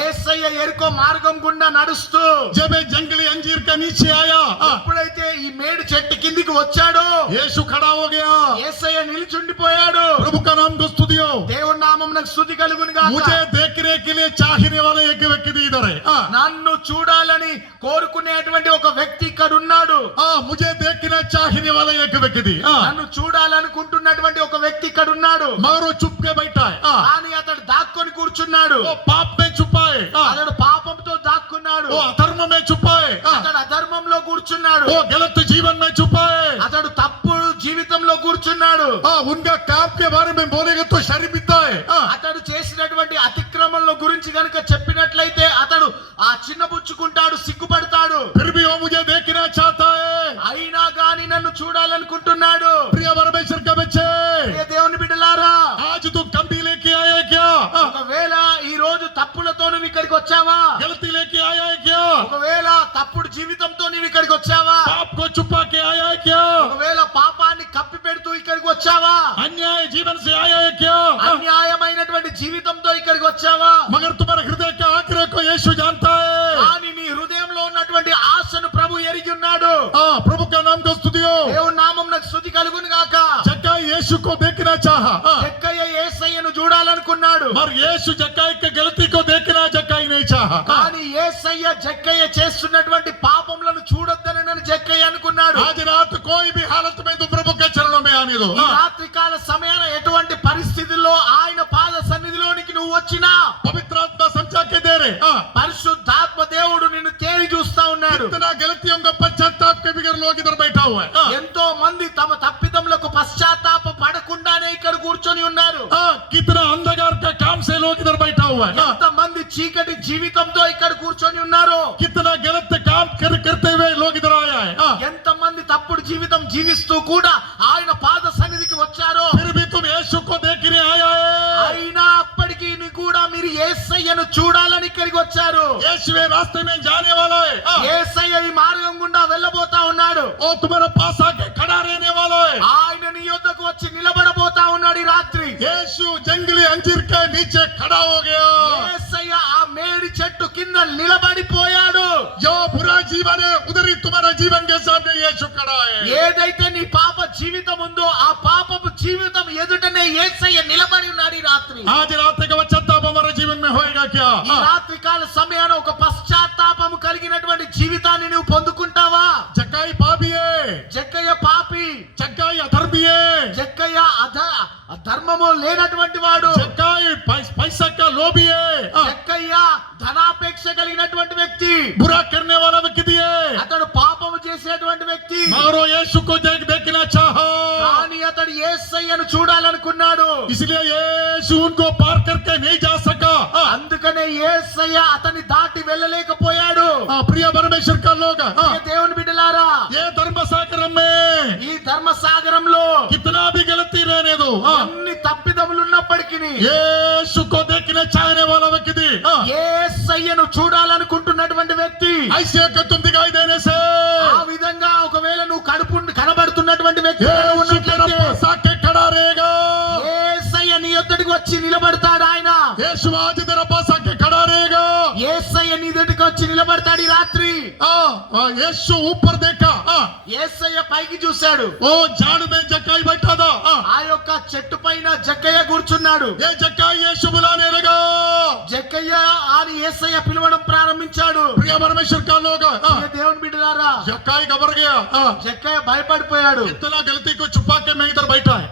యేసయ్య ఎరుకో మార్గం గుండా నడుస్తూ जब मैं जंगली अंजीर का नीचे आया ఎప్పుడైతే ఈ మేడి చెట్టు కిందికి వచ్చాడో यीशु खड़ा हो गया యేసయ్య నిల్చుండిపోయాడు. प्रभु का नाम को स्तुतियो దేవుని నామమునకు స్తుతి కలుగును గాక. मुझे देखने के लिए चाहने वाला एक व्यक्ति इधर है నన్ను చూడాలని కోరుకునేటువంటి ఒక వ్యక్తి ఇక్కడ ఉన్నాడు. मुझे देखना चाहने वाला एक व्यक्ति నన్ను చూడాలనుకుంటున్నటువంటి ఒక వ్యక్తి ఇక్కడ ఉన్నాడు. मगर वो चुप के बैठा है కానీ అతడు దాక్కొని కూర్చున్నాడు. वो पाप में छुपा है అతడు పాపంతో దాక్కున్నాడు. वो अधर्म में छुपा है అతడు అధర్మంలో కూర్చున్నాడు. वो गलत जीवन में छुपा है అతడు తప్పుడు జీవితంలో కూర్చున్నాడు. उनका काम के बारे में बोलेगा तो शर्मिंदा है అతడు చేసినటువంటి అతిక్రమణల గురించి గనుక చెప్పినట్లయితే అతడు ఆ చిన్నబుచ్చుకుంటాడు, సిగ్గుపడతాడు. फिर भी वो मुझे देखना चाहता है అయినా గాని నన్ను చూడాలనుకుంటున్నాడు. प्रिय परमेश्वर का बच्चे ప్రియ దేవుని బిడ్డలారా, आज तू कमी लेके आया है क्या ఒకవేళ ఈ రోజు తప్పులతో నువ్వు ఇక్కడికి వచ్చావా? गलती लेके आया है क्या ఒకవేళ తప్పుడు జీవితంతో నువ్వు ఇక్కడికి వచ్చావా? पाप को छुपा के आया है क्या ఒకవేళ పాపాన్ని కప్పి పెడుతూ ఇక్కడికి వచ్చావా? अन्याय जीवन से आया है क्या అన్యాయమైనటువంటి జీవితంతో ఇక్కడికి వచ్చావా? मगर तुम्हारे हृदय का आग्रह को यीशु जानता है కానీ నీ హృదయంలో ఉన్నటువంటి ఆశను ప్రభు ఎరిగి ఉన్నాడు. प्रभु का नाम को स्तुतियो దేవుని నామమునకు స్తుతి కలుగును గాక. जक्काई यीशु को देखना चाहा జక్కయ్య యేసయ్యను చూడాలనుకున్నాడు. मगर यीशु जक्काई की गलती को देखना जक्काई नहीं चाहा కానీ యేసయ్య జక్కయ్య చేస్తున్నటువంటి పాపములను చూడొద్దనని జక్కయ్య అనుకున్నాడు. आज रात कोई भी हालत में तू प्रभु के चरणों में आने दो ఈ రాత్రికాల సమయాన ఎటువంటి పరిస్థితుల్లో ఆయన పాద సన్నిధిలోనికి నువ్వు వచ్చినా पवित्र आत्मा समझा के दे रहे పరిశుద్ధాత్మ దేవుడు నిన్ను తేరి చూస్తా ఉన్నాడు. इतना गलतियों का पश्चाताप के बगैर लोग इधर बैठा हुआ है ఎంతో మంది తమ తప్పిదములకు పశ్చాత్తాప పడకుండానే ఇక్కడ కూర్చొని ఉన్నారు. कितना अंधकार का काम से लोग इधर बैठा हुआ है ఎంత మంది చీకటి జీవితంతో ఇక్కడ కూర్చొని ఉన్నారు. कितना गलत काम करते हुए लोग इधर आया है ఎంత మంది తప్పుడు జీవితం జీవిస్తూ కూడా ఆయన పాద సన్నిధికి వచ్చారో. फिर भी तुम यीशु को देखने आया है అయినా అప్పటికి కూడా మీరు యేసయ్యను చూడాలని ఇక్కడికి వచ్చారు. यीशु ये रास्ते में जाने वाला है యేసయ్య ఈ మార్గం గుండా వెళ్ళబోతా ఉన్నాడు. और तुम्हारे पास आके खड़ा रहने वाला है ఆయన నీ యొద్దకు వచ్చి నిలబడబోతా ఉన్నాడు ఈ రాత్రి. यीशु जंगली अंजीर के नीचे खड़ा हो गया యేసయ్య ఆ మేడి చెట్టు కింద నిలబడిపోయాడు. जो बुरा जीवन है उधर ही तुम्हारा जीवन के सामने यीशु खड़ा है ఏదైతే నీ పాప జీవితం ఉందో ఆ పాపపు జీవితం ఎదుటనే యేసయ్య నిలబడి ఉన్నాడు ఈ రాత్రి. आज रात का पश्चाताप हमारे जीवन में होएगा क्या ఈ రాత్రి కాల సమయాన ఒక పశ్చాత్తాపము కలిగినటువంటి జీవితాన్ని నువ్వు పొందుకుంటావా? जक्काई पापी है జక్కయ్య పాపి, जक्काई अधर्मी है జక్కయ్య అధర్మము లేనటువంటి వాడు, जक्काई पैसा का लोभी है జక్కయ్య ధనాపేక్ష కలిగినటువంటి వ్యక్తి, बुरा करने वाला व्यक्ति है అతడు పాపము చేసేటువంటి వ్యక్తి. मगर वो यीशु को देखना चाहा కానీ అతడు యేసయ్యను చూడాలనుకున్నాడు. इसलिए यीशु उनको पार करके नहीं जा सका అందుకనే యేసయ్య అతన్ని దాటి వెళ్ళలేకపోయాడు. प्रिय परमेश्वर का लोग ప్రియ దేవుని బిడ్డలారా, ये धर्म सागर में ఈ ధర్మసాగరంలో कितना भी गलती रहने दो ఎన్ని తప్పిదములు ఉన్నప్పటికీ यीशु को देखना चाहने वाला व्यक्ति యేసయ్యను చూడాలనుకుంటున్నటువంటి వ్యక్తి, ऐसे कि तुम दिखाई देने से ఆ విధంగా ఒకవేళ నువ్వు కనబడుతున్నటువంటి వ్యక్తి यीशु तेरा पास आके खड़ा रहेगा యేసయ్య నీ యొద్దకు వచ్చి నిలబడతాడు. ఆయన यीशु आज तेरा पास आके खड़ा रहेगा యేసయ్య నీ దగ్గరికి వచ్చి నిలబడతాడు ఈ రాత్రి. यीशु ऊपर देखा యేసయ్య పైకి చూశాడు. वो झाड़ में जक्काई बैठा था ఆ యొక్క చెట్టు పైన జక్కయ్య కూర్చున్నాడు. ये जक्काई यीशु बुलाने लगा జక్కయ్య అని యేసయ్య పిలవడం ప్రారంభించాడు. प्रिय परमेश्वर का लोग ప్రియ దేవుని బిడ్డలారా, जक्काई घबर गया జక్కయ్య భయపడిపోయాడు. इतना गलती को छुपा के मैं इधर बैठा है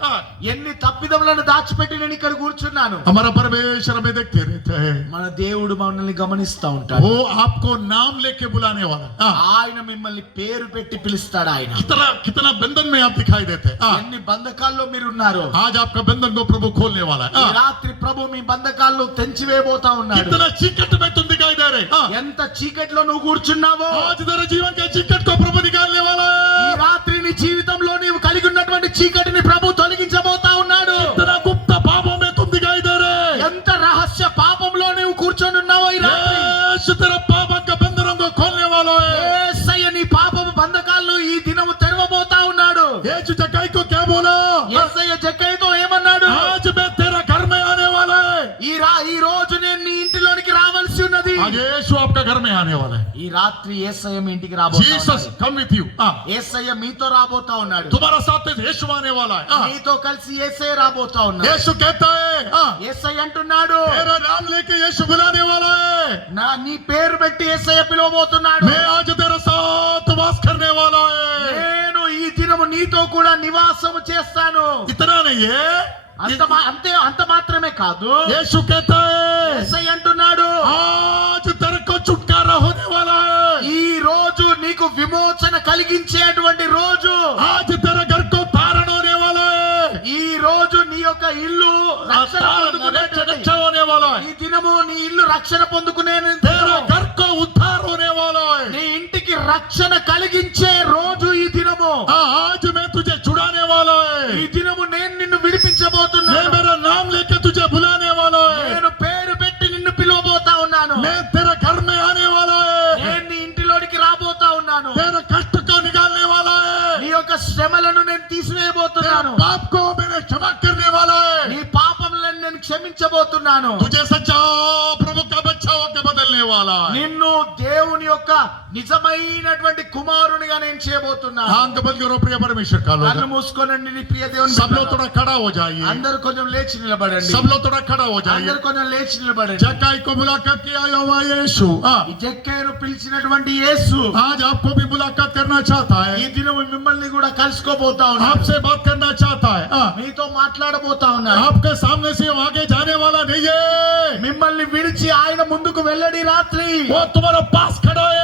ఎన్ని తప్పిదములను దాచిపెట్టి నేను ఇక్కడ కూర్చున్నాను. हमारा परमेश्वर में देखते रहते हैं మన దేవుడు మనల్ని గమనిస్తా ఉంటాడు. वो आपको नाम लेके बुलाने वाला ఆయన మిమ్మల్ని పేరు పెట్టి పిలుస్తాడు. ఆయన कितना कितना बंधन में आप दिखाई देते हैं ఎన్ని బంధకాల్లో మీరు ఉన్నారు. आज आपका बंधन को प्रभु खोलने वाला ఈ है రాత్రి ప్రభు మీ బంధకాల్లో తెంచివేయబోతా ఉన్నాడు. कितना चीकट में तुम दिखाई दे रहे ఎంత చీకట్లో నువ్వు కూర్చున్నావో आज तेरे जीवन के चीकट రాత్రి యేసయ్య మీ ఇంటికి जीसस రాబోతున్నాడు. come with you. యేసయ్య మీతో రాబోతా ఉన్నాడు. तुम्हारा साथ यीशु आने वाला है. మీతో కలిసి యేసయ్య రాబోతా ఉన్నాడు. यीशु कहता है యేసయ్య అంటున్నాడు, मेरा नाम लेके यीशु बुलाने वाला है. నీ పేరు పెట్టి యేసయ్య పిలవబోతున్నాడు. मैं आज तेरे साथ वास करने वाला है. నేను ఈ దినము నీతో కూడా నివాసము చేస్తాను. इतना नहीं है, అంత మాత్రమే కాదు, यीशु कहता है యేసయ్య అంటున్నాడు, आज तेरे को छुटकारा होने वाला है. ఈ రోజు నీకు విమోచన కలిగించేటువంటి రోజు. आज तेरे घर को तारण होने वाला है. ఈ రోజు నీ యొక్క ఇల్లు రక్షణ పొందుకునేటువంటి, रक्षा होने वाला ఈ है. దినము నీ ఇల్లు రక్షణ పొందుకునే तेरा घर को उद्धार होने वाला నీ है. ఇంటికి రక్షణ కలిగించే రోజు ఈ దినము. आज मैं तुझे छुड़ाने वाला ఈ है. దినము నేను నిన్ను मैं విడిపించబోతున్నాను. मेरा नाम लेके तुझे बुलाने वाला है. నేను పేరు పెట్టి నిన్ను పిలవబోతా ఉన్నాను. मैं तेरे घर में आने वाला है. నేను నీ ఇంటిలోనికి రాబోతా ఉన్నాను. तेरे कष्ट को निकालने वाला నీ है. యొక్క శ్రమలను నేను तेरे తీసివేయబోతున్నాను. पाप को मैंने क्षमा करने वाला నీ है. పాపములను నేను క్షమించబోతున్నాను. तुझे सच्चा प्रभु का बच्चा होकर बदलने वाला है. నిన్ను దేవుని యొక్క నిజమైనటువంటి కుమారునిగా నేను చేయబోతున్నాను. आंख बंद करो प्रिय परमेश्वर का కళ్ళు लोग. మూసుకోనండి నీ ప్రియ దేవుని सब लोग బిడ్డలారా. थोड़ा खड़ा हो जाइए. అందరూ కొంచెం లేచి నిలబడండి. सब लोग थोड़ा खड़ा हो जाइए. అందరూ కొంచెం లేచి నిలబడండి. जक्काई को मुलाकात किया हुआ यीशु ఈ జక్కయ్యను పిలిచినటువంటి యేసు आज आपको भी मुलाकात करना चाहता ఈ है. దినము మిమ్మల్ని కూడా కలుసుకోబోతా ఉన్నాడు. आपसे बात करना चाहता है. మీతో మాట్లాడబోతా ఉన్నాడు. आपके सामने से वो आगे जाने वाला नहीं है. మిమ్మల్ని విడిచి ఆయన ముందుకు వెళ్ళడి రాత్రి. वो तुम्हारा पास खड़ा है.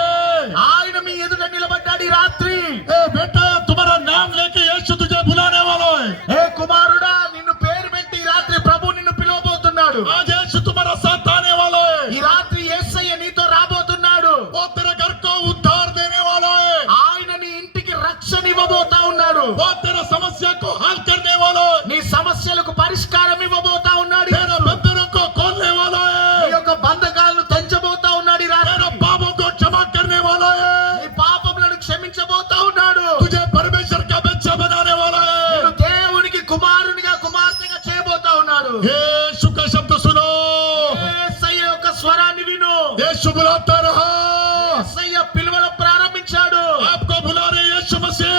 ఆయన మీ ఎదుట నిలబడ్డాడు ఈ రాత్రి. ए बेटा, तुम्हारा नाम लेके यीशु तुझे बुलाने वाला है. ఏ కుమారుడా, నిన్ను పేరు పెట్టి ఈ రాత్రి ప్రభు నిన్ను పిలవబోతున్నాడు. आज यीशु तुम्हारा साथ आने वाला ఈ है. రాత్రి యేసయ్య నీతో రాబోతున్నాడు. वो तेरे घर को उद्धार देने वाला है. ఆయన నీ ఇంటికి రక్షణ ఇవ్వబోతా ఉన్నాడు. वो तेरा समस्या को हल करने वाला है. నీ సమస్యలకు పరిష్కారం ఇవ్వబోతా ఉన్నాడు. तेरा बंधनों को खोलने वाला నీ है. యొక్క బంధకాలను తెంచబోతా ఉన్నాడు ఈ రాత్రి. तेरा पापों को क्षमा करने वाला నీ है. పాపములను క్షమించబోతా ఉన్నాడు. तुझे परमेश्वर का बच्चा बनाने वाला నిన్ను है. దేవునికి కుమారునిగా కుమార్తెగా చేయబోతా ఉన్నాడు. यीशु का शब्द सुनो. యేసయ్య యొక్క స్వరాన్ని విను. यीशु बुलाता रहा. యేసయ్య పిలవడం ప్రారంభించాడు. आपको बुला रहे यीशु ఈ मसीह.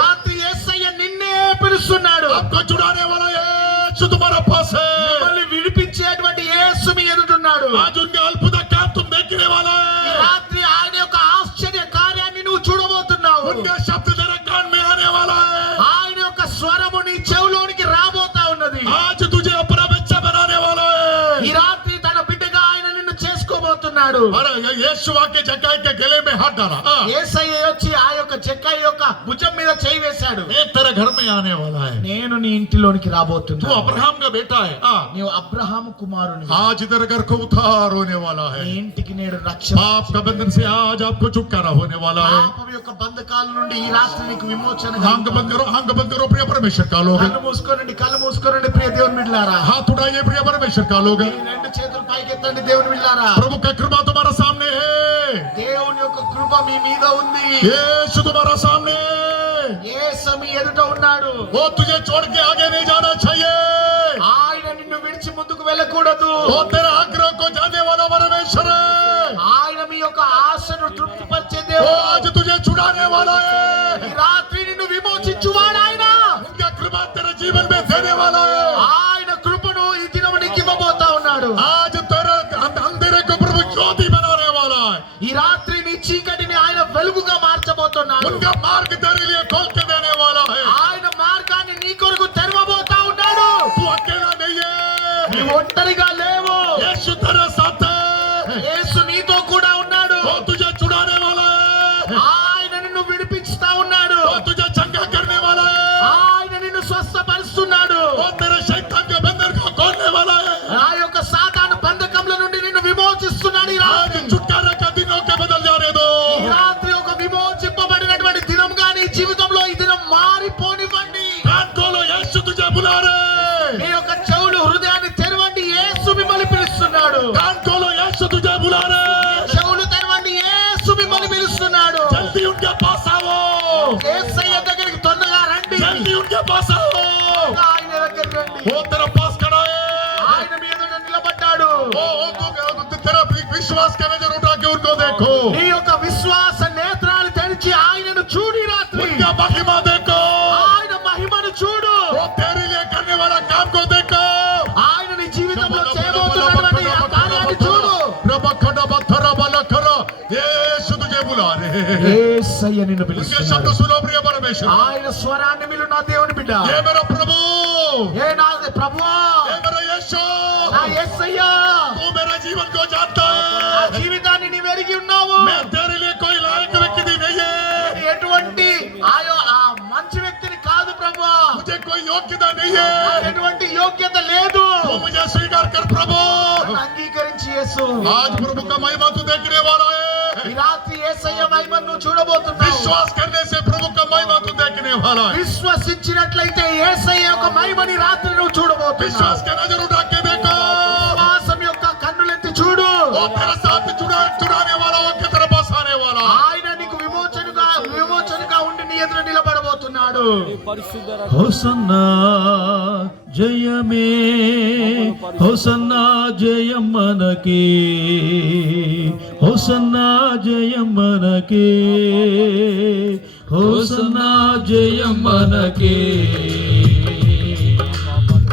రాత్రి యేసయ్య నిన్నే పిలుస్తున్నాడు. आपको छुड़ाने वाला यीशु तुम्हारे पास है. మిమ్మల్ని విడిపించేటువంటి యేసు మీ ఎదుటున్నాడు. आज उनके अद्भुत काम तुम देखने वाला ఈ है. రాత్రి ఆయన యొక్క ఆశ్చర్య కార్యాన్ని నువ్వు చూడబోతున్నావు. उनका शब्द तेरे कान में आने वाला है. ఆయన యొక్క స్వరము నీ చెవులోనికి రాబోతా ఉన్నది. आज तुझे अपना बच्चा बनाने वाला ఈ है. రాత్రి తన బిడ్డగా ఆయన నిన్ను చేసుకోబోతున్నాడు. अरे यीशु आके जक्काई के गले में हाथ डाला. యేసయ్య వచ్చి ఆ యొక్క జక్కయ్య యొక్క భుజం మీద చేయి వేశాడు. मैं तेरे घर में आने वाला है. నేను నీ ఇంటిలోనికి तू రాబోతున్నా. अब्राहम का बेटा है. నీవు అబ్రహాము కుమారుని. आज तेरे घर को उद्धार होने वाला నీ है. ఇంటికి నేడు రక్షణ. पाप का बंधन से आज आपको छुटकारा होने वाला है. పాపం యొక్క బంధకాల నుండి ఈ రాత్రి నీకు విమోచన आंख बंद करो, आंख बंद करो प्रिय परमेश्वर का लोग. కళ్ళు మూసుకోనండి ప్రియ దేవుని బిడ్డలారా. हाथ उठाइए प्रिय परमेश्वर का लोग. ఈ రెండు చేతులు పైకెత్తండి దేవుని బిడ్డలారా. प्रभु का कृपा तुम्हारा सामने है. దేవుని యొక్క కృప మీ మీద ఉంది. यीशु तुम्हारा सामने है. యేసు మీ ఎదుట ఉన్నాడు. वो तुझे छोड़ के आगे नहीं जाना चाहिए. ఆయన నిన్ను విడిచి ముందుకు వెళ్ళకూడదు. वो तेरे आग्रह को जाने वाला परमेश्वर है. ఆయన మీ యొక్క ఆశను తృప్తిపరిచే वो దేవుడు. आज तुझे छुड़ाने वाला ఈ है. రాత్రి నిన్ను విమోచించువాడు ఆయన. उनका कृपा तेरे जीवन में देने वाला है. ఆయన కృపను ఈ దినము నీకు ఇవ్వబోతా ఉన్నాడు. आज तेरे अंधेरे को प्रभु ज्योति बनाने वाला है. ఈ రాత్రి నీ చీకటిని ఆయన వెలుగుగా మార్చబోతున్నాడు. उनका मार्ग तेरे लिए खोल के देने वाला है. ఆయన మార్గాన్ని నీ కొరకు తెరవబోతా ఉన్నాడు. तू अकेला नहीं నీవు है. ఒంటరిగా లేవు. यीशु तेरे साथ है. యేసు నీతో కూడా ఉన్నాడు. वो तुझे छुड़ाने वाला है. ఆయన నిన్ను విడిపిస్తా ఉన్నాడు. वो तुझे चंगा करने वाला है. ఆయన నిన్ను స్వస్థపరుస్తున్నాడు. वो तेरे शैतान के बंधन को खोलने वाला है. ఆ యొక్క సాతాను బంధకముల నుండి నిన్ను విమోచిస్తున్నాడు. ఈ आज రాత్రి छुटकारा का दिनों के बदल जाने दो. ఈ రాత్రి ఒక విమోచింపబడినటువంటి దినంగా నీ జీవితంలో ఈ దినం మారిపోనివ్వండి. कान खोलो, यीशु तुझे बुला रहे. మీ యొక్క చెవులు హృదయాన్ని తెరవండి. యేసు మిమ్మల్ని పిలుస్తున్నాడు. कान खोलो, यीशु तुझे बुला रहे. చెవులు తెరవండి. యేసు మిమ్మల్ని పిలుస్తున్నాడు. जल्दी उनके पास आओ. యేసయ్య దగ్గరికి తొందరగా రండి. जल्दी उनके पास आओ. ఆయన దగ్గరికి రండి. वो तेरे पास खड़ा है. ఆయన మీ ఎదుట నిలబడ్డాడు. वो तेरा विश्वास का नजर उठा के उनको देखो. నీ యొక్క విశ్వాసం యేసయ్య నిన్ను उनके పిలుస్తున్నాడు. शब्द सुनो प्रिय परमेश्वर, ఆయన స్వరాన్ని విను నా దేవుని బిడ్డ. ये मेरा प्रभु, ఏ నా ప్రభువా, ये मेरा यीशु, నా యేసయ్యా, तू मेरे जीवन को जानता నా है, జీవితాన్ని నీవు ఎరిగి ఉన్నావు. मैं तेरे लिए कोई लायक व्यक्ति नहीं है, నేను ఎటువంటి ఆ మంచి వ్యక్తిని కాదు ప్రభువా, मुझे कोई योग्यता नहीं है, నాకు ఎటువంటి యోగ్యత లేదు. तू मुझे स्वीकार कर प्रभु। నన్ను అంగీకరించి యేసు. आज प्रभु का महिमा तू देखने वाला है, ఈ రాత్రి యేసయ్య మహిమను నువ్వు చూడబోతున్నావు. विश्वास करने से प्रभु का महिमा तू देखने वाला है, విశ్వసించినట్లయితే యేసయ్య యొక్క మహిమని రాత్రి నువ్వు చూడబోతున్నావు. विश्वास का नजर उठा के देखो, విశ్వాసం యొక్క కన్నులెత్తి చూడు. वो तेरे साथ छुड़ाने वाला, वो के तेरे पास आने वाला। ఆయన నీకు విమోచనగా ఉండి నీ ఎదురు నిలబడబోతున్నాడు. హోసన్నా జయమే, హోసన్నా జయం మనకే, హోసన్నా జయం మనకే, హోసన్నా జయం మనకే.